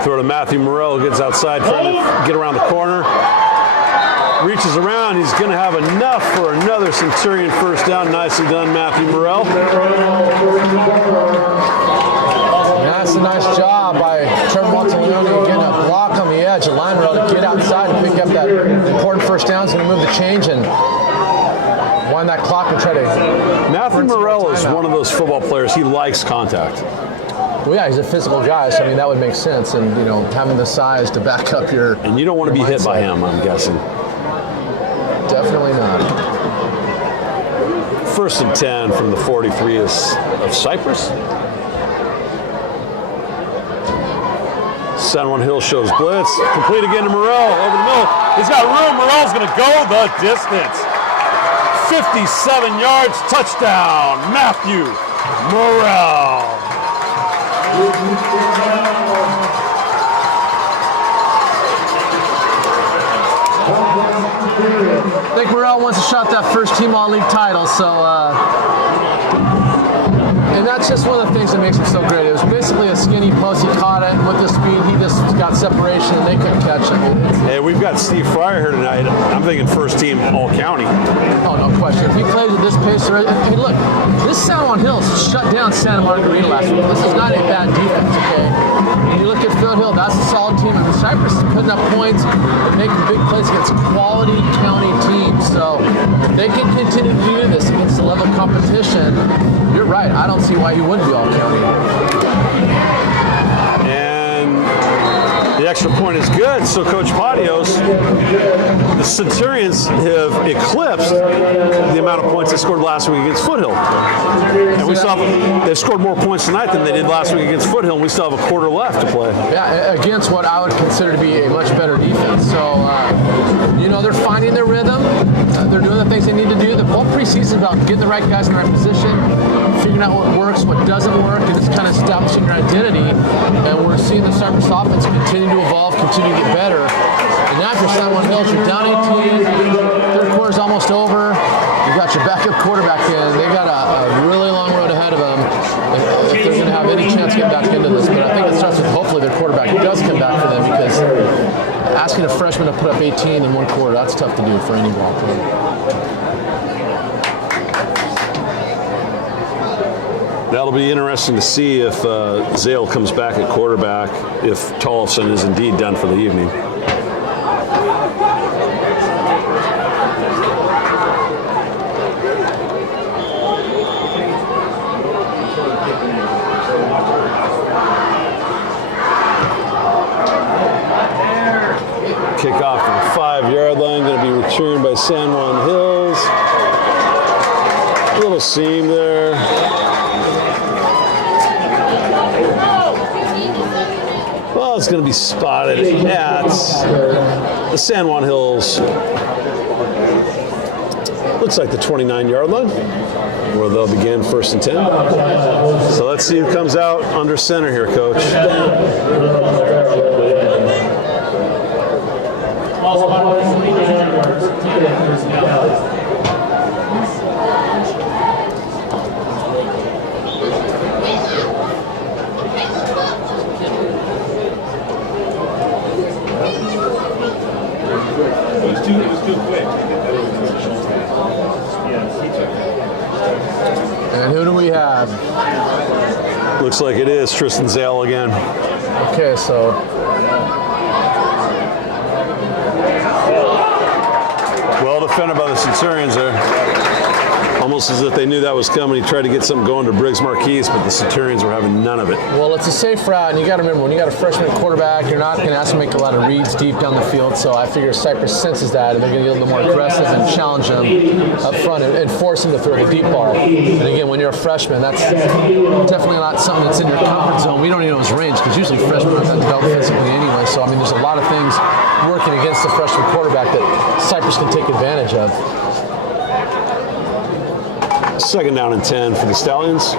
throw to Matthew Morrell, who gets outside, trying to get around the corner. Reaches around. He's going to have enough for another Centurion first down. Nicely done, Matthew Morrell. That's a nice job by Trevor Monteleone getting a block on the edge, a line route to get outside and pick up that important first down. He's going to move the change and wind that clock and try to... Matthew Morrell is one of those football players. He likes contact. Well, yeah, he's a physical guy, so I mean that would make sense. And you know, having the size to back up your... And you don't want to be hit by him, I'm guessing. Definitely not. First and 10 from the 43 of Cypress. San Juan Hill shows blitz. Complete again to Morrell over the middle. He's got room. Morrell's going to go the distance. 57 yards, touchdown, Matthew Morrell. I think Morrell wants to shot that first team all-league title, so and that's just one of the things that makes him so great. It was basically a skinny post. He caught it with the speed. He just got separation, and they couldn't catch him. Hey, we've got Steve Fryer here tonight. I'm thinking first team all county. Oh, no question. If he plays at this pace, I mean, look, this San Juan Hills shut down Santa Margarita last week. This is not a bad defense, okay? When you look at Field Hill, that's a solid team. I mean, Cypress is putting up points and making big plays against quality county teams. So if they can continue to do this against the level of competition, you're right. I don't see why he wouldn't be all county. And the extra point is good. So Coach Patios, the Centurions have eclipsed the amount of points they scored last week against Foothill. And we still have, they've scored more points tonight than they did last week against Foothill, and we still have a quarter left to play. Yeah, against what I would consider to be a much better defense. So, you know, they're finding their rhythm. They're doing the things they need to do. The whole preseason is about getting the right guys in the right position, figuring out what works, what doesn't work, and it's kind of establishing your identity. And we're seeing the Cypress offense continue to evolve, continue to get better. And now after San Juan Hills, you're down 18, third quarter's almost over. You've got your backup quarterback in. They've got a really long road ahead of them if they're going to have any chance to get back into this. But I think it starts with hopefully their quarterback does come back for them, because asking a freshman to put up 18 in one quarter, that's tough to do for any ball player. That'll be interesting to see if Zale comes back at quarterback, if Tollefson is indeed done for the evening. Kickoff from the 5-yard line, going to be returned by San Juan Hills. Little seam there. Well, is going to be spotted at the San Juan Hills. Looks like the 29-yard line, where they'll begin 1st and 10. So let's see who comes out under center here, Coach. It was too quick. And who do we have? Looks like it is Tristan Zale again. Okay, so Well defended by the Centurions there. Almost as if they knew that was coming. He tried to get something going to Briggs Marquise, but the Centurions were having none of it. well, it's a safe route, and you got to remember, when you got a freshman quarterback, you're not going to ask him to make a lot of reads deep down the field. So I figure Cypress senses that, and they're going to get a little more aggressive and challenge him up front and force him to throw the deep ball. And again, when you're a freshman, that's definitely not something that's in your comfort zone. We don't even know his range because usually freshmen aren't that developed physically anyway. So I mean, there's a lot of things working against the freshman quarterback that Cypress can take advantage of. 2nd down and 10 for the Stallions.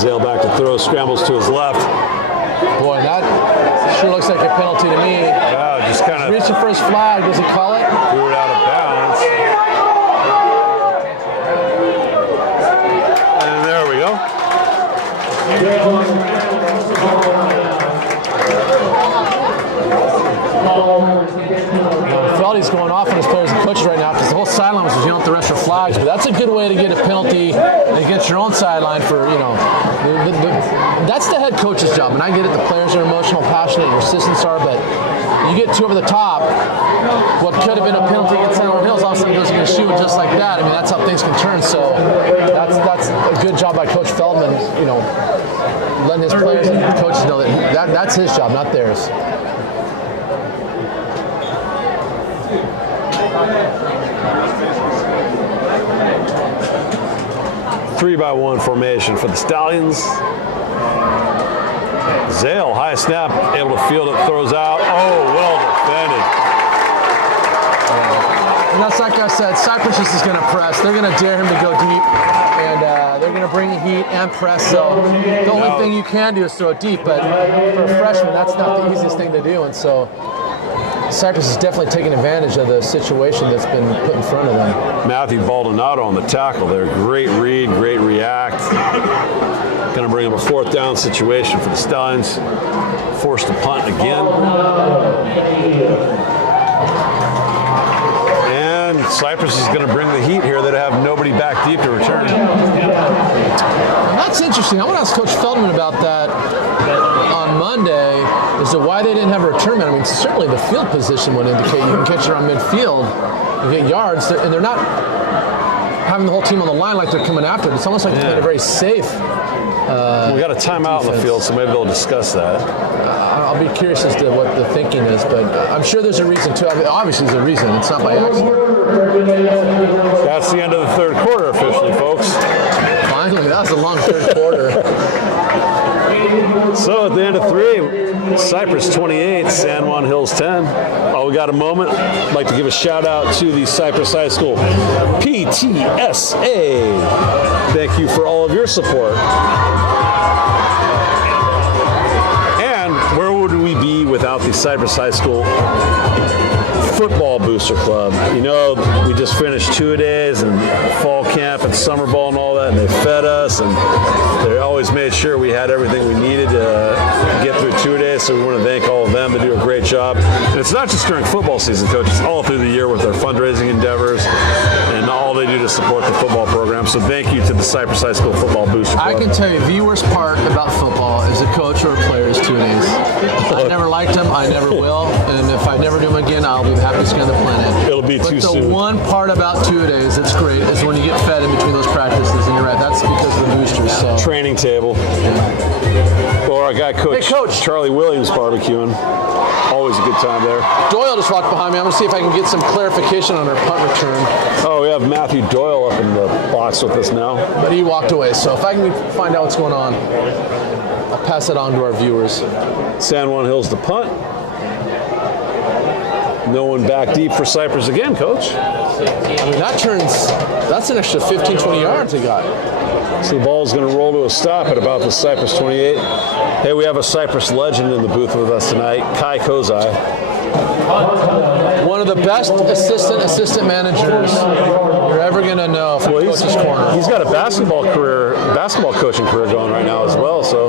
Zale back to throw, scrambles to his left. Boy, that sure looks like a penalty to me. Yeah, just kind of Reaching for his flag, does he call it? threw it out of bounds. And there we go. Feldy's going off on his players and coaches right now because the whole sideline was, you don't have to rush your flags, but that's a good way to get a penalty against your own sideline for, that's the head coach's job. And I get it, the players are emotional, passionate, your assistants are, but you get too over the top, what could have been a penalty against San Juan Hills all of a sudden goes against you, and just like that, I mean, that's how things can turn. So that's a good job by Coach Feldman, letting his players and coaches know that that's his job, not theirs. 3-by-1 formation for the Stallions. Zale, high snap, able to field it, throws out. Oh, well defended. And that's like I said, Cypress is going to press. They're going to dare him to go deep, and they're going to bring the heat and press. So the only thing you can do is throw it deep, but for a freshman, that's not the easiest thing to do. And so Cypress is definitely taking advantage of the situation that's been put in front of them. Matthew Baldonado on the tackle there. Great read, great react. Going to bring him a 4th down situation for the Stallions. Forced to punt again. And Cypress is going to bring the heat here. They have nobody back deep to return. That's interesting. I want to ask Coach Feldman about that on Monday as to why they didn't have a return man. I mean, certainly the field position would indicate you can catch it on midfield and get yards, and they're not having the whole team on the line like they're coming after it. It's almost like it's been a very safe We got a timeout in the field, so maybe they'll discuss that. I'll be curious as to what the thinking is, but I'm sure there's a reason too. I mean, obviously there's a reason. It's not by accident. That's the end of the 3rd quarter officially, folks. Finally, that was a long 3rd quarter. So at the end of 3, Cypress 28, San Juan Hills 10. Oh, we got a moment. I'd like to give a shout out to the Cypress High School PTSA. Thank you for all of your support. And where would we be without the Cypress High School Football Booster Club? We just finished 2-a-days and fall camp and summer ball and all that, and they fed us, and they always made sure we had everything we needed to get through 2-a-days, so we want to thank all of them. They do a great job. And it's not just during football season, Coach. It's all through the year with their fundraising endeavors and all they do to support the football program. So thank you to the Cypress High School Football Booster Club. I can tell you the worst part about football as a coach or a player is 2-a-days. I never liked them. I never will. And if I never do them again, I'll be the happiest guy on the planet. It'll be too soon. But the one part about 2-a-days that's great is when you get fed in between those practices. And you're right, that's because of the boosters. So. Training table. Or our guy, Coach, Hey, Coach. Charlie Williams barbecuing. Always a good time there. Doyle just walked behind me. I'm going to see if I can get some clarification on our punt return. Oh, we have Matthew Doyle up in the box with us now. But he walked away. So if I can find out what's going on, I'll pass it on to our viewers. San Juan Hills the punt. No one back deep for Cypress again, Coach. I mean, that's an extra 15, 20 yards they got. So the ball is going to roll to a stop at about the Cypress 28. Hey, we have a Cypress legend in the booth with us tonight, Kai Kozai. One of the best assistant managers you're ever going to know from Coach's Corner. He's got a basketball coaching career going right now as well. So,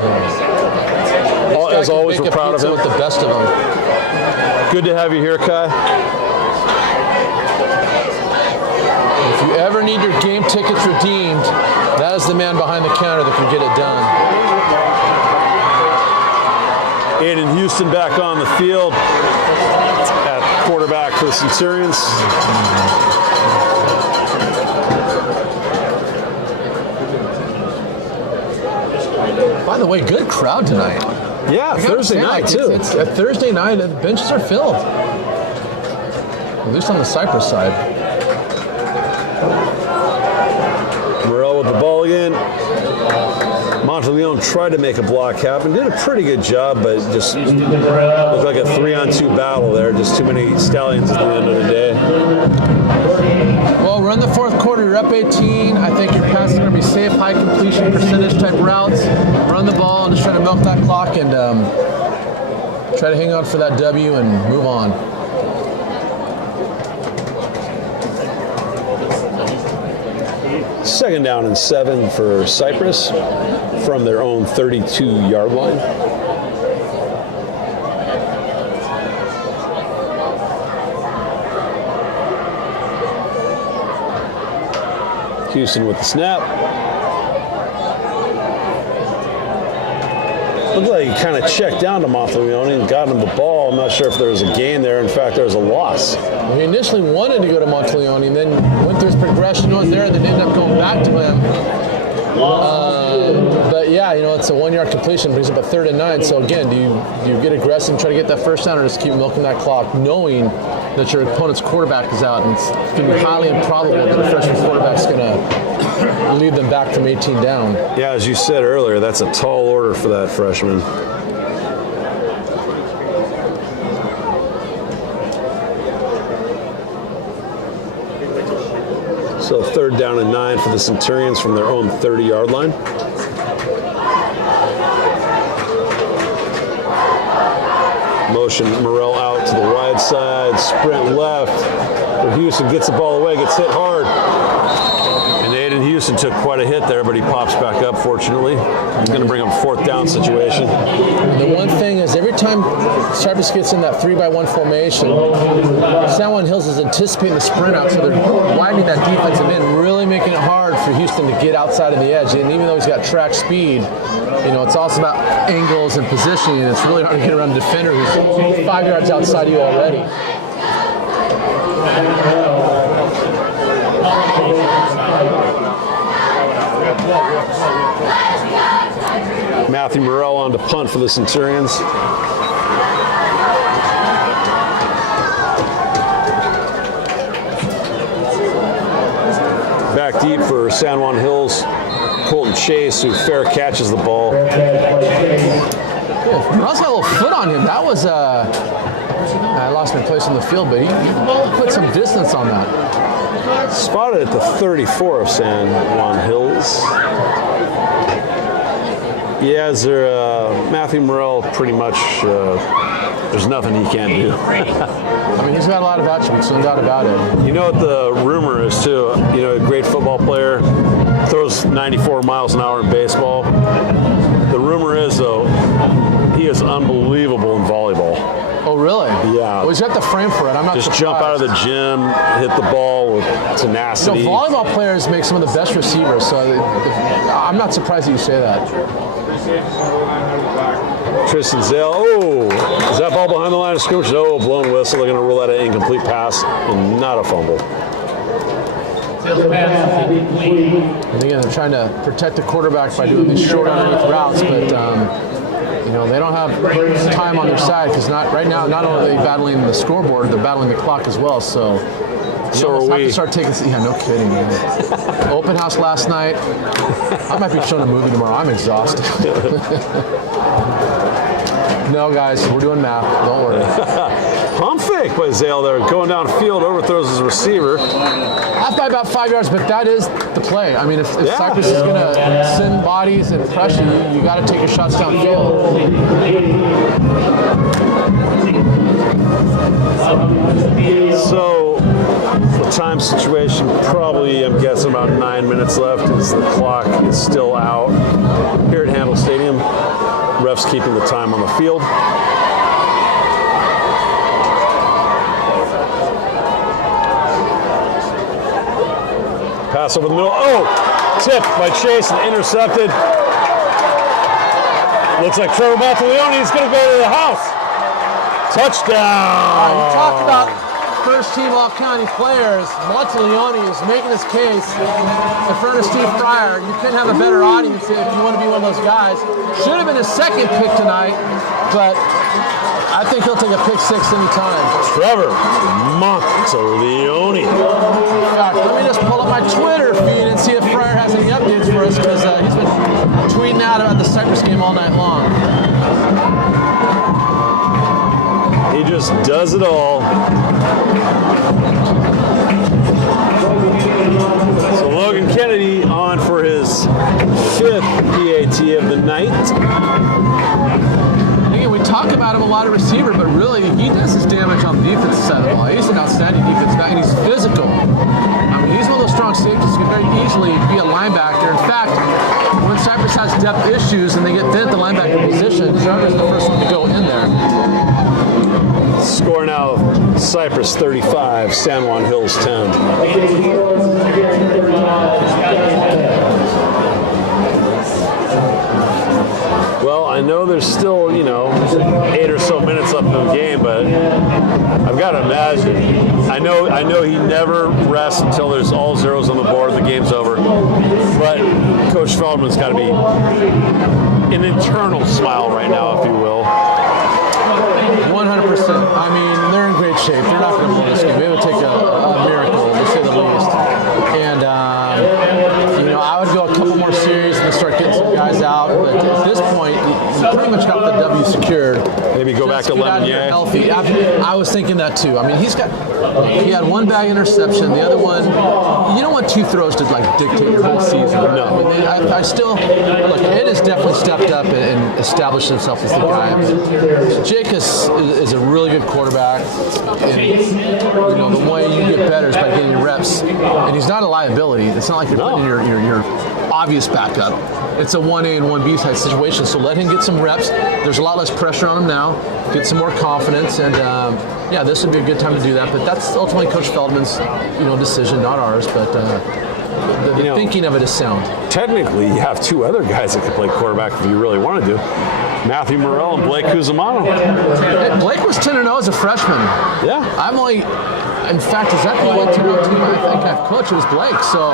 as always, we're proud of him. With the best of them. Good to have you here, Kai. If you ever need your game tickets redeemed, that is the man behind the counter that can get it done. Aiden Houston back on the field at quarterback for the Centurions. By the way, good crowd tonight. Yeah, Thursday night, too. It's a Thursday night, and the benches are filled. At least on the Cypress side. Morrell with the ball again. Monteleone tried to make a block happen. Did a pretty good job, but just looked like a 3-on-2 battle there. Just too many Stallions at the end of the day. Well, we're in the fourth quarter. You're up 18. I think your pass is going to be safe, high completion percentage type routes. Run the ball and just try to milk that clock and try to hang on for that W and move on. Second down and 7 for Cypress from their own 32-yard line. Houston with the snap. Looked like he kind of checked down to Monteleone and got him the ball. I'm not sure if there was a gain there. In fact, there was a loss. He initially wanted to go to Monteleone and then went through his progression, was there, and then ended up going back to him. But yeah, it's a 1-yard completion, brings up a 3rd and 9. So again, do you get aggressive and try to get that first down, or just keep milking that clock, knowing that your opponent's quarterback is out, and it's going to be highly improbable that the freshman quarterback's going to lead them back from 18 down. Yeah, as you said earlier, that's a tall order for that freshman. So 3rd down and 9 for the Centurions from their own 30-yard line. Motion Morrell out to the wide side, sprint left. But Houston gets the ball away, gets hit hard. And Aiden Houston took quite a hit there, but he pops back up, fortunately. He's going to bring up a 4th down situation. The one thing is, every time Cypress gets in that 3-by-1 formation, San Juan Hills is anticipating the sprint out, so they're widening that defensive end, really making it hard for Houston to get outside of the edge. And even though he's got track speed, it's also about angles and positioning, and it's really hard to get around the defender who's 5 yards outside of you already. Matthew Morrell on to punt for the Centurions. Back deep for San Juan Hills. Colton Chase, who fair catches the ball. I also got a little foot on him. That was, I lost my place on the field, but he put some distance on that. Spotted at the 34 of San Juan Hills. Yeah, Matthew Morrell pretty much, there's nothing he can't do. I mean, he's got a lot of attributes, no doubt about it. You know what the rumor is, too? A great football player, throws 94 miles an hour in baseball. The rumor is, though, he is unbelievable in volleyball. Oh, really? Yeah. Well, he's got the frame for it. I'm not Just surprised. jump out of the gym, hit the ball with tenacity. Volleyball players make some of the best receivers, so I'm not surprised that you say that. Tristan Zale. Oh, is that ball behind the line of scrimmage? No, blown whistle. They're going to rule that an incomplete pass and not a fumble. And again, they're trying to protect the quarterback by doing these short underneath routes, but They don't have time on their side because right now, not only are they battling the scoreboard, they're battling the clock as well. So So have to start taking. Yeah, no kidding, man. Open house last night. I might be showing a movie tomorrow. I'm exhausted. No, guys, we're doing math. Don't worry. Pump fake by Zale there, going downfield, overthrows his receiver. Off by about 5 yards, but that is the play. I mean, if Cypress is going to send bodies and pressure you, got to take your shots downfield. So, the time situation, probably, I'm guessing about 9 minutes left as the clock is still out. Here at Handle Stadium, refs keeping the time on the field. Pass over the middle. Oh! Tipped by Chase and intercepted. Looks like Trevor Monteleone is going to go to the house. Touchdown! You talk about first-team All-County players. Monteleone is making his case in front of Steve Fryer. You couldn't have a better audience if you want to be one of those guys. Should have been his second pick tonight, but I think he'll take a pick six anytime. Trevor Monteleone. In fact, let me just pull up my Twitter feed and see if Fryer has any updates for us, because he's been tweeting out about the Cypress game all night long. He just does it all. So Logan Kennedy on for his 5th PAT of the night. Again, we talk about him a lot of receiver, but really he does his damage on the defensive side of the ball. He's an outstanding defense guy, and he's physical. I mean, he's one of those strong safeties who can very easily be a linebacker. In fact, when Cypress has depth issues and they get thin at the linebacker position, Trevor's the first one to go in there. Score now, Cypress 35, San Juan Hills 10. Well, I know there's still, 8 or so minutes left in the game, but I've got to imagine. I know he never rests until there's all zeros on the board, the game's over. But Coach Feldman's got to be an internal smile right now, if you will. 100%. I mean, they're in great shape. They're not going to win this game. It would take a miracle, to say the least. And, I would go a couple more series and then start getting some guys out. But at this point, you pretty much got the W secured. Maybe go back to Lemonnier. Healthy. I was thinking that too. I mean, he had one bag interception. The other one, you don't want two throws to dictate your whole season. Right? No. I mean, I still look. Ed has definitely stepped up and established himself as the guy. I mean, Jake is a really good quarterback. And, the way you get better is by getting your reps. And he's not a liability. It's not like you're putting your obvious backup. It's a 1A and 1B type situation. So let him get some reps. There's a lot less pressure on him now. Get some more confidence, and this would be a good time to do that. But that's ultimately Coach Feldman's, decision, not ours. But the thinking of it is sound. Technically, you have two other guys that could play quarterback if you really wanted to. Matthew Morrell and Blake Cusimano. Hey, Blake was 10-0 as a freshman. Yeah. In fact, exactly what 10-0 team I think I've coached, it was Blake. So,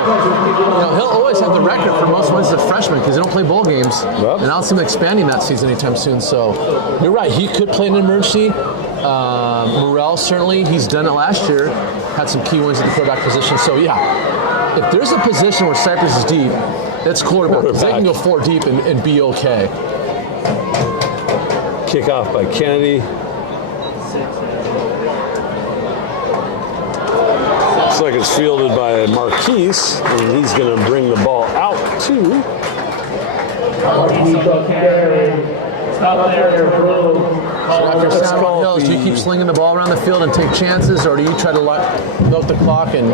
he'll always have the record for most wins as a freshman because they don't play bowl games. Yep. And I don't see him expanding that season anytime soon. So, you're right. He could play an emergency. Morrell, certainly. He's done it last year. Had some key wins at the quarterback position. So, yeah. If there's a position where Cypress is deep, it's quarterback. They can go 4 deep and be okay. Kickoff by Kennedy. Looks like it's fielded by Marquise, and he's going to bring the ball out to. After San Juan Hills, do you keep slinging the ball around the field and take chances, or do you try to milk the clock and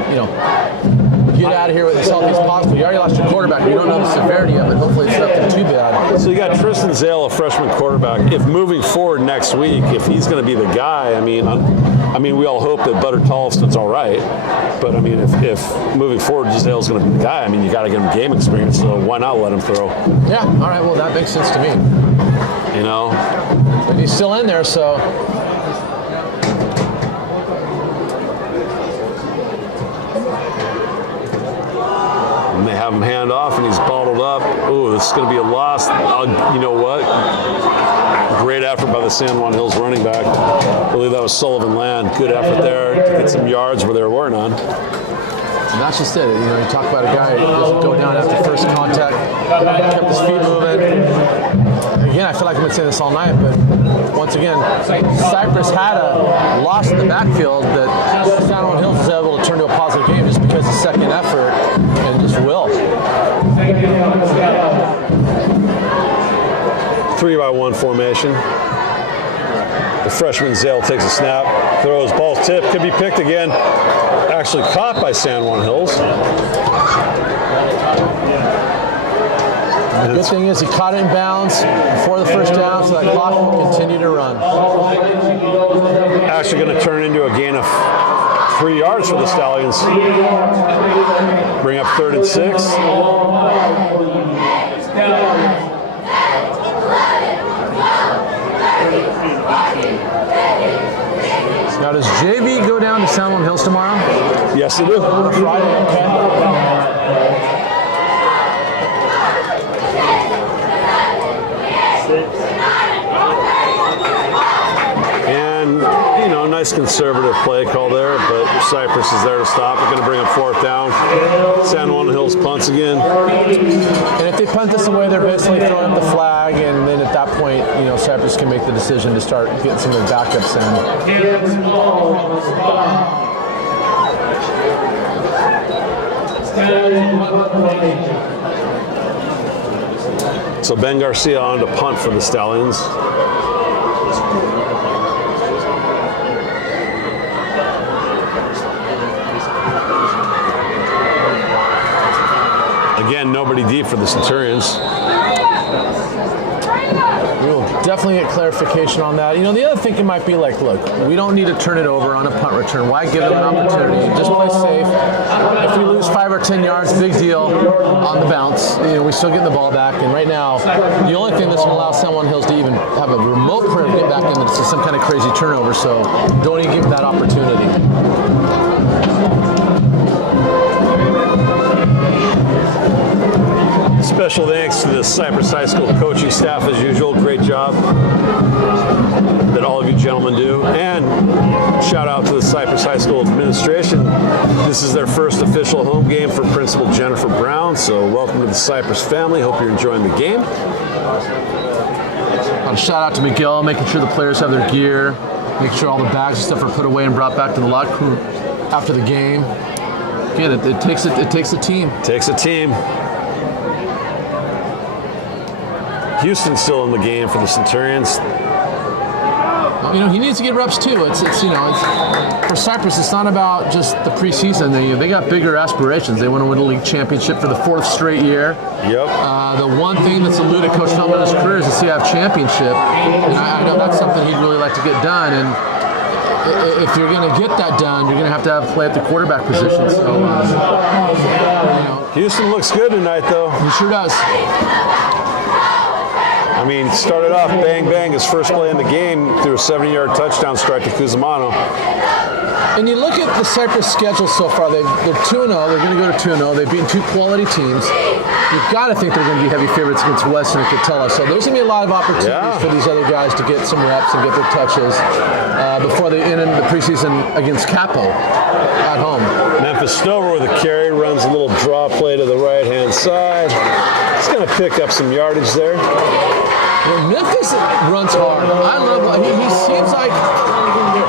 get out of here with as healthy as possible? You already lost your quarterback. You don't know the severity of it. Hopefully it's nothing too bad. So you got Tristan Zale, a freshman quarterback. If moving forward next week, if he's going to be the guy, I mean, we all hope that Butter Tolston's all right. But, I mean, if moving forward, Zale's going to be the guy, I mean, you got to get him game experience, so why not let him throw? Yeah, all right, well, that makes sense to me. And he's still in there, so. Man, have him hand off, and he's bottled up. Ooh, this is going to be a loss. You know what? Great effort by the San Juan Hills running back. I believe that was Sullivan Land. Good effort there to get some yards where there were none. And that's just it. You know, you talk about a guy who doesn't go down after first contact, kept his feet moving. Again, I feel like I've been saying this all night, but once again, Cypress had a loss in the backfield that San Juan Hills was able to turn to a positive game just because of second effort and just will. 3-by-1 formation. The freshman Zale takes a snap, throws, ball's tipped, could be picked again. Actually caught by San Juan Hills. The good thing is he caught it in bounds before the first down, so that clock will continue to run. Actually going to turn into a gain of 3 yards for the Stallions. Bring up 3rd and 6. Now, does JV go down to San Juan Hills tomorrow? Yes, they do. On a Friday, okay. And, you know, nice conservative play call there, but Cypress is there to stop. We're going to bring up 4th down. San Juan Hills punts again. And if they punt this away, they're basically throwing up the flag, and then at that point, you know, Cypress can make the decision to start getting some of the backups in. So Ben Garcia on to punt for the Stallions. Again, nobody deep for the Centurions. We will definitely get clarification on that. You know, the other thinking might be like, look, we don't need to turn it over on a punt return. Why give them an opportunity? Just play safe. If we lose 5 or 10 yards, big deal on the bounce. You know, we still get the ball back. And right now, the only thing that's going to allow San Juan Hills to even have a remote prayer to get back in is some kind of crazy turnover. So don't even give them that opportunity. Special thanks to the Cypress High School coaching staff as usual. Great job that all of you gentlemen do. And shout out to the Cypress High School administration. This is their first official home game for Principal Jennifer Brown. So welcome to the Cypress family. Hope you're enjoying the game. Shout out to Miguel, making sure the players have their gear, making sure all the bags and stuff are put away and brought back to the locker room after the game. Again, it takes a team. Takes a team. Houston's still in the game for the Centurions. You know, he needs to get reps too. It's for Cypress, it's not about just the preseason. They got bigger aspirations. They want to win a league championship for the 4th straight year. Yep. The one thing that's eluded Coach Tillman in his career is the CF championship. And I know that's something he'd really like to get done. And if you're going to get that done, you're going to have play at the quarterback position. So, you know, Houston looks good tonight, though. he sure does. I mean, started off bang bang, his first play in the game through a 70-yard touchdown strike to Cusimano. And you look at the Cypress schedule so far, they're 2-0, they're going to go to 2-0, they've beaten 2 quality teams. You've got to think they're going to be heavy favorites against Western and Catella. So there's going to be a lot of opportunities for these other guys to get some reps and get their touches before they end in the preseason against Capo at home. Memphis Stover with a carry, runs a little draw play to the right-hand side. He's going to pick up some yardage there. Well, Memphis runs hard. I love him. He seems like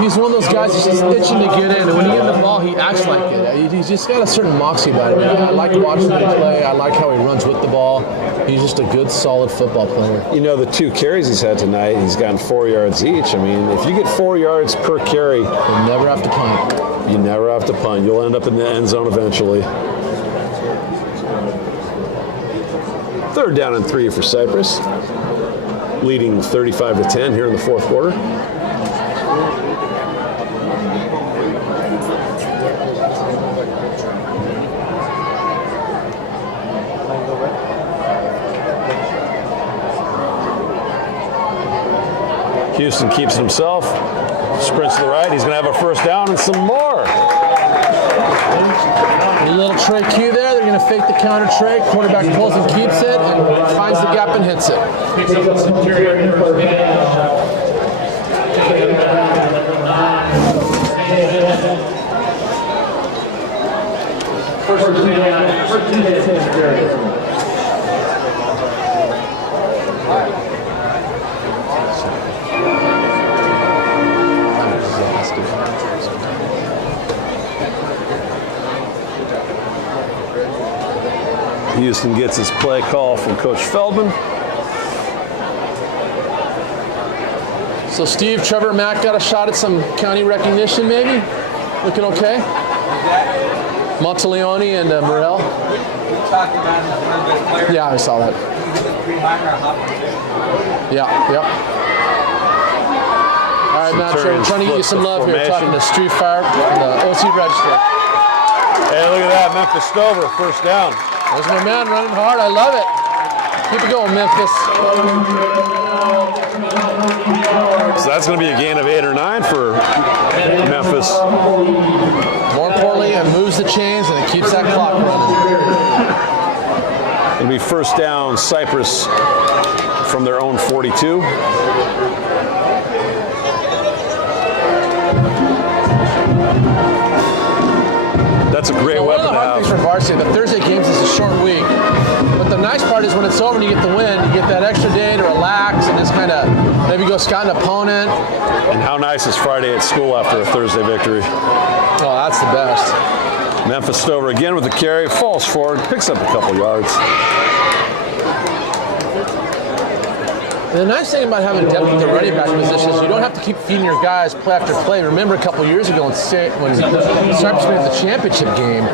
he's one of those guys that's just itching to get in. And when he gets the ball, he acts like it. He's just got a certain moxie about him. I like watching him play. I like how he runs with the ball. He's just a good, solid football player. You know, the 2 carries he's had tonight, he's gotten 4 yards each. I mean, if you get 4 yards per carry, you never have to punt. You never have to punt. You'll end up in the end zone eventually. 3rd down and 3 for Cypress, leading 35-10 here in the 4th quarter. Houston keeps it himself, sprints to the right. He's going to have a 1st down and some more. A little tray cue there. They're going to fake the counter tray. Quarterback pulls and keeps it and finds the gap and hits it. Picks up the Centurion first down. First down. Houston gets his play call from Coach Feldman. So Steve, Trevor, Matt got a shot at some county recognition maybe? Looking okay? Monteleone and Morel? Yeah, I saw that. Yeah, yep. All right, Matt, we're trying to get you some love here, talking to Street Fire and the OC Register. Hey, look at that, Memphis Stover, first down. There's my man running hard. I love it. Keep it going, Memphis. So that's going to be a gain of 8 or 9 for Memphis. More importantly, it moves the chains and it keeps that clock running. It'll be first down, Cypress from their own 42. That's a great weapon to have. For varsity, the Thursday games is a short week, but the nice part is when it's over and you get the win, you get that extra day to relax and just kind of maybe go scout an opponent. And how nice is Friday at school after a Thursday victory? Oh, that's the best. Memphis Stover again with the carry, falls forward, picks up a couple yards. And the nice thing about having depth at the running back position is you don't have to keep feeding your guys play after play. Remember a couple years ago when Cypress made the championship game,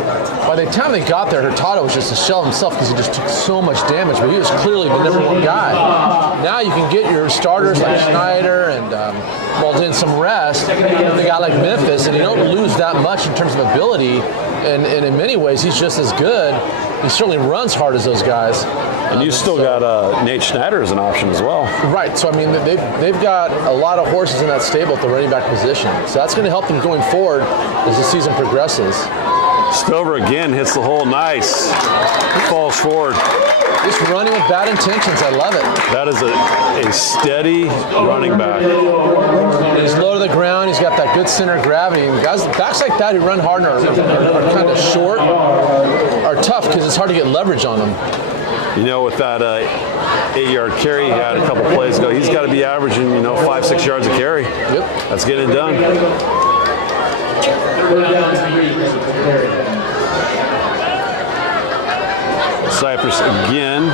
by the time they got there, Hurtado was just a shell of himself because he just took so much damage, but he was clearly the number one guy. Now you can get your starters like Schneider and in some rest, and a guy like Memphis, and you don't lose that much in terms of ability, and in many ways he's just as good. He certainly runs hard as those guys. And you still got Nate Schneider as an option as well. Right, so I mean, they've got a lot of horses in that stable at the running back position. So that's going to help them going forward as the season progresses. Stover again hits the hole, nice. Falls forward. Just running with bad intentions, I love it. That is a steady running back. He's low to the ground, he's got that good center of gravity. And guys, backs like that who run hard and are kind of short are tough because it's hard to get leverage on them. You know, with that 8-yard carry he had a couple plays ago, he's got to be averaging, 5-6 yards a carry. Yep. That's getting it done. Cypress again,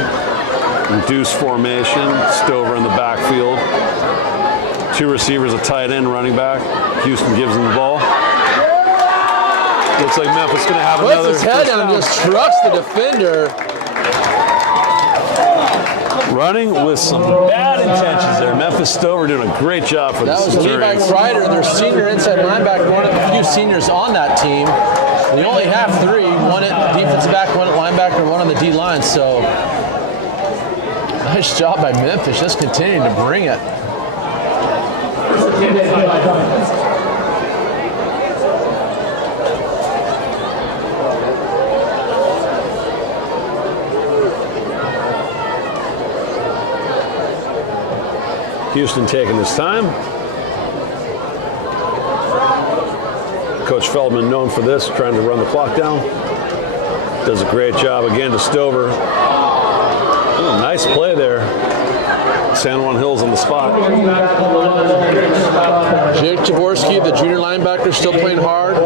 reduced formation, Stover in the backfield. 2 receivers, a tight end, running back. Houston gives him the ball. Looks like Memphis going to have another. Puts his head down and just trucks the defender. Running with some bad intentions there. Memphis Stover doing a great job for the Centurions. That was Levi Kreider, their senior inside linebacker, one of the few seniors on that team. We only have 3, one at defensive back, one at linebacker, one on the D-line. So nice job by Memphis, just continuing to bring it. Houston taking his time. Coach Feldman known for this, trying to run the clock down. Does a great job again to Stover. Oh, nice play there. San Juan Hills on the spot. Jake Jaworski, the junior linebacker, still playing hard.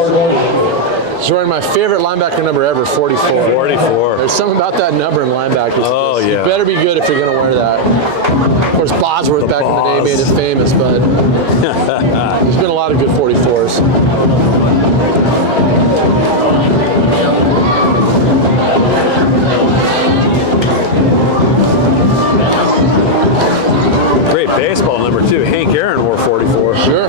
He's wearing my favorite linebacker number ever, 44. 44. There's something about that number in linebackers. Oh, yeah. You better be good if you're going to wear that. Of course, Bosworth back in the day made it famous, but there's been a lot of good 44s. Great baseball number 2. Hank Aaron wore 44. Sure.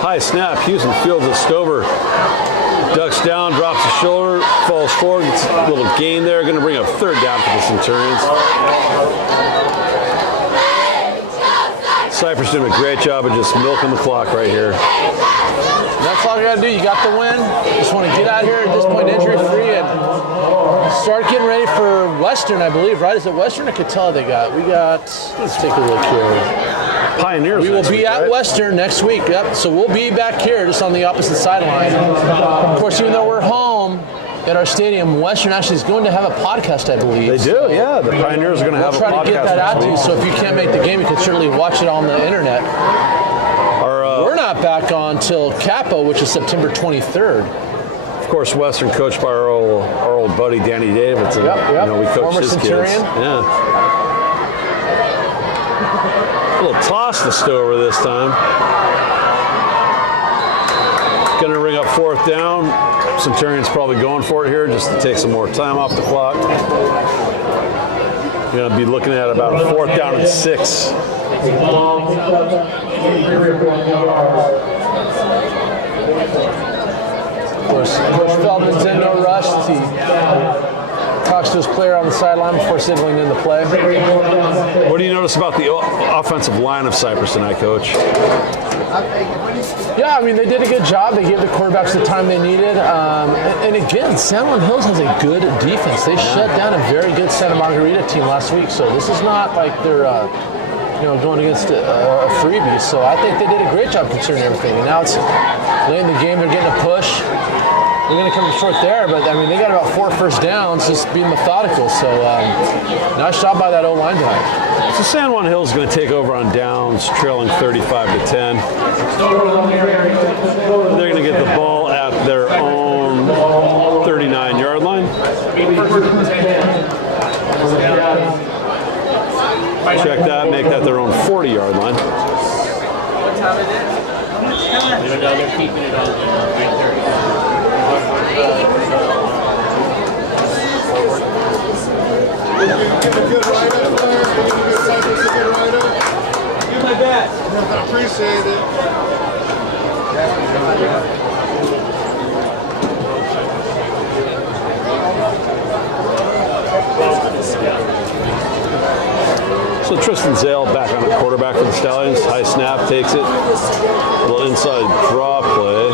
High snap. Houston fields it. Stover ducks down, drops the shoulder, falls forward. Gets a little gain there. Going to bring a 3rd down for the Centurions. Cypress doing a great job of just milking the clock right here. That's all you got to do. You got the win. Just want to get out here at this point injury-free and start getting ready for Western, I believe, right? Is it Western or Catella they got? Let's take a look here. Pioneers. We will next be week, at right? Western next week. Yep. So we'll be back here just on the opposite sideline. Of course, even though we're home at our stadium, Western actually is going to have a podcast, I believe. They do, yeah. The Pioneers are going to have a podcast. We'll try to get that out to you. So if you can't make the game, you can certainly watch it on the internet. We're not back on till Capo, which is September 23rd. Of course, Western coached by our old buddy Danny Davidson. Yep. You know, we coached Former his Centurion. kids. Yeah. A little toss to Stover this time. Going to ring up 4th down. Centurion's probably going for it here just to take some more time off the clock. You're going to be looking at about 4th down and 6. Of course, Coach Feldman's in no rush. He talks to his player on the sideline before signaling in the play. What do you notice about the offensive line of Cypress tonight, Coach? Yeah, I mean, they did a good job. They gave the quarterbacks the time they needed. And again, San Juan Hills has a good defense. They shut down a very good Santa Margarita team last week. So this is not like they're going against a freebie. So I think they did a great job considering everything. And now it's late in the game. They're getting a push. They're going to come short there, but I mean, they got about 4 first downs, just being methodical. So nice job by that O-line tonight. So San Juan Hills is going to take over on downs, trailing 35-10. They're going to get the ball at their own 39-yard line. Check that, make that their own 40-yard line. What time is it? They're keeping it on 9:30. Give a good write-up there. Give a good Cypress a good write-up. Do my best. Appreciate it. So Tristan Zale back on the quarterback for the Stallions. High snap, takes it. A little inside draw play.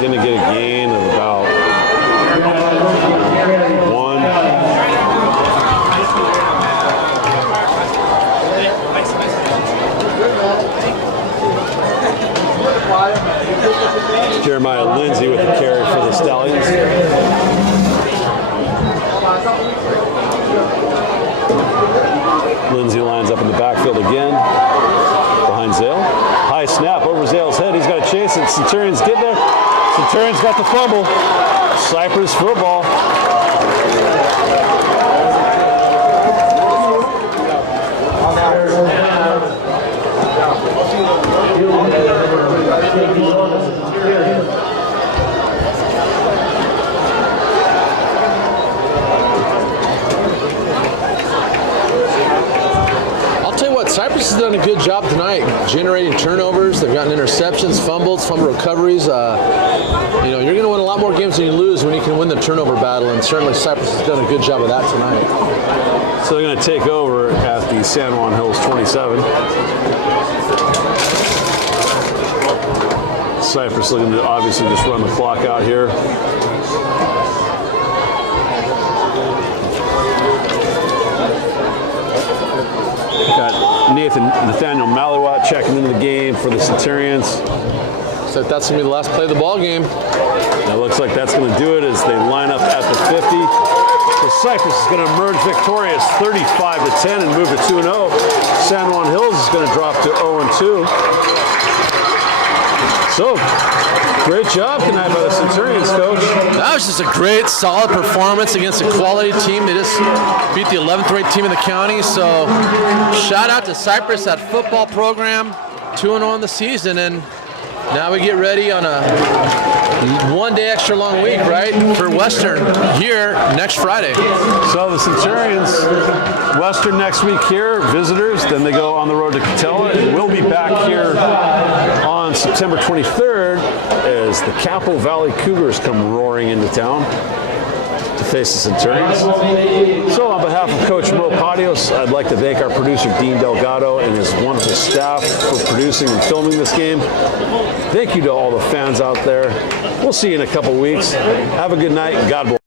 Going to get a gain of about 1. Jeremiah Lindsay with the carry for the Stallions. Lindsay lines up in the backfield again, behind Zale. High snap over Zale's head. He's got to chase it. Centurions get there. Centurions got the fumble. Cypress football. Cypress has done a good job tonight generating turnovers. They've gotten interceptions, fumbles, fumble recoveries. You're going to win a lot more games than you lose when you can win the turnover battle, and certainly Cypress has done a good job of that tonight. So they're going to take over at the San Juan Hills 27. Cypress looking to obviously just run the clock out here. Got Nathaniel Maliwat checking into the game for the Centurions. So that's going to be the last play of the ball game. And it looks like that's going to do it as they line up at the 50. So Cypress is going to emerge victorious 35-10 and move to 2-0. San Juan Hills is going to drop to 0-2. So, great job tonight by the Centurions, Coach. That was just a great, solid performance against a quality team. They just beat the 11th-ranked team in the county. So, shout out to Cypress, that football program, 2-0 in the season, and now we get ready on a one-day extra long week, right, for Western here next Friday. So the Centurions, Western next week here, visitors. Then they go on the road to Catella, and we'll be back here on September 23rd as the Capo Valley Cougars come roaring into town. to face the Centurions. So on behalf of Coach Mo Patios, I'd like to thank our producer Dean Delgado and his wonderful staff for producing and filming this game. Thank you to all the fans out there. We'll see you in a couple weeks. Have a good night and God bless.